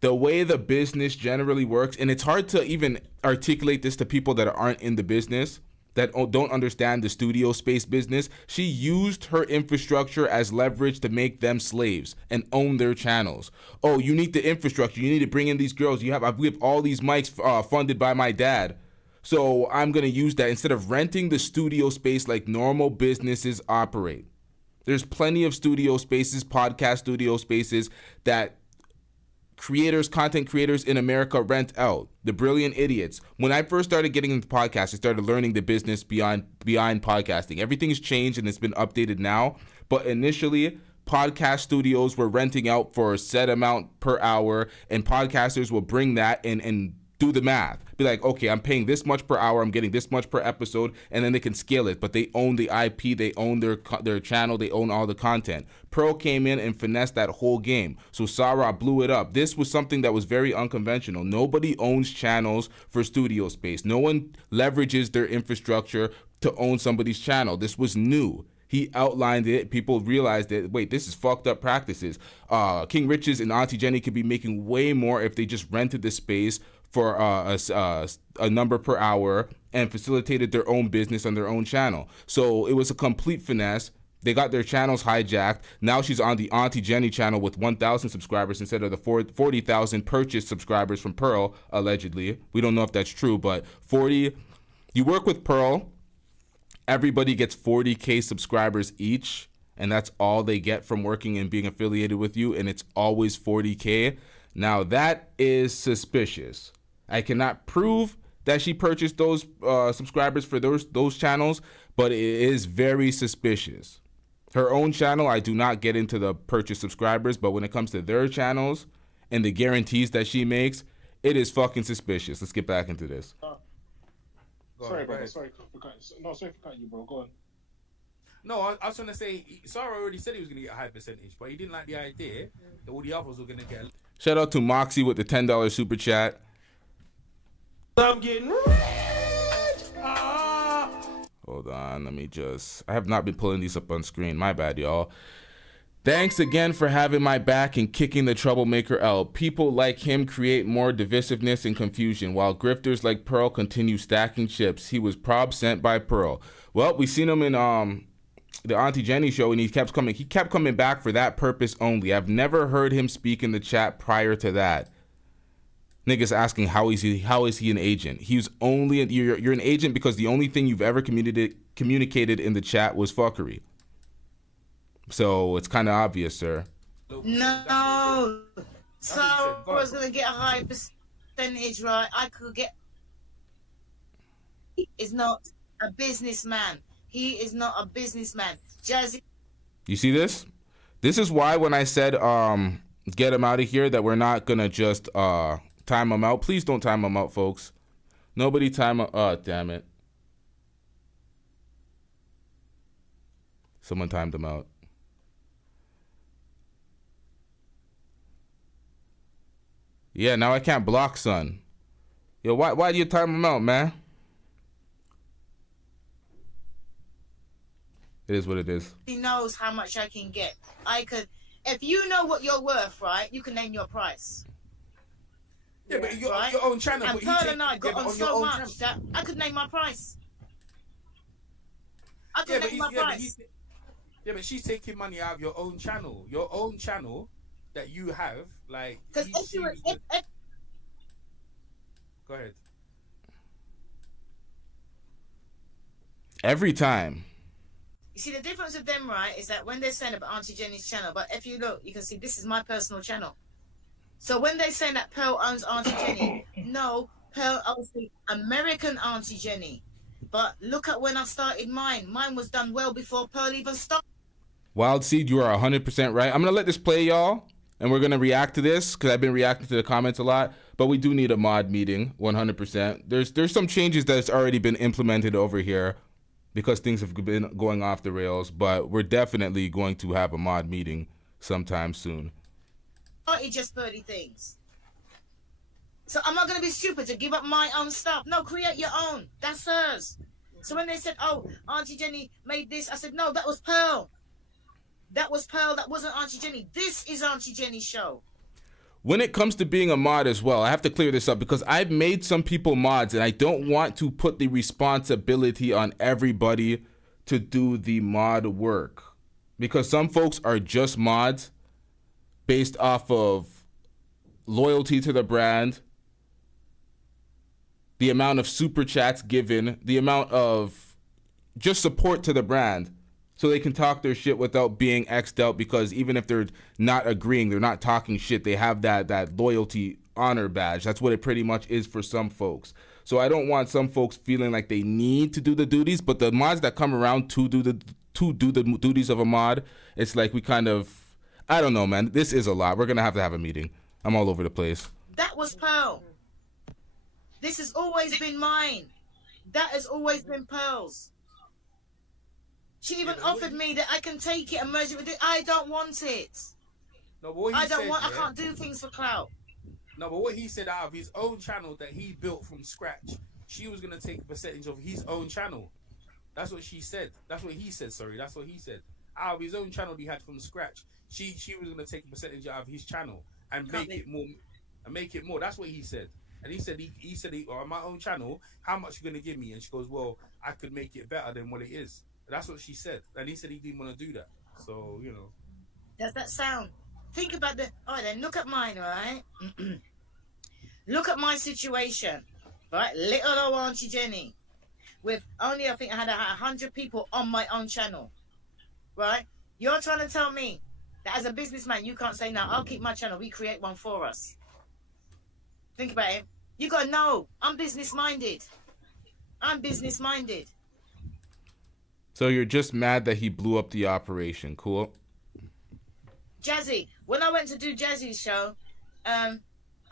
The way the business generally works, and it's hard to even articulate this to people that aren't in the business, that don't understand the studio space business. She used her infrastructure as leverage to make them slaves and own their channels. Oh, you need the infrastructure. You need to bring in these girls. We have all these mics funded by my dad. So I'm going to use that instead of renting the studio space like normal businesses operate. There's plenty of studio spaces, podcast studio spaces that content creators in America rent out. The brilliant idiots. When I first started getting into podcasts, I started learning the business beyond podcasting. Everything's changed and it's been updated now. But initially, podcast studios were renting out for a set amount per hour, and podcasters will bring that and do the math. Be like, okay, I'm paying this much per hour, I'm getting this much per episode, and then they can scale it. But they own the IP, they own their channel, they own all the content. Pearl came in and finessed that whole game. So Sarah blew it up. This was something that was very unconventional. Nobody owns channels for studio space. No one leverages their infrastructure to own somebody's channel. This was new. He outlined it. People realized that, wait, this is fucked up practices. King Riches and Aunty Jenny could be making way more if they just rented the space for a number per hour and facilitated their own business on their own channel. So it was a complete finesse. They got their channels hijacked. Now she's on the Aunty Jenny channel with 1,000 subscribers instead of the 40,000 purchased subscribers from Pearl, allegedly. We don't know if that's true, but 40. You work with Pearl, everybody gets 40K subscribers each, and that's all they get from working and being affiliated with you, and it's always 40K. Now that is suspicious. I cannot prove that she purchased those subscribers for those channels, but it is very suspicious. Her own channel, I do not get into the purchase subscribers, but when it comes to their channels and the guarantees that she makes, it is fucking suspicious. Let's get back into this. Sorry, brother. Sorry for cutting you, bro. Go on. No, I was trying to say, Sarah already said he was going to get a high percentage, but he didn't like the idea that all the others were going to get. Shout out to Moxie with the $10 super chat. I'm getting rich. Hold on, I have not been pulling these up on screen. My bad, y'all. Thanks again for having my back and kicking the troublemaker out. People like him create more divisiveness and confusion, while grifters like Pearl continue stacking chips. He was prob sent by Pearl. Well, we seen him in the Aunty Jenny show, and he kept coming back for that purpose only. I've never heard him speak in the chat prior to that. Niggas asking how is he an agent? He's only you're an agent because the only thing you've ever communicated in the chat was fuckery. So it's kind of obvious, sir. No. So I was gonna get a high percentage, right? I could get. He is not a businessman. He is not a businessman. Jazzy. You see this? This is why when I said get him out of here, that we're not gonna just time him out. Please don't time him out, folks. Nobody time him. Oh, damn it. Someone timed him out. Yeah, now I can't block son. Yo, why do you time him out, man? It is what it is. He knows how much I can get. I could, if you know what you're worth, right? You can name your price. Yeah, but you're right? on your own channel. And but Pearl and I got but on your so own much channel. that I could name my price. I could Yeah, but name my price. Yeah, but she's taking money out of your own channel. Your own channel that you have, like. Because if you were, Go ahead. Every time. you see the difference with them, right? Is that when they're saying about Auntie Jenny's channel, but if you look, you can see this is my personal channel. So when they say that Pearl owns Auntie Jenny, no, Pearl owns the American Auntie Jenny. But look at when I started mine. Mine was done well before Pearl even started. Wild Seed, you are 100% right. I'm going to let this play, y'all, and we're going to react to this because I've been reacting to the comments a lot. But we do need a mod meeting, 100%. There's some changes that's already been implemented over here because things have been going off the rails. But we're definitely going to have a mod meeting sometime soon. Just 30 things. So I'm not going to be stupid to give up my own stuff. No, create your own. That's hers. So when they said, oh, Auntie Jenny made this, I said, no, that was Pearl. That was Pearl. That wasn't Auntie Jenny. This is Auntie Jenny's show. When it comes to being a mod as well, I have to clear this up because I've made some people mods and I don't want to put the responsibility on everybody to do the mod work because some folks are just mods based off of loyalty to the brand, the amount of super chats given, the amount of just support to the brand so they can talk their shit without being X'd out because even if they're not agreeing, they're not talking shit, they have that loyalty honor badge. That's what it pretty much is for some folks. So I don't want some folks feeling like they need to do the duties, but the mods that come around to do the duties of a mod, it's like we kind of, I don't know, man. This is a lot. We're going to have a meeting. I'm all over the place. That was Pearl. This has always been mine. That has always been Pearl's. She even offered me that I can take it and merge it with it. I don't want it. No, but what he I don't said, want. yeah, I can't do things for clout. No, but what he said out of his own channel that he built from scratch, she was gonna take a percentage of his own channel. That's what she said. That's what he said. Sorry, that's what he said. Out of his own channel he had from scratch, she was gonna take a percentage out of his channel and make it more. And make it more. That's what he said. And he said on my own channel, how much you gonna give me? And she goes, well, I could make it better than what it is. That's what she said. And he said he didn't want to do that. So, you know. Does that sound? Think about the... All right, then look at mine, right? Look at my situation, right? Little old Auntie Jenny. With only, I think I had 100 people on my own channel, right? You're trying to tell me that as a businessman, you can't say, no, I'll keep my channel. We create one for us. Think about it. You got to know, I'm business-minded. I'm business-minded. So you're just mad that he blew up the operation. Cool. Jazzy, when I went to do Jazzy's show, I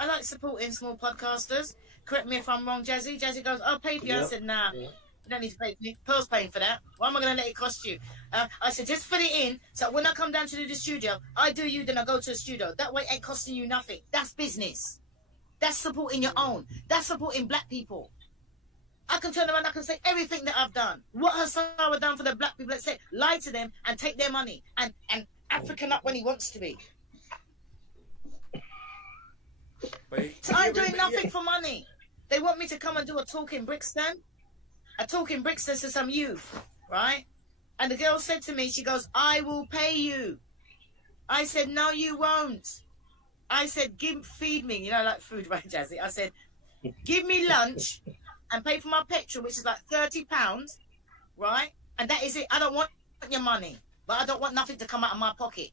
like supporting small podcasters. Correct me if I'm wrong, Jazzy. Jazzy goes, I'll pay for you. I said, nah, you don't need to pay for me. Pearl's paying for that. Why am I going to let it cost you? I said, just put it in. So when I come down to do the studio, I do you, then I go to a studio. That way it ain't costing you nothing. That's business. That's supporting your own. That's supporting black people. I can turn around, I can say everything that I've done. What has Sarah done for the black people? Let's say, lie to them and take their money and African up when he wants to be. So I'm doing nothing for money. They want me to come and do a talk in Brixton. A talk in Brixton to some youth, right? And the girl said to me, she goes, I will pay you. I said, no, you won't. I said, feed me. You know, like food, right, Jazzy? I said, give me lunch and pay for my petrol, which is like £30, right? And that is it. I don't want your money, but I don't want nothing to come out of my pocket.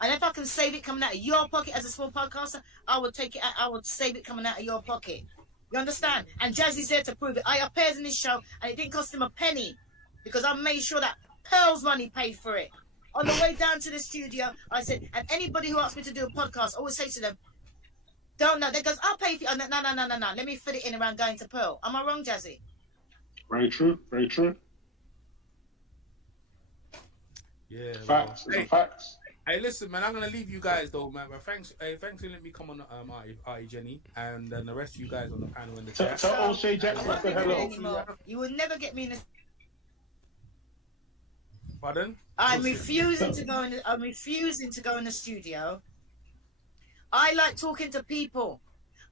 And if I can save it coming out of your pocket as a small podcaster, I would take it out. I would save it coming out of your pocket. You understand? And Jazzy's there to prove it. I appeared in this show, and it didn't cost him a penny because I made sure that Pearl's money paid for it. On the way down to the studio, I said, and anybody who asks me to do a podcast, I always say to them, don't know. They goes, I'll pay for you. Oh, no. Let me fit it in around going to Pearl. Am I wrong, Jazzy? Very true. Very true. Yeah. Facts. Facts. Hey, listen, man. I'm gonna leave you guys though, man. But thanks for letting me come on, Auntie Jenny, and then the rest of you guys on the panel in the chat. Tell O'Shea Jackson I said hello. You will never get me in a... Pardon? I'm refusing to go in. I'm refusing to go in the studio. I like talking to people.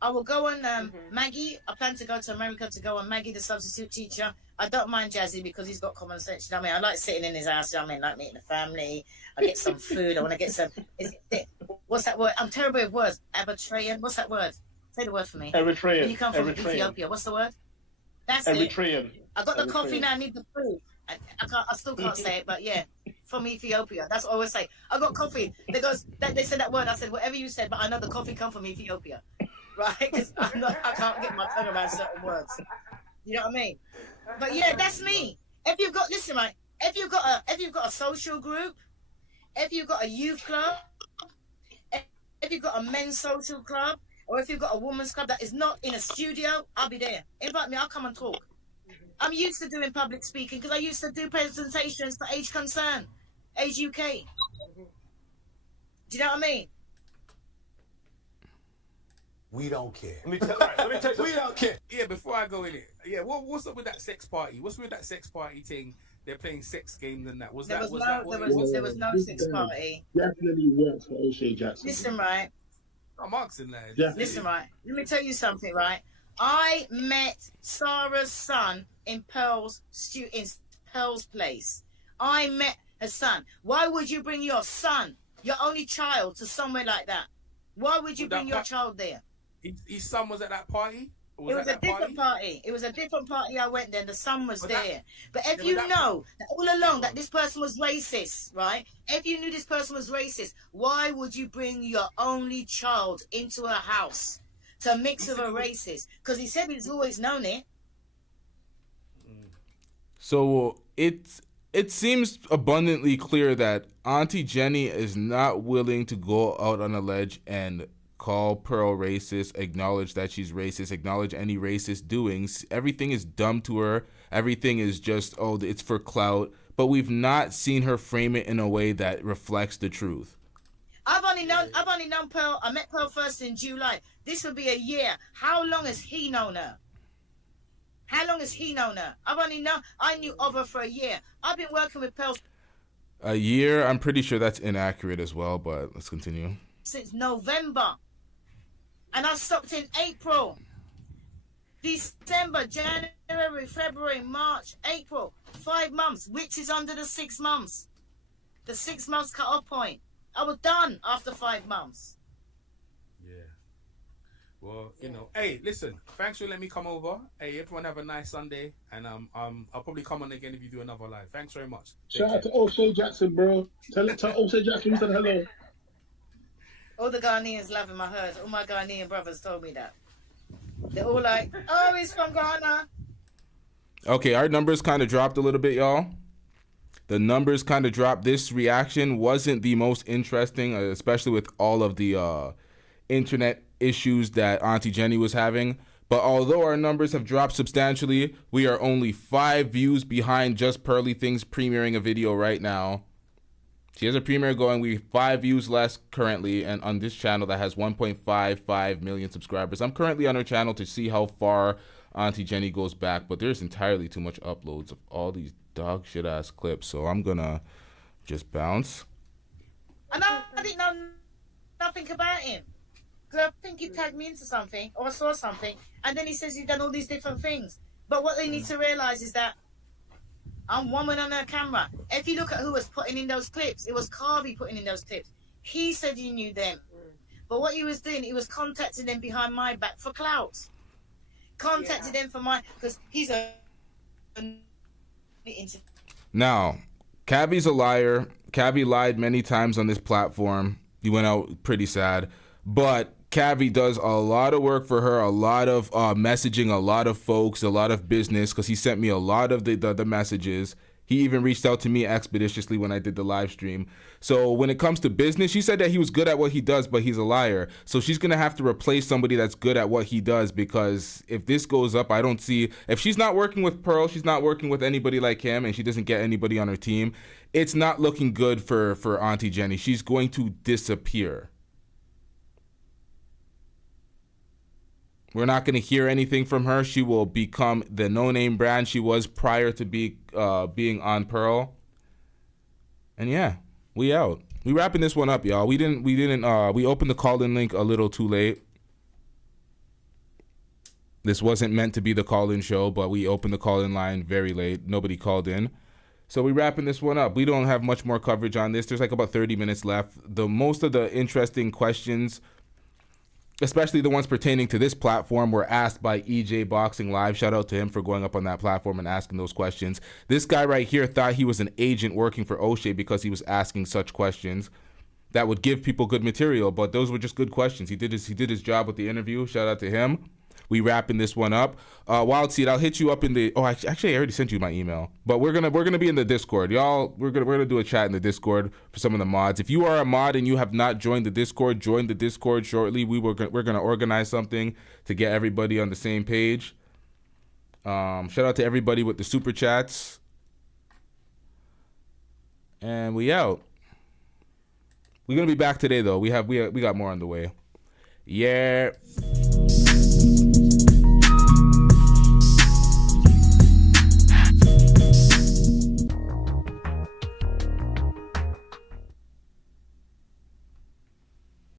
I will go on Maggie. I plan to go to America to go on Maggie, the substitute teacher. I don't mind Jazzy because he's got common sense. You know what I mean? I like sitting in his house. You know what I mean? Like meeting the family. I get some food. I want to get some. What's that word? I'm terrible with words. Eritrean. What's that word? Say the word for me. Eritrean. When you come from Eritrean. Ethiopia, what's the word? That's Eritrean. it. I got the Eritrean. coffee now. I need the food. I still can't say it, but yeah, from Ethiopia. That's what I always say. I got coffee. They said that word. I said whatever you said, but I know the coffee come from Ethiopia, right? Because I can't get my tongue around certain words. You know what I mean? But yeah, that's me. If you've got right. If you've got a social group, if you've got a youth club, if you've got a men's social club, or if you've got a women's club that is not in a studio, I'll be there. Invite me. I'll come and talk. I'm used to doing public speaking because I used to do presentations for Age Concern, Age UK. Do you know what I mean? We don't care. Let me tell you. We don't care. Yeah, before I go in it, yeah, what's up with that sex party? What's with that sex party thing? They're playing sex games and that. There was no sex party. Definitely works for O'Shea Jackson. Listen, right. I'm asking that. Yeah. Listen, right. Let me tell you something, right. I met Sarah's son in Pearl's place. I met her son. Why would you bring your son, your only child, to somewhere like that? Why would you bring your child there? His son was at that party? It was a different party. It was a different party. I went there. The son was there. But if you know that all along that this person was racist, right? If you knew this person was racist, why would you bring your only child into a house to mix with a racist? Because he said he's always known it. So it seems abundantly clear that Auntie Jenny is not willing to go out on a ledge and call Pearl racist, acknowledge that she's racist, acknowledge any racist doings. Everything is dumb to her. Everything is just, it's for clout. But we've not seen her frame it in a way that reflects the truth. I've only known Pearl. I met Pearl first in July. This will be a year. How long has he known her? How long has he known her? I knew of her for a year. I've been working with Pearl. A year? I'm pretty sure that's inaccurate as well, but let's continue. Since November. And I stopped in April. December, January, February, March, April. 5 months, which is under the 6 months. The 6 months cut-off point. I was done after 5 months. Yeah. Well, hey, listen, thanks for letting me come over. Hey, everyone have a nice Sunday, and I'll probably come on again if you do another live. Thanks very much. Shout out to O'Shea Jackson, bro. Tell O'Shea Jackson we said hello. All the Ghanaians loving my hers. All my Ghanaian brothers told me that. They're all like, oh, he's from Ghana. Okay, our numbers kind of dropped a little bit, y'all. The numbers kind of dropped. This reaction wasn't the most interesting, especially with all of the internet issues that Auntie Jenny was having. But although our numbers have dropped substantially, we are only 5 views behind Just Pearly Things premiering a video right now. She has a premiere going. We have 5 views less currently, and on this channel that has 1.55 million subscribers. I'm currently on her channel to see how far Auntie Jenny goes back, but there's entirely too much uploads of all these dog shit ass clips, so I'm gonna just bounce. And I didn't know nothing about him. Because I think he tagged me into something, or I saw something, and then he says he's done all these different things. But what they need to realize is that I'm woman on her camera. If you look at who was putting in those clips, it was Kavi putting in those clips. He said he knew them. But what he was doing, he was contacting them behind my back for clout. Contacted them for because he's a... Now, Kavi's a liar. Kavi lied many times on this platform. He went out pretty sad. But Kavi does a lot of work for her, a lot of messaging, a lot of folks, a lot of business, because he sent me a lot of the messages. He even reached out to me expeditiously when I did the live stream. So when it comes to business, she said that he was good at what he does, but he's a liar. So she's going to have to replace somebody that's good at what he does, because if this goes up, I don't see... If she's not working with Pearl, she's not working with anybody like him, and she doesn't get anybody on her team, it's not looking good for Auntie Jenny. She's going to disappear. We're not going to hear anything from her. She will become the no-name brand she was prior to being on Pearl. And yeah, we out. We wrapping this one up, y'all. We opened the call-in link a little too late. This wasn't meant to be the call-in show, but we opened the call-in line very late. Nobody called in. So we wrapping this one up. We don't have much more coverage on this. There's like about 30 minutes left. Most of the interesting questions, especially the ones pertaining to this platform, were asked by EJ Boxing Live. Shout out to him for going up on that platform and asking those questions. This guy right here thought he was an agent working for O'Shea because he was asking such questions that would give people good material, but those were just good questions. He did his job with the interview. Shout out to him. We wrapping this one up. Wild Seed, I'll hit you up in the. Oh, actually, I already sent you my email. But we're gonna be in the Discord, y'all. We're gonna do a chat in the Discord for some of the mods. If you are a mod and you have not joined the Discord, join the Discord shortly. We're gonna organize something to get everybody on the same page. Shout out to everybody with the super chats. And we out. We're gonna be back today though. We got more on the way. Yeah.